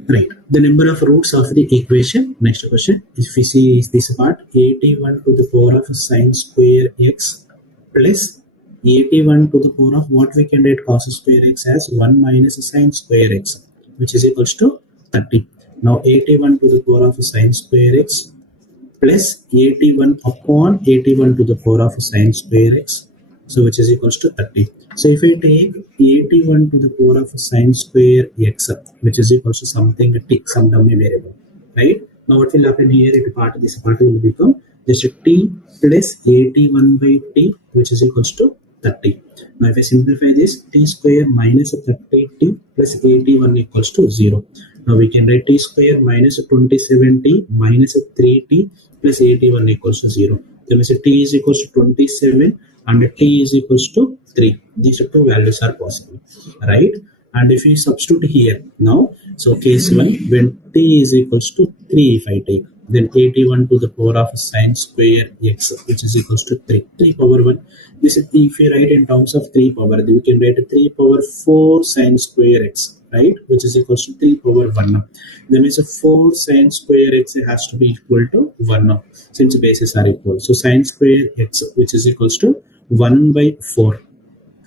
Right. The number of roots of the equation. Next question. If we see is this part, 81 to the power of sine square x plus 81 to the power of what we can write cos square x as 1 minus sine square x, which is equals to 30. Now 81 to the power of sine square x plus 81 upon 81 to the power of sine square x, so which is equals to 30. So if I take 81 to the power of sine square x, which is equals to something t, some dummy variable, right? Now what will happen here? This part will become just t plus 81 by t, which is equals to 30. Now if I simplify this, t square minus 30t plus 81 equals to 0. Now we can write t square minus 27t minus 3t plus 81 equals to 0. Then we say t is equals to 27 and t is equals to 3. These two values are possible, right? And if we substitute here now, so case 1, when t is equals to 3, if I take, then 81 to the power of sine square x, which is equals to 3 power 1. This is, if we write in terms of 3 power, then we can write 3 power 4 sine square x, right? Which is equals to 3 power 1. That means 4 sine square x has to be equal to 1 since bases are equal. So sine square x, which is equals to 1 by 4.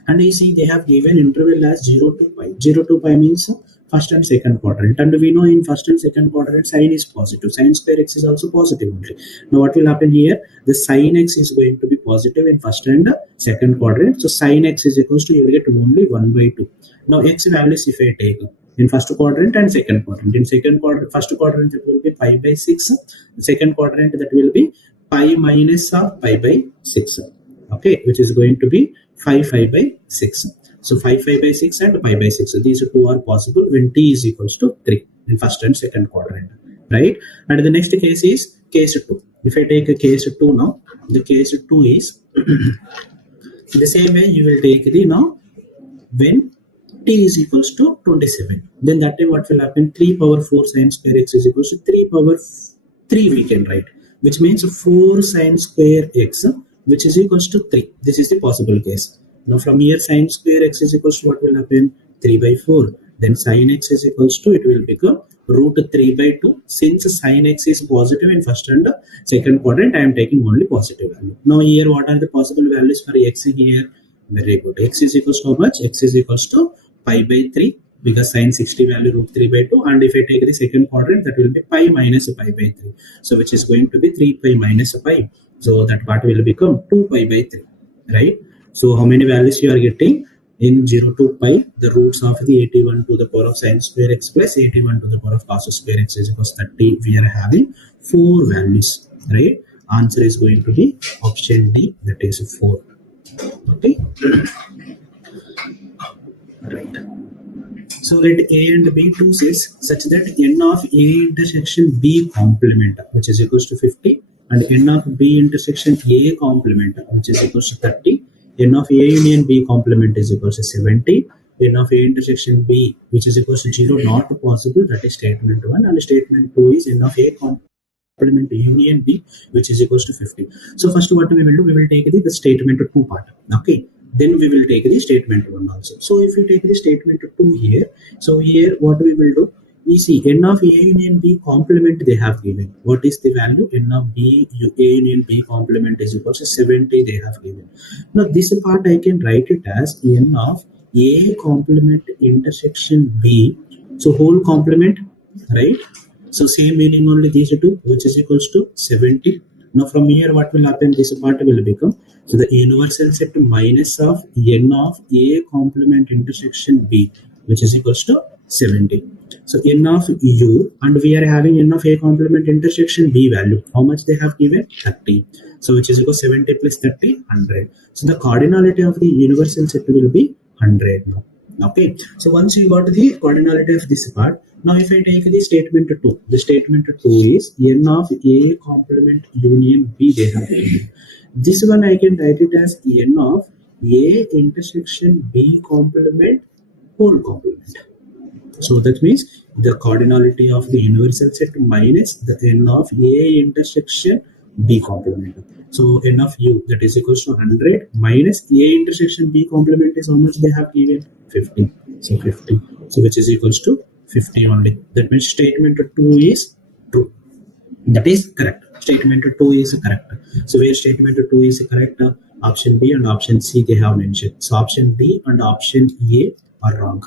And you see they have given interval as 0 to pi. 0 to pi means first and second quadrant, and we know in first and second quadrant sine is positive, sine square x is also positive only. Now what will happen here? The sine x is going to be positive in first and second quadrant, so sine x is equals to, you will get only 1 by 2. Now x values if I take in first quadrant and second quadrant, in second quadrant, first quadrant that will be pi by 6, second quadrant that will be pi minus of pi by 6, okay, which is going to be 5 by 6. So 5 by 6 and pi by 6. So these two are possible when t is equals to 3 in first and second quadrant, right? And the next case is case 2. If I take a case 2 now, the case 2 is the same way you will take the now when t is equals to 27. Then that time what will happen? 3 power 4 sine square x is equals to 3 power 3 we can write, which means 4 sine square x, which is equals to 3. This is the possible case. Now from here sine square x is equals to what will happen? 3 by 4. Then sine x is equals to, it will become root 3 by 2. Since sine x is positive in first and second quadrant, I am taking only positive value. Now here what are the possible values for x here? Very good. X is equals to how much? X is equals to pi by 3, because sine 60 value root 3 by 2, and if I take the second quadrant, that will be pi minus pi by 3. So which is going to be 3 pi minus pi. So that part will become 2 pi by 3, right? So how many values you are getting? In 0 to pi, the roots of the 81 to the power of sine square x plus 81 to the power of cos square x is equals to 30. We are having 4 values, right? Answer is going to be option D, that is 4. Okay, right. So let A and B two sets such that n of A intersection B complement, which is equals to 50, and n of B intersection A complement, which is equals to 30. N of A union B complement is equals to 70. N of A intersection B, which is equals to 0, not possible. That is statement 1, and statement 2 is n of A complement complement union B, which is equals to 50. So first what we will do, we will take the statement 2 part. Okay. Then we will take the statement 1 also. So if we take the statement 2 here, so here what we will do, you see n of A union B complement they have given. What is the value? N of B A union B complement is equals to 70 they have given. Now this part I can write it as n of A complement intersection B. So whole complement, right? So same meaning only these two, which is equals to 70. Now from here what will happen? This part will become, so the universal set minus of n of A complement intersection B, which is equals to 70. So n of U, and we are having n of A complement intersection B value. How much they have given? 30. So which is equal to 70 plus 30, 100. So the cardinality of the universal set will be 100 now. Okay. So once you got the cardinality of this part, now if I take the statement 2, the statement 2 is n of A complement union B they have given. This one I can write it as n of A intersection B complement whole complement. So that means the cardinality of the universal set minus the n of A intersection B complement. So n of U, that is equals to 100 minus A intersection B complement is how much they have given? 50. So 50. So which is equals to 50 only. That means statement 2 is true. That is correct. Statement 2 is correct. So where statement 2 is correct, option B and option C they have mentioned. So option B and option A are wrong.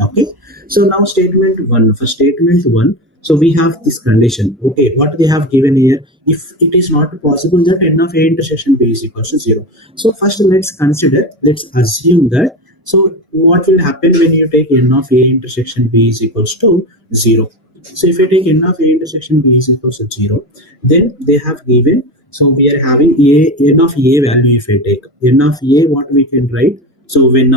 Okay. So now statement 1. For statement 1, so we have this condition. Okay, what they have given here, if it is not possible that n of A intersection B is equals to 0. So first let's assume that, so what will happen when you take n of A intersection B is equals to 0? So if I take n of A intersection B is equals to 0, then they have given, so we are having n of A value. If I take n of A, what we can write, so when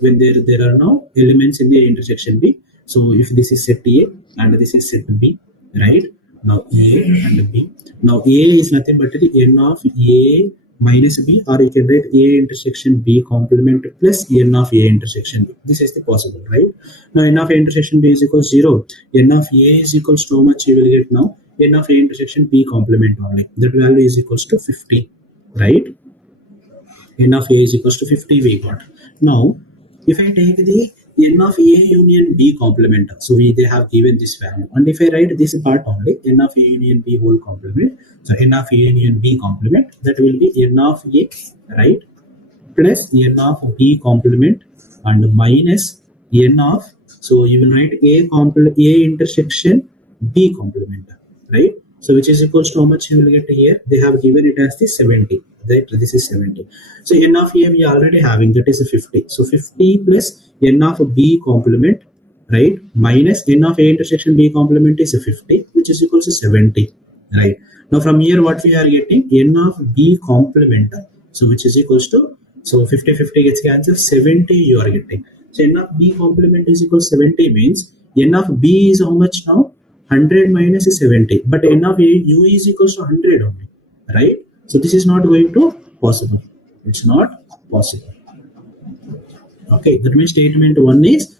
when there are now elements in the intersection B, so if this is set A and this is set B, right? Now A and B. Now A is nothing but the n of A minus B, or you can write A intersection B complement plus n of A intersection B. This is the possible, right? Now n of A intersection B is equals 0. N of A is equals to how much you will get now? N of A intersection B complement only. That value is equals to 50, right? N of A is equals to 50 we got. Now, if I take the n of A union B complement, so they have given this value, and if I write this part only, n of A union B whole complement, so n of A union B complement, that will be n of A, right, plus n of B complement and minus n of, so you will write A intersection B complement, right? So which is equals to how much you will get here? They have given it as the 70. That this is 70. So n of A we are already having, that is 50. So 50 plus n of B complement, right, minus n of A intersection B complement is 50, which is equals to 70, right? Now from here what we are getting, n of B complement, so which is equals to, so 50 gets cancelled, 70 you are getting. So n of B complement is equals to 70 means n of B is how much now? 100 minus 70, but n of A U is equals to 100 only, right? So this is not going to possible. It's not possible. Okay, that means statement 1 is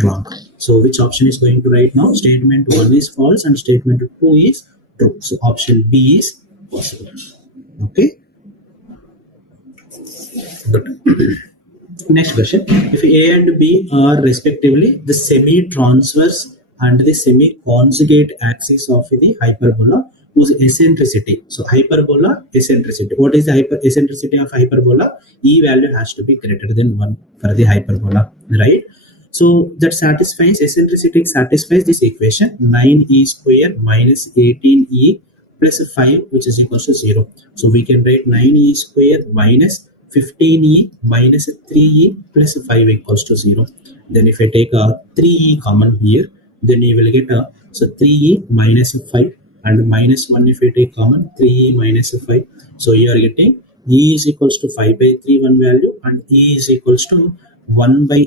wrong. So which option is going to write now? Statement 1 is false and statement 2 is true. So option B is possible. Okay. Good. Next question. If A and B are respectively the semi-transverse and the semi-conjugate axis of the hyperbola whose eccentricity. So hyperbola eccentricity. What is the eccentricity of hyperbola? E value has to be greater than 1 for the hyperbola, right? So that satisfies, eccentricity satisfies this equation 9e square minus 18e plus 5, which is equals to 0. So we can write 9e square minus 15e minus 3e plus 5 equals to 0. Then if I take a 3e common here, then you will get a, so 3e minus 5 and minus 1 if I take common, 3e minus 5. So you are getting e is equals to 5 by 3 one value and e is equals to 1 by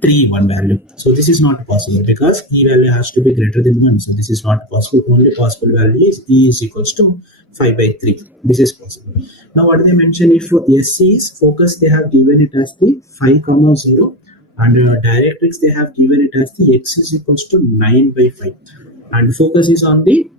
3 one value. So this is not possible because e value has to be greater than 1. So this is not possible. Only possible value is e is equals to 5 by 3. This is possible. Now what they mention, if SC is focus, they have given it as the 5 comma 0 and directrix they have given it as the x is equals to 9 by 5 and focus is on the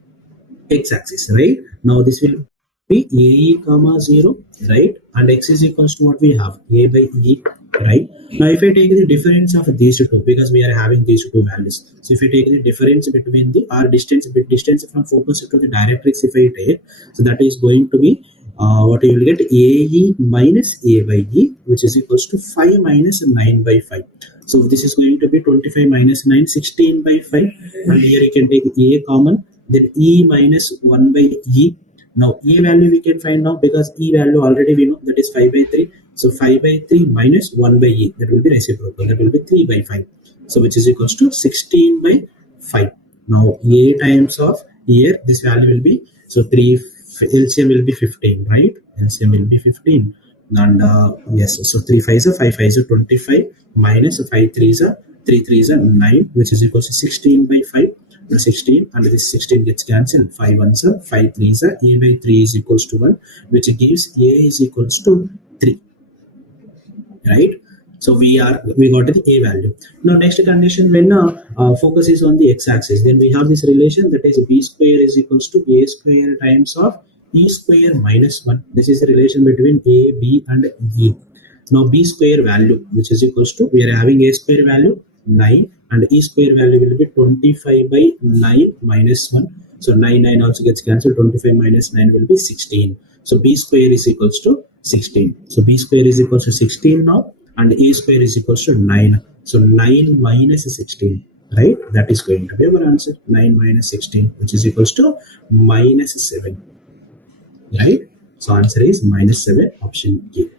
x-axis, right? Now this will be AE comma 0, right? And x is equals to what we have, A by E, right? Now if I take the difference of these two, because we are having these two values, so if you take the difference between the distance from focus to the directrix, if I take, so that is going to be what you will get, AE minus A by E, which is equals to 5 minus 9 by 5. So this is going to be 25 minus 9, 16 by 5. And here you can take A common, then E minus 1 by E. Now E value we can find now, because E value already we know, that is 5 by 3. So 5 by 3 minus 1 by E, that will be reciprocal, that will be 3 by 5. So which is equals to 16 by 5. Now A times of here, this value will be, so 3, LCM will be 15, right? LCM will be 15. And yes, so 3 5s are 5 5s are 25 minus 5 3s are 3 3s are 9, which is equals to 16 by 5. 16, and this 16 gets cancelled. 5 ones are 5 3s are, A by 3 is equals to 1, which gives A is equals to 3, right? So we got the A value. Now next condition, when focus is on the x-axis, then we have this relation, that is B square is equals to A square times of E square minus 1. This is the relation between A, B and E. Now B square value, which is equals to, we are having A square value 9 and E square value will be 25 by 9 minus 1. So 9 also gets cancelled, 25 minus 9 will be 16. So B square is equals to 16. So B square is equals to 16 now, and A square is equals to 9. So 9 minus 16, right? That is going to be our answer. 9 minus 16, which is equals to minus 7, right? So answer is minus 7, option A.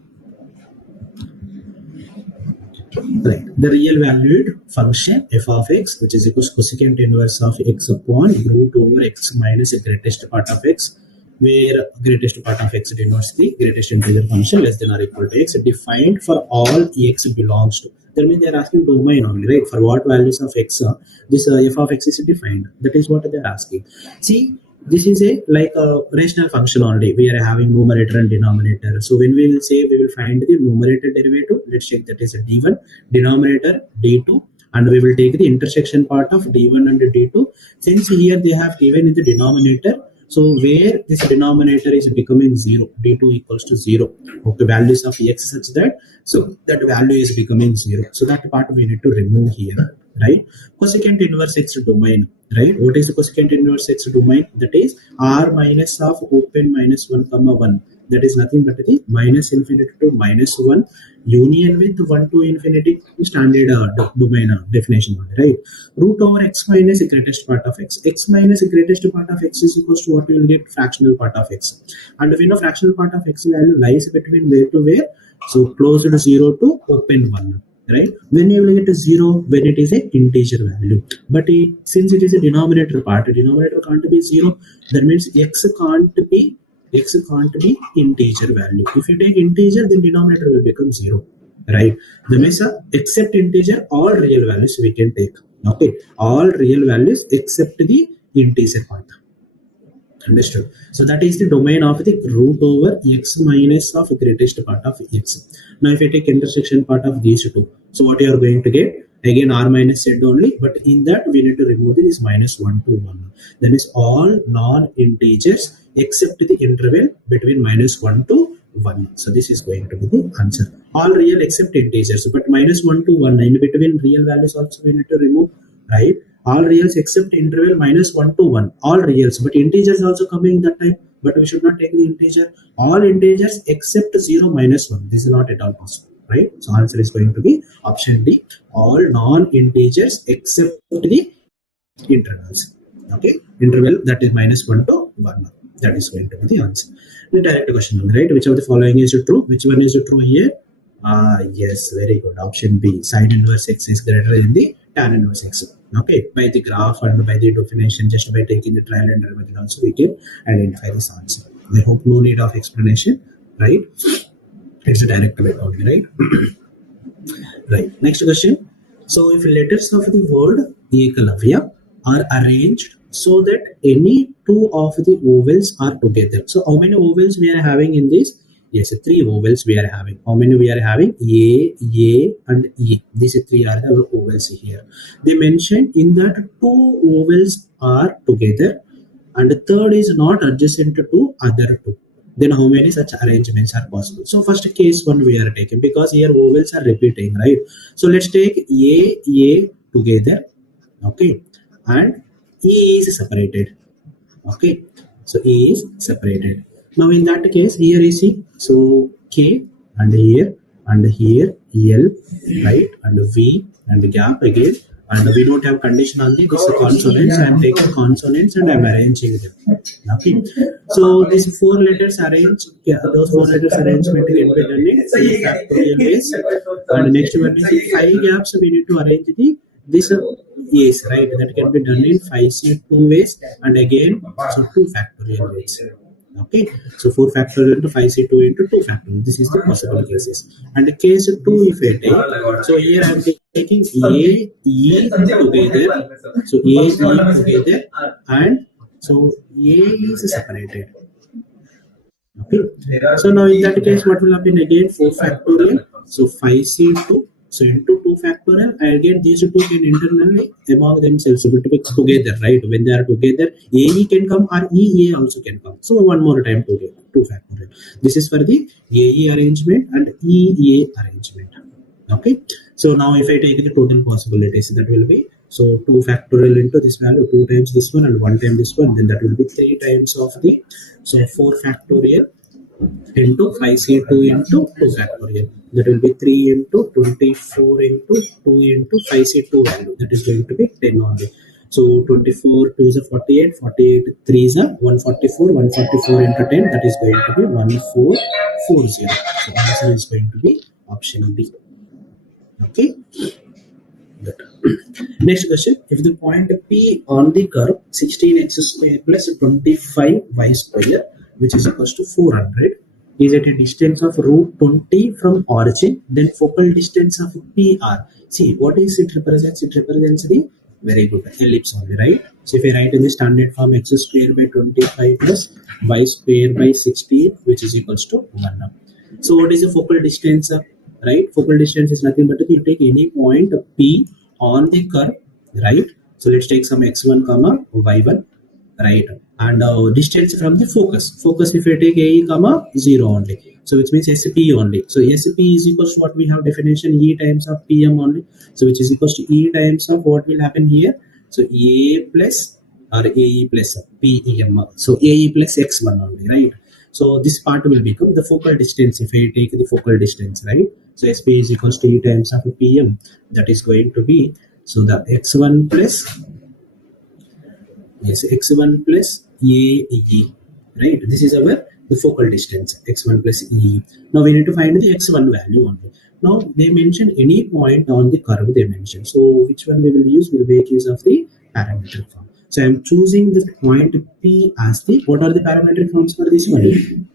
Right. The real valued function f of x, which is equals cosecant inverse of x upon root over x minus the greatest part of x, where greatest part of x denotes the greatest integer function less than or equal to x, defined for all x belongs to. That means they are asking domain only, right? For what values of x this f of x is defined. That is what they are asking. See, this is a like a rational function only. We are having numerator and denominator. So when we will say we will find the numerator derivative, let's check that is a d1, denominator d2, and we will take the intersection part of d1 and d2. Since here they have given in the denominator, so where this denominator is becoming 0, d2 equals to 0, okay, values of x such that, so that value is becoming 0. So that part we need to remove here, right? Cosecant inverse x domain, right? What is the cosecant inverse x domain? That is r minus of open minus 1 comma 1. That is nothing but the minus infinity to minus 1 union with 1 to infinity, standard domain definition, right? Root over x minus the greatest part of x. X minus the greatest part of x is equals to what we will get, fractional part of x. And we know fractional part of x value lies between where to where? So close to 0 to open 1. Right? When you will get a 0 when it is an integer value, but since it is a denominator part, denominator can't be 0. That means x can't be integer value. If you take integer, then denominator will become 0, right? The means except integer, all real values we can take. Okay, all real values except the integer part. Understood? So that is the domain of the root over x minus of greatest part of x. Now if you take intersection part of these two, so what you are going to get? Again r minus z only, but in that we need to remove this minus 1 to 1. That is all non-integers except the interval between minus 1 to 1. So this is going to be the answer. All real except integers, but minus 1 to 1 in between real values also we need to remove, right? All reals except interval minus 1 to 1. All reals, but integers also coming that time, but we should not take the integer. All integers except 0 minus 1. This is not at all possible, right? So answer is going to be option D. All non-integers except the intervals. Okay, interval that is minus 1 to 1. That is going to be the answer. The direct question, right? Which of the following is true? Which one is true here? Yes, very good. Option B. Sine inverse x is greater than the tan inverse x. Okay, by the graph and by the definition, just by taking the trial and error method also we can identify this answer. I hope no need of explanation, right? It's a direct method only, right? Right. Next question. So if letters of the word Eklavya are arranged so that any two of the vowels are together. So how many vowels we are having in this? Yes, 3 vowels we are having. How many we are having? A, and E. These 3 are the vowels here. They mentioned in that 2 vowels are together and the third is not adjacent to other two, then how many such arrangements are possible? So first case one we are taking, because here vowels are repeating, right? So let's take A together, okay, and E is separated, okay. So E is separated. Now in that case, here you see, so K and here L, right, and V and gap again, and we don't have condition on this consonants. I am taking consonants and I am arranging them. Okay. So these four letters arranged, yeah, those four letters arrangement can be done in factorial ways. And next one is five gaps. We need to arrange this A's, right? That can be done in 5C two ways, and again so two factorial ways. Okay, so 4 factorial into 5C2 into 2 factorial. This is the possible cases. And the case 2, if I take, so here I am taking A, E together. So A, E together, and so A is separated. Okay. So now in that case, what will happen again? 4 factorial. So 5C2. So into 2 factorial, and again these two can internally among themselves together, right? When they are together, AE can come or EA also can come. So one more time together, 2 factorial. This is for the AE arrangement and EA arrangement. Okay. So now if I take the total possibilities, that will be, so 2 factorial into this value, 2 times this one and 1 time this one, then that will be 3 times of the, so 4 factorial into 5C2 into 2 factorial. That will be 3 into 24 into 2 into 5C2 value. That is going to be 10 only. So 24 2 is a 48, 48 3 is a 144, 144 into 10, that is going to be 1440. So answer is going to be option B. Okay. Good. Next question. If the point P on the curve 16x square plus 25y square, which is equals to 400, is at a distance of root 20 from origin, then focal distance of PR. See, what is it represents? It represents the, very good, ellipse only, right? So if I write in the standard form, x square by 25 plus y square by 16, which is equals to 1. So what is the focal distance? Right? Focal distance is nothing but you take any point P on the curve, right? So let's take some x1 comma y1, right? And distance from the focus. Focus if you take A comma 0 only. So which means SP only. So SP is equals to what we have definition, E times of PM only. So which is equals to E times of what will happen here. So A plus or AE plus PM. So AE plus x1 only, right? So this part will become the focal distance if I take the focal distance, right? So SP is equals to E times of PM. That is going to be, so the x1 plus, yes, x1 plus AE, right? This is our the focal distance, x1 plus E. Now we need to find the x1 value only. Now they mention any point on the curve they mention. So which one we will use? We'll make use of the parametric form. So I'm choosing the point P as the, what are the parametric forms for this one?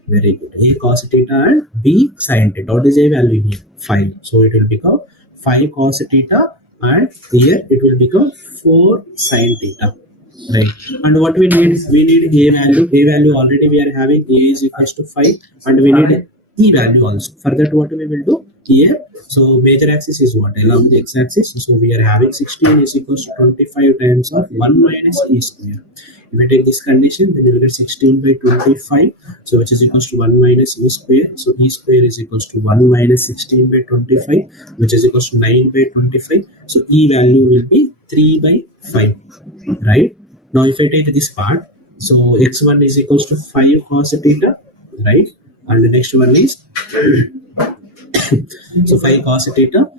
Very good. A cos theta and B sin theta. What is A value here? 5. So it will become 5 cos theta, and here it will become 4 sin theta. Right. And what we need A value. A value already we are having, A is equals to 5, and we need E value also. For that, what we will do here? So major axis is what? Along the x-axis. So we are having 16 is equals to 25 times of 1 minus E square. If we take this condition, then you will get 16 by 25, so which is equals to 1 minus E square. So E square is equals to 1 minus 16 by 25, which is equals to 9 by 25. So E value will be 3 by 5, right? Now if I take this part, so x1 is equals to 5 cos theta, right? And the next one is so 5 cos theta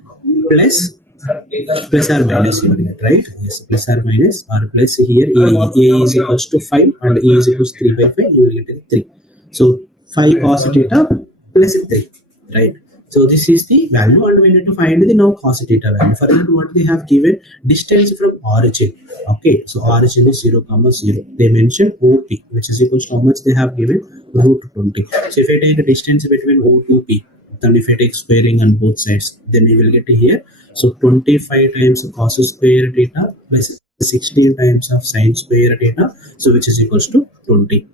plus or minus here, right? Yes, plus or minus, or plus here A is equals to 5 and A is equals to 3 by 5, you will get 3. So 5 cos theta plus 3, right? So this is the value, and we need to find the now cos theta value. For that, what they have given, distance from origin. Okay, so origin is 0, 0. They mentioned OP, which is equals to how much they have given, root 20. So if I take the distance between O to P, then if I take squaring on both sides, then we will get here. So 25 times cos square theta plus 16 times of sin square theta, so which is equals to 20.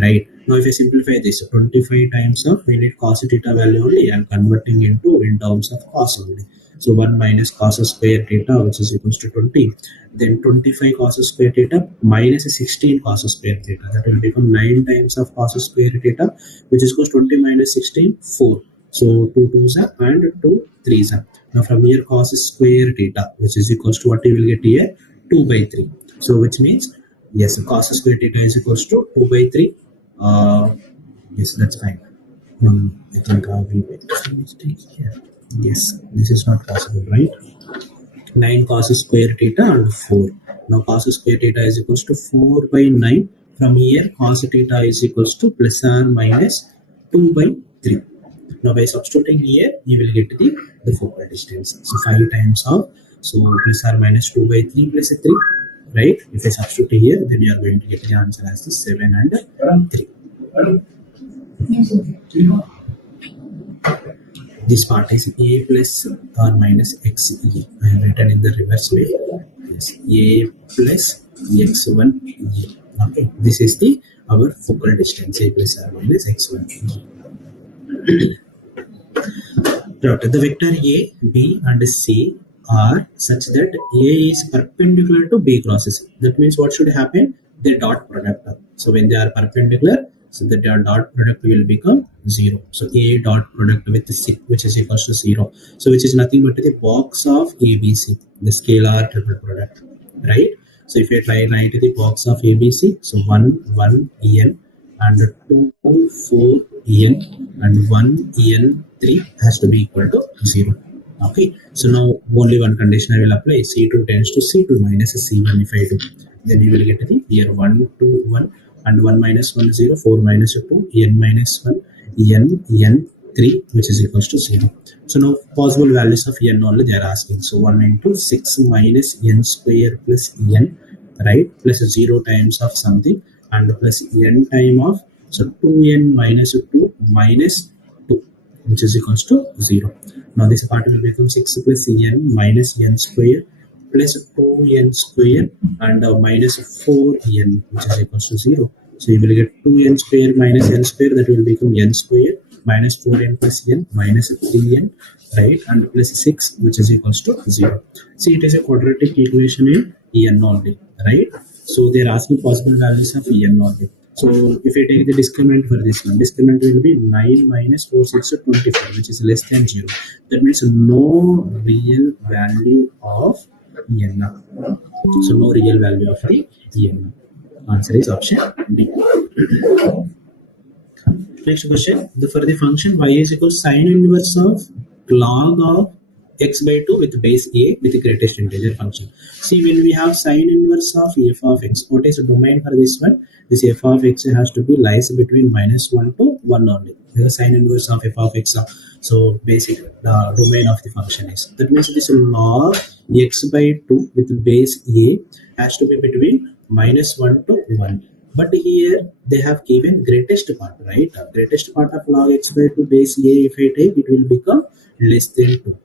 Right. Now if I simplify this, 25 times of, we need cos theta value only, I am converting into in terms of cos only. So 1 minus cos square theta, which is equals to 20. Then 25 cos square theta minus 16 cos square theta. That will become 9 times of cos square theta, which is equals 20 minus 16, 4. So 2 2s are and 2 3s are. Now from here cos square theta, which is equals to what you will get here, 2 by 3. So which means, yes, cos square theta is equals to 2 by 3. Yes, that's fine. I think we made some mistakes here. Yes, this is not possible, right? 9 cos square theta and 4. Now cos square theta is equals to 4 by 9. From here cos theta is equals to plus or minus 2 by 3. Now by substituting here, you will get the focal distance. So 5 times of, so plus or minus 2 by 3 plus 3, right? If I substitute here, then you are going to get the answer as the 7 and 3. This part is a plus or minus xe. I have written in the reverse way. Yes, a plus x1 e. Okay, this is the our focal distance, a plus or minus x1 e. The vector a, b and c are such that a is perpendicular to b crosses. That means what should happen? They dot product. So when they are perpendicular, so the dot product will become 0. So a dot product with c, which is equals to 0. So which is nothing but the box of ABC, the scalar triple product, right? So if you try write the box of ABC, so 1 1 en and 2 4 en and 1 en 3 has to be equal to 0. Okay, so now only one condition I will apply. C2 tends to C2 minus C1. If I do, then you will get the here 1 2 1 and 1 minus 1 0, 4 minus 2 n minus 1 n 3, which is equals to 0. So now possible values of n only they are asking. So 1 into 6 minus n square plus n, right, plus 0 times of something and plus n time of, so 2n minus 2 minus 2, which is equals to 0. Now this part will become 6 plus n minus n square plus 2n square and minus 4n, which is equals to 0. So you will get 2n square minus n square, that will become n square minus 4n plus n minus 3n, right, and plus 6, which is equals to 0. See, it is a quadratic equation in n only, right? So they are asking possible values of n only. So if you take the discriminant for this one, discriminant will be 9 minus 4 6 24, which is less than 0. That means no real value of n. So no real value of the n. Answer is option D. Next question. For the function y is equal to sine inverse of log of x by 2 with base a with the greatest integer function. See, when we have sine inverse of f of x, what is the domain for this one? This f of x has to be lies between minus 1 to 1 only, because sine inverse of f of x. So basic the domain of the function is, that means this log x by 2 with base a has to be between minus 1 to 1. But here they have given greatest part, right? Greatest part of log x by 2 base a, if I take, it will become less than 2,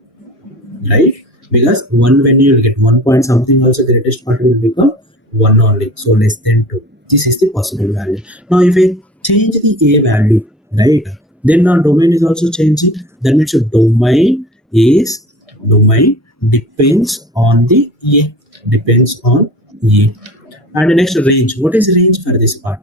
right? Because 1, when you will get 1 point something, also greatest part will become 1 only, so less than 2. This is the possible value. Now if I change the a value, right, then our domain is also changing. That means the domain depends on the a, depends on a. And the next range, what is range for this part,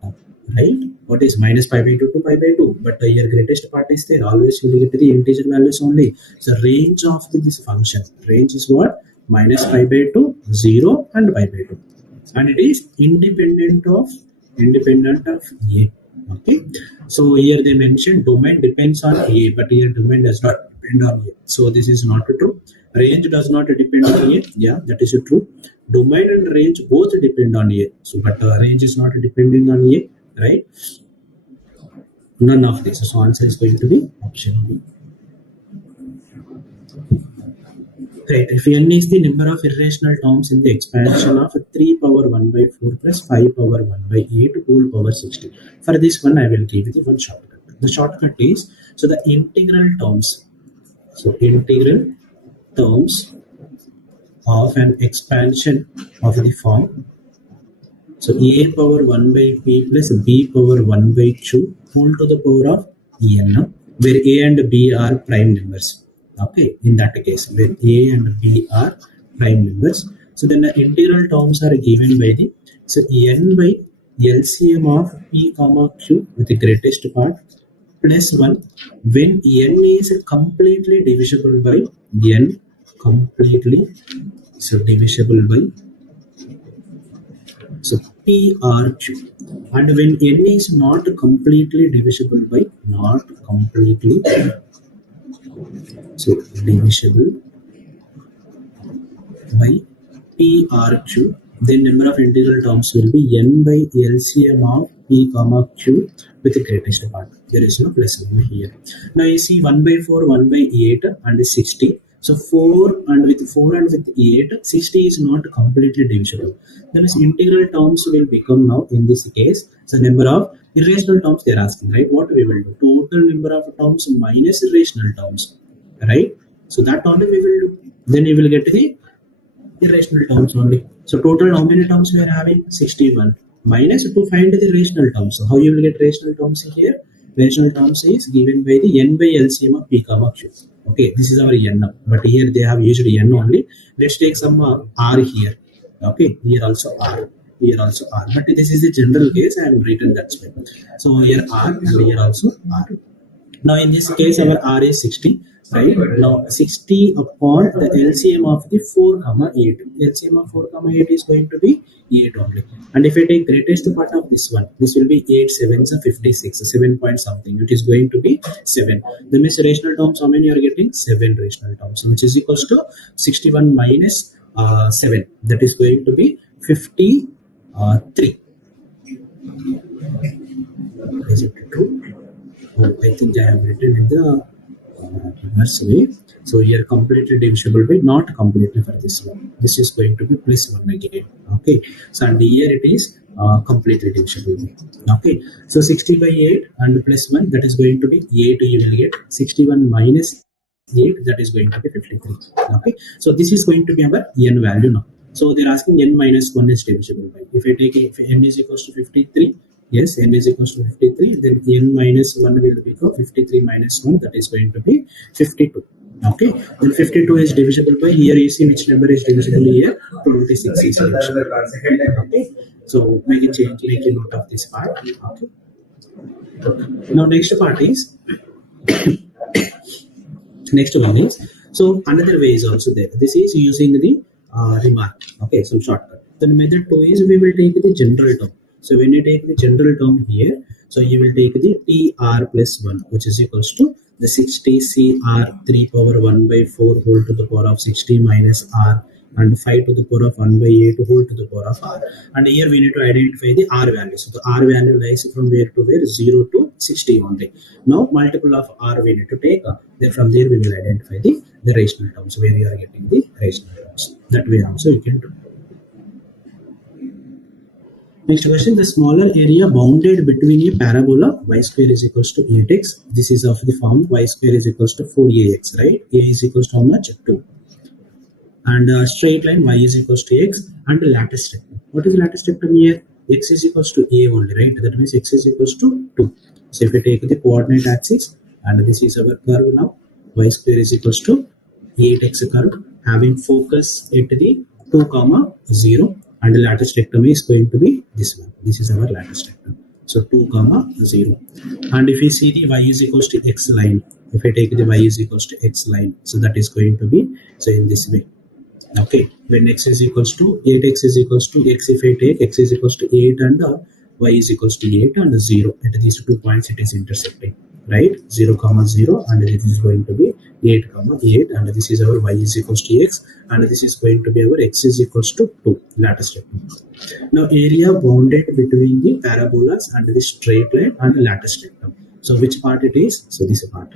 right? What is minus pi by 2 to pi by 2? But your greatest part is there, always you will get the integer values only. So range of this function, range is what? Minus pi by 2, 0 and pi by 2, and it is independent of a. Okay, so here they mentioned domain depends on a, but here domain does not depend on a, so this is not true. Range does not depend on a, yeah, that is true. Domain and range both depend on a, so but range is not depending on a, right? None of this, so answer is going to be option B. Right, if n is the number of irrational terms in the expansion of 3 power 1 by 4 plus 5 power 1 by 8 whole power 60. For this one, I will give you one shortcut. The shortcut is, so the integral terms, so integral terms of an expansion of the form, so a power 1 by b plus b power 1 by 2 whole to the power of n, where a and b are prime numbers. Okay, in that case, when A and B are prime numbers, so then the integral terms are given by the n by LCM of P comma Q with the greatest part plus 1 when n is completely divisible by n completely divisible by PRQ, and when n is not completely divisible by not completely divisible by PRQ, then number of integral terms will be n by LCM of P comma Q with the greatest part. There is no plus 1 here. Now you see 1 by 4, 1 by 8 and 60. So 4 and with 8, 60 is not completely divisible. That means integral terms will become now in this case. So number of irrational terms they are asking, right? What we will do? Total number of terms minus irrational terms, right? So that only we will do. Then you will get the irrational terms only. So total how many terms we are having? 61. Minus to find the rational terms. So how you will get rational terms here? Rational terms is given by the n by LCM of P comma Q. Okay, this is our n. But here they have used n only. Let's take some R here. Okay, here also R. Here also R. But this is the general case I have written that way. So here R and here also R. Now in this case our R is 60, right? Now 60 upon the LCM of the 4 comma 8. LCM of 4 comma 8 is going to be 8 only. And if I take greatest part of this one, this will be 8 sevens of 56, 7 point something. It is going to be 7. The means rational terms, how many you are getting? 7 rational terms, which is equals to 61 minus 7. That is going to be 53. Is it true? Oh, I think I have written in the reverse way. So here completely divisible by not completely for this one. This is going to be plus 1 again. Okay. So and here it is completely divisible by. Okay. So 60 by 8 and plus 1, that is going to be 8 you will get. 61 minus 8, that is going to be 53. Okay. So this is going to be our n value now. So they're asking n minus 1 is divisible by. If I take if n is equals to 53, yes, n is equals to 53, then n minus 1 will become 53 minus 1, that is going to be 52. Okay, then 52 is divisible by, here you see which number is divisible here, 26 is divisible. Okay, so make a change, make a note of this part. Okay. Now next part is, next one is, so another way is also there. This is using the remark. Okay, some shortcut. Then method 2 is we will take the general term. So when you take the general term here, so you will take the TR plus 1, which is equals to the 60 CR 3 power 1 by 4 whole to the power of 60 minus R and 5 to the power of 1 by 8 whole to the power of R. And here we need to identify the R value. So the R value lies from where to where? 0 to 60 only. Now multiple of R we need to take. Then from there we will identify the rational terms where you are getting the rational terms. That way also you can do. Next question, the smaller area bounded between a parabola y square is equals to 8x. This is of the form y square is equals to 4ax, right? A is equals to how much? 2. And straight line y is equals to x and lattice rectum. What is lattice rectum here? X is equals to a only, right? That means x is equals to 2. So if we take the coordinate axis and this is our curve now, y square is equals to 8x curve having focus at the 2 comma 0. And the lattice rectum is going to be this one. This is our lattice rectum. So 2 comma 0. And if we see the y is equals to x line, if I take the y is equals to x line, so that is going to be, so in this way. Okay, when x is equals to 8x is equals to x, if I take x is equals to 8 and y is equals to 8 and 0, at these 2 points it is intersecting, right? 0 comma 0 and this is going to be 8 comma 8 and this is our y is equals to x and this is going to be our x is equals to 2 lattice rectum. Now area bounded between the parabolas and the straight line and the lattice rectum. So which part it is? So this part.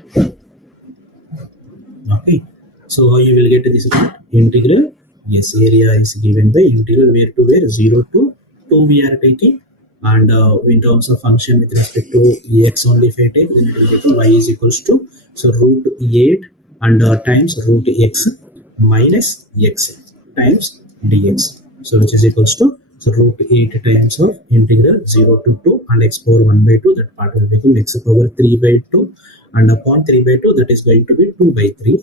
Okay. So how you will get this part? Integral. Yes, area is given by integral where to where? 0 to 2 we are taking. And in terms of function with respect to x only if I take, then it will get y is equals to, so root 8 and times root x minus x times dx. So which is equals to, so root 8 times of integral 0 to 2 and x power 1 by 2, that part will become x power 3 by 2 and upon 3 by 2 that is going to be 2 by 3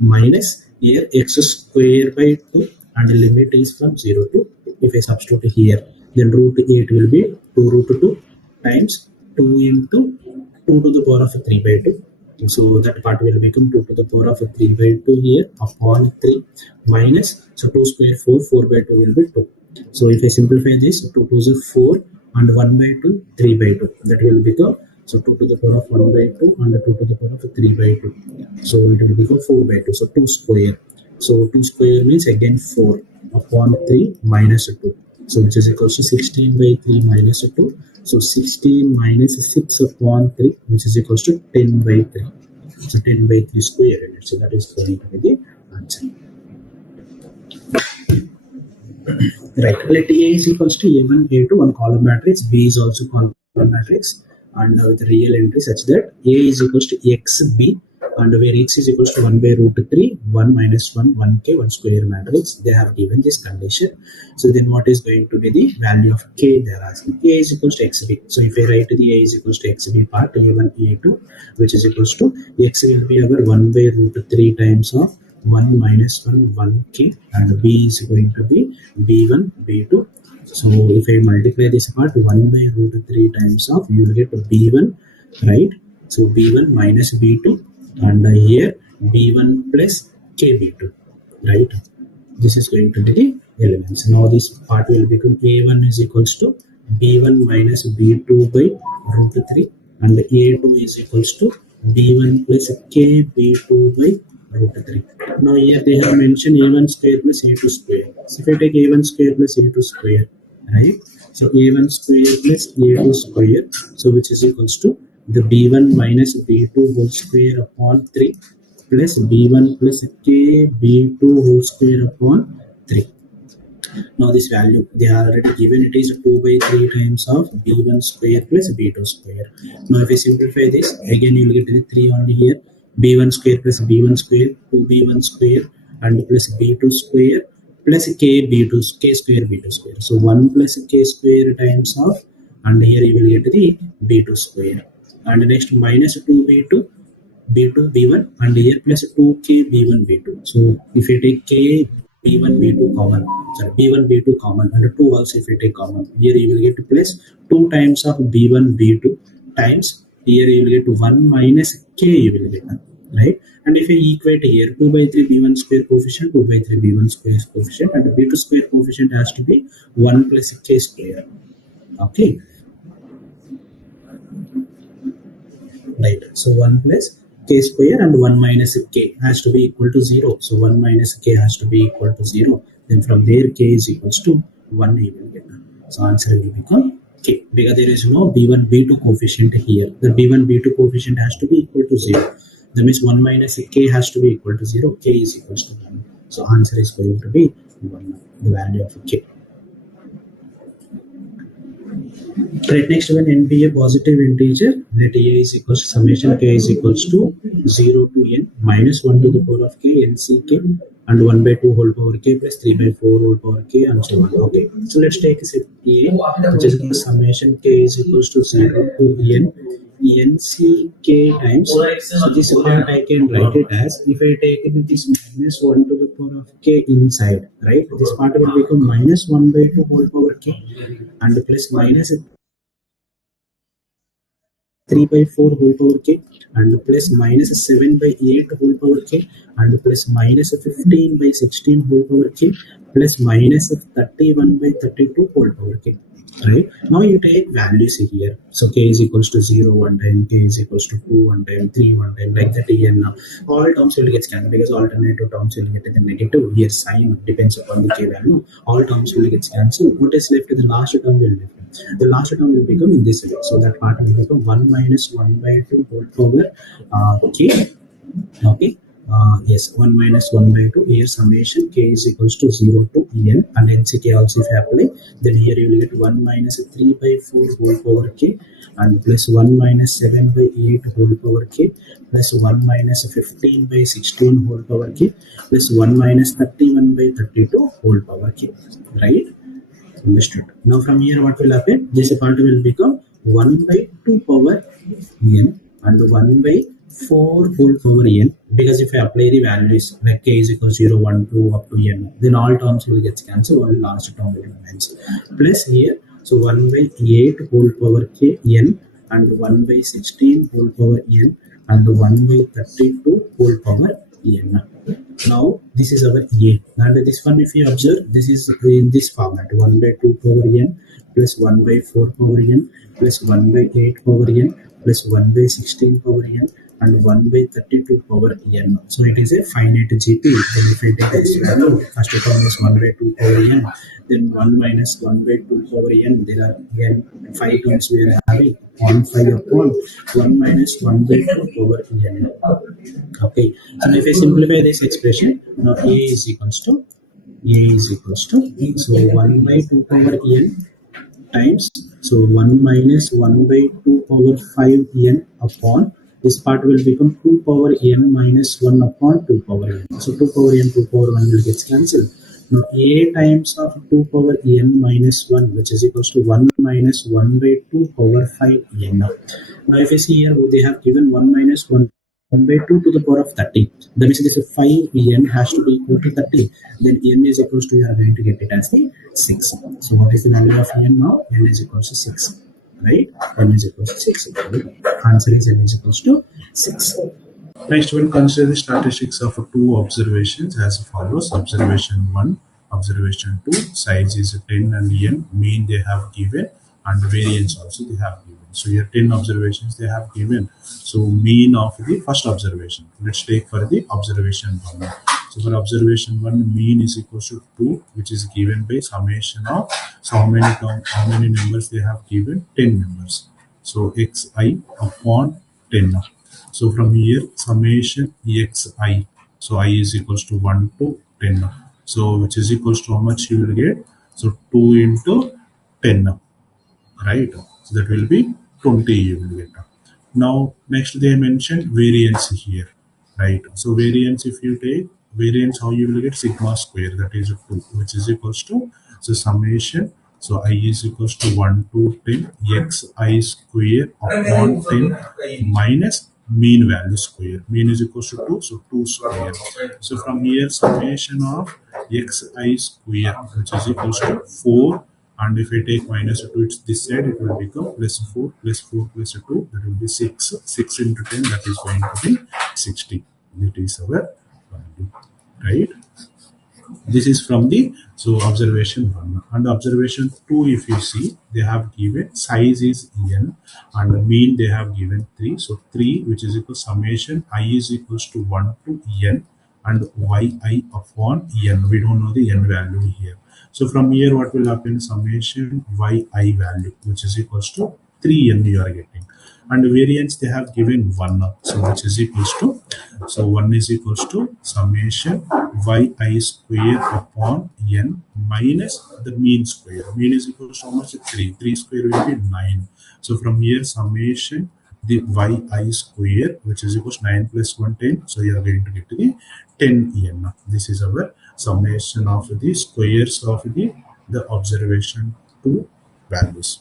minus here x square by 2 and the limit is from 0 to, if I substitute here, then root 8 will be 2 root 2 times 2 into 2 to the power of 3 by 2. So that part will become 2 to the power of 3 by 2 here upon 3 minus, so 2 square 4, 4 by 2 will be 2. So if I simplify this, 2 to the 4 and 1 by 2, 3 by 2. That will become, so 2 to the power of 1 by 2 and 2 to the power of 3 by 2. So it will become 4 by 2. So 2 square. So 2 square means again 4 upon 3 minus 2. So which is equals to 16 by 3 minus 2. So 16 minus 6 upon 3, which is equals to 10 by 3. So 10 by 3 square unit. So that is going to be the answer. Right. Let A is equals to A1, A2, one column matrix. B is also column matrix, and with real entry such that A is equals to XB, and where X is equals to 1 by root 3, 1 minus 1, 1K, 1 square matrix. They have given this condition. So then what is going to be the value of K they are asking? A is equals to XB. So if I write the A is equals to XB part, A1, A2, which is equals to X will be our 1 by root 3 times of 1 minus 1, 1K, and B is going to be B1, B2. So if I multiply this part, 1 by root 3 times of, you will get B1, right? So B1 minus B2, and here B1 plus KB2, right? This is going to be the elements. Now this part will become A1 is equals to B1 minus B2 by root 3, and A2 is equals to B1 plus KB2 by root 3. Now here they have mentioned A1 square plus A2 square. So if I take A1 square plus A2 square, right? So A1 square plus A2 square, so which is equals to the B1 minus B2 whole square upon 3 plus B1 plus K B2 whole square upon 3. Now this value they are already given, it is 2 by 3 times of B1 square plus B2 square. Now if I simplify this, again you will get the 3 only here. B1 square plus B1 square, 2B1 square and plus B2 square plus KB2 K square B2 square. So 1 plus K square times of, and here you will get the B2 square. And next minus 2B2 B2 B1 and here plus 2K B1 B2. So if you take K B1 B2 common, sorry B1 B2 common, and 2 also if you take common, here you will get plus 2 times of B1 B2 times, here you will get 1 minus K you will get, right? And if you equate here 2 by 3 B1 square coefficient, 2 by 3 B1 square coefficient, and B2 square coefficient has to be 1 plus K square. Okay, right? So 1 plus K square and 1 minus K has to be equal to 0. So 1 minus K has to be equal to 0. Then from there K is equals to 1 you will get. So answer will become K, because there is no B1 B2 coefficient here. The B1 B2 coefficient has to be equal to 0. That means 1 minus K has to be equal to 0. K is equals to 1. So answer is going to be 1, the value of K. Right, next one, n be a positive integer, let A is equals to summation K is equals to 0 to n minus 1 to the power of K n c K and 1 by 2 whole power K plus 3 by 4 whole power K and so on. Okay, so let's take a set A, which is equal to summation K is equals to 0 to n nck times, so this part I can write it as, if I take it this minus 1 to the power of K inside, right, this part will become minus 1 by 2 whole power K and plus minus 3 by 4 whole power K and plus minus 7 by 8 whole power K and plus minus 15 by 16 whole power K plus minus 31 by 32 whole power K. Right, now you take values here. So K is equals to 0 one time, K is equals to 2 one time, 3 one time, like that. And now all terms will get scanned because alternative terms will get the negative. Here sign depends upon the K value. All terms will get scanned. So what is left? The last term will be left. The last term will become in this way. So that part will become 1 minus 1 by 2 whole power K. Okay. Yes, 1 minus 1 by 2, here summation K is equals to 0 to n and nck also if you apply, then here you will get 1 minus 3 by 4 whole power K and plus 1 minus 7 by 8 whole power K plus 1 minus 15 by 16 whole power K plus 1 minus 31 by 32 whole power K, right? Understood. Now from here what will happen? This part will become 1 by 2 power n and 1 by 4 whole power n, because if I apply the values like k is equals 0, 1, 2 up to n, then all terms will get cancelled, only last term will remains. Plus here, so 1 by 8 whole power k n and 1 by 16 whole power n and 1 by 32 whole power n. Now this is our a, and this one if you observe, this is in this format: 1 by 2 power n plus 1 by 4 power n plus 1 by 8 power n plus 1 by 16 power n and 1 by 32 power n. So it is a finite GP. Then if I take this value, first term is 1 by 2 power n, then 1 minus 1 by 2 power n. There are again 5 terms we are having, 0.5 upon 1 minus 1 by 2 power n. Okay, so if I simplify this expression, now a is equals to, so 1 by 2 power n times, so 1 minus 1 by 2 power 5 n upon, this part will become 2 power n minus 1 upon 2 power n. So 2 power n, 2 power 1 will get cancelled. Now a times of 2 power n minus 1, which is equals to 1 minus 1 by 2 power 5 n. Now if you see here, they have given 1 minus 1 by 2 to the power of 30. That means this 5 n has to be equal to 30. Then n is equals to, you are going to get it as the 6. So what is the value of n now? N is equals to 6. Right? N is equals to 6. Answer is n is equals to 6. Next, we'll consider the statistics of two observations as follows. Observation 1, observation 2, size is 10 and n, mean they have given, and variance also they have given. So here 10 observations they have given. So mean of the first observation. Let's take for the observation 1. So for observation 1, mean is equals to 2, which is given by summation of, so how many numbers they have given? 10 numbers. So xi upon 10. So from here, summation xi. So I is equals to 1 to 10. So which is equals to how much you will get? So 2 into 10. Right? So that will be 20 you will get. Now next they mentioned variance here. Right? So variance, if you take variance, how you will get? Sigma square, that is 2, which is equals to, so summation, so I is equals to 1 to 10 xi square upon 10 minus mean value square. Mean is equals to 2, so 2 square. So from here, summation of xi square, which is equals to 4, and if I take minus 2, it's this side, it will become plus 4 plus 4 plus 2, that will be 6. 6 into 10, that is going to be 60. That is our value. Right? This is from the, so observation 1. And observation 2, if you see, they have given size is n and mean they have given 3. So 3, which is equal summation I is equals to 1 to n and yi upon n. We don't know the n value here. So from here, what will happen? Summation yi value, which is equals to 3n you are getting. And variance they have given 1, so which is equals to, so 1 is equals to summation yi square upon n minus the mean square. Mean is equals to how much? 3. 3 square will be 9. So from here, summation the yi square, which is equals 9 plus 1, 10. So you are going to get the 10n. This is our summation of the squares of the observation 2 values.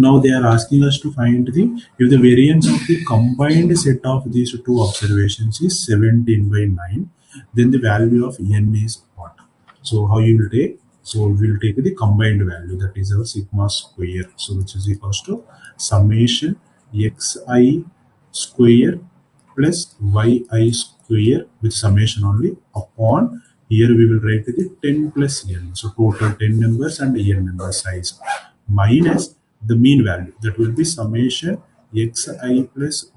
Now they are asking us to find the, if the variance of the combined set of these two observations is 17 by 9, then the value of n is what? So how you will take? So we will take the combined value, that is our sigma square. So which is equals to summation xi square plus yi square with summation only upon, here we will write the 10 plus n. So total 10 numbers and n number size minus the mean value, that will be summation xi plus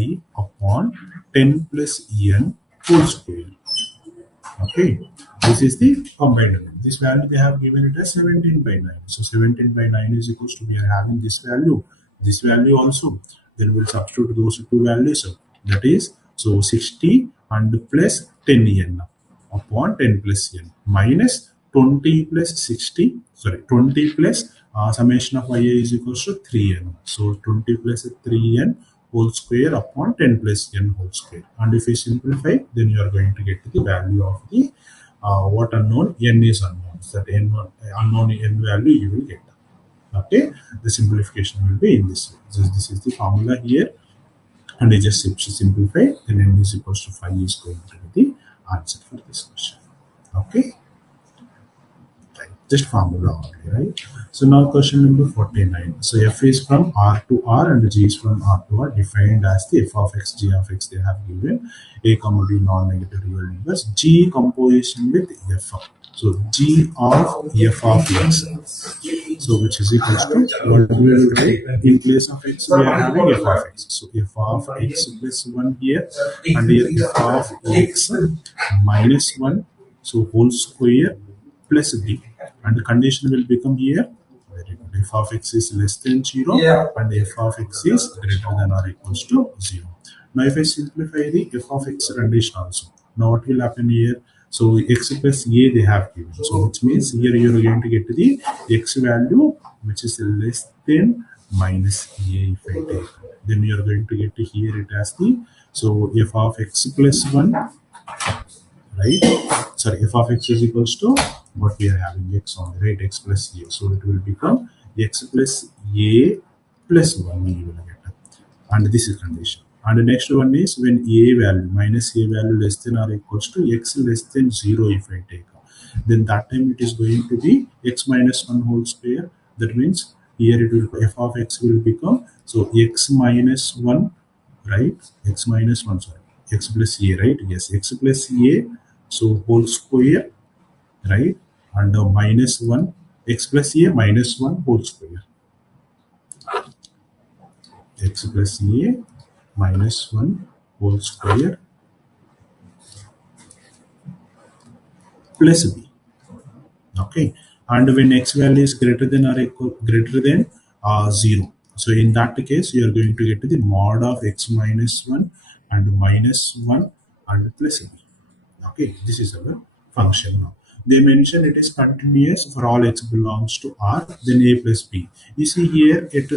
yi upon 10 plus n whole square. Okay, this is the combined value. This value they have given it as 17 by 9. So 17 by 9 is equals to, we are having this value also. Then we'll substitute those two values. That is, so 60 and plus 10n upon 10 plus n minus 20 plus 60, sorry, 20 plus summation of yi is equals to 3n. So 20 plus 3n whole square upon 10 plus n whole square. And if you simplify, then you are going to get the value of the what unknown, n is unknown. So that unknown n value you will get. Okay, the simplification will be in this way. So this is the formula here. and I just simplify, then n is equals to 5 is going to be the answer for this question. Okay, right. Just formula only, right? So now question number 49. So f is from R to R and g is from R to R, defined as the f of x, g of x. They have given a comma b non-negative real numbers, g composition with f. So g of f of x. So which is equals to what we will write in place of x, we are having f of x. So f of x plus 1 here, and here f of x minus 1, so whole square plus b, and the condition will become here, very good, f of x is less than 0, and f of x is greater than or equals to 0. Now if I simplify the f of x condition also, now what will happen here? So x plus a they have given, so which means here you are going to get the x value which is less than minus a. If I take, then you are going to get here it as the, so f of x plus 1, right? Sorry, f of x is equals to what we are having, x on the right, x plus a. So it will become x plus a plus 1 you will get. And this is condition. And the next one is when a value minus a value less than or equals to x less than 0 if I take, then that time it is going to be x minus 1 whole square. That means here it will, f of x will become, so x minus 1, right? X minus 1, sorry, x plus a, right? Yes, x plus a, so whole square, right? And minus 1, x plus a minus 1 whole square, x plus a minus 1 whole square plus b. Okay, and when x value is greater than or equal greater than 0, so in that case you are going to get the mod of x minus 1 and minus 1 and plus b. Okay, this is our function now. They mention it is continuous for all x belongs to R, then a plus b. You see here, it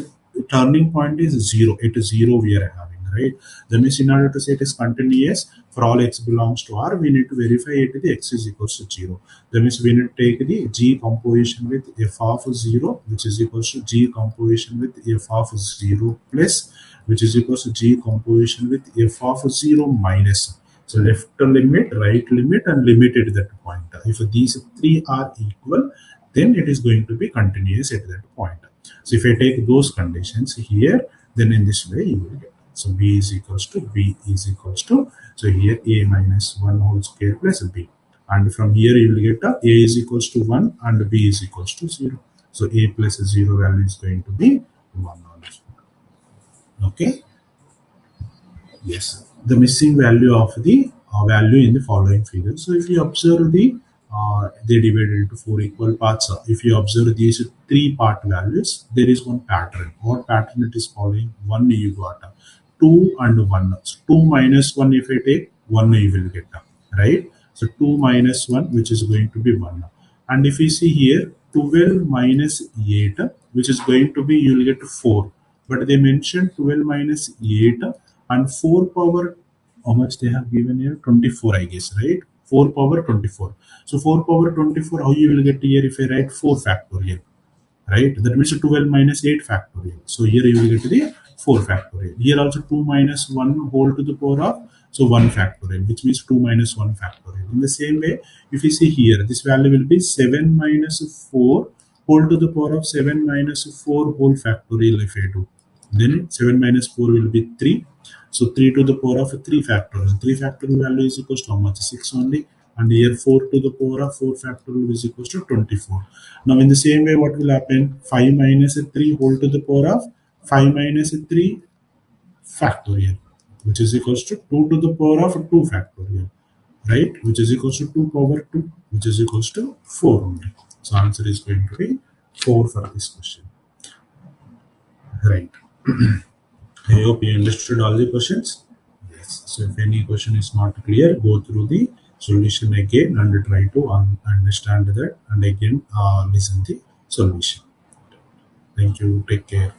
turning point is 0. It is 0 we are having, right? That means in order to say it is continuous for all x belongs to R, we need to verify it the x is equals to 0. That means we need to take the g composition with f of 0, which is equals to g composition with f of 0 plus, which is equals to g composition with f of 0 minus. So left limit, right limit, and limit at that point. If these three are equal, then it is going to be continuous at that point. So if I take those conditions here, then in this way you will get. So b is equals to, b is equals to, so here a minus 1 whole square plus b. And from here you will get a is equals to 1 and b is equals to 0. So a plus 0 value is going to be 1 also. Okay. Yes, the missing value of the value in the following figure. So if you observe the, they divided into 4 equal parts. If you observe these 3 part values, there is one pattern. What pattern it is following? 1 you got, 2 and 1. So 2 minus 1 if I take, 1 you will get, right? So 2 minus 1, which is going to be 1. And if you see here, 12 minus 8, which is going to be, you will get 4. But they mentioned 12 minus 8 and 4 power, how much they have given here? 24, I guess, right? 4 power 24. So 4 power 24, how you will get here if I write 4 factorial, right? That means 12 minus 8 factorial. So here you will get the 4 factorial. Here also 2 minus 1 whole to the power of, so 1 factorial, which means 2 minus 1 factorial. In the same way, if you see here, this value will be 7 minus 4 whole to the power of 7 minus 4 whole factorial if I do. Then 7 minus 4 will be 3. So 3 to the power of 3 factorial. 3 factorial value is equals to how much? 6 only. And here 4 to the power of 4 factorial is equals to 24. Now in the same way, what will happen? 5 minus 3 whole to the power of 5 minus 3 factorial, which is equals to 2 to the power of 2 factorial, right? Which is equals to 2 power 2, which is equals to 4 only. So answer is going to be 4 for this question, right? I hope you understood all the questions. Yes. So if any question is not clear, go through the solution again and try to understand that, and again listen the solution. Thank you. Take care.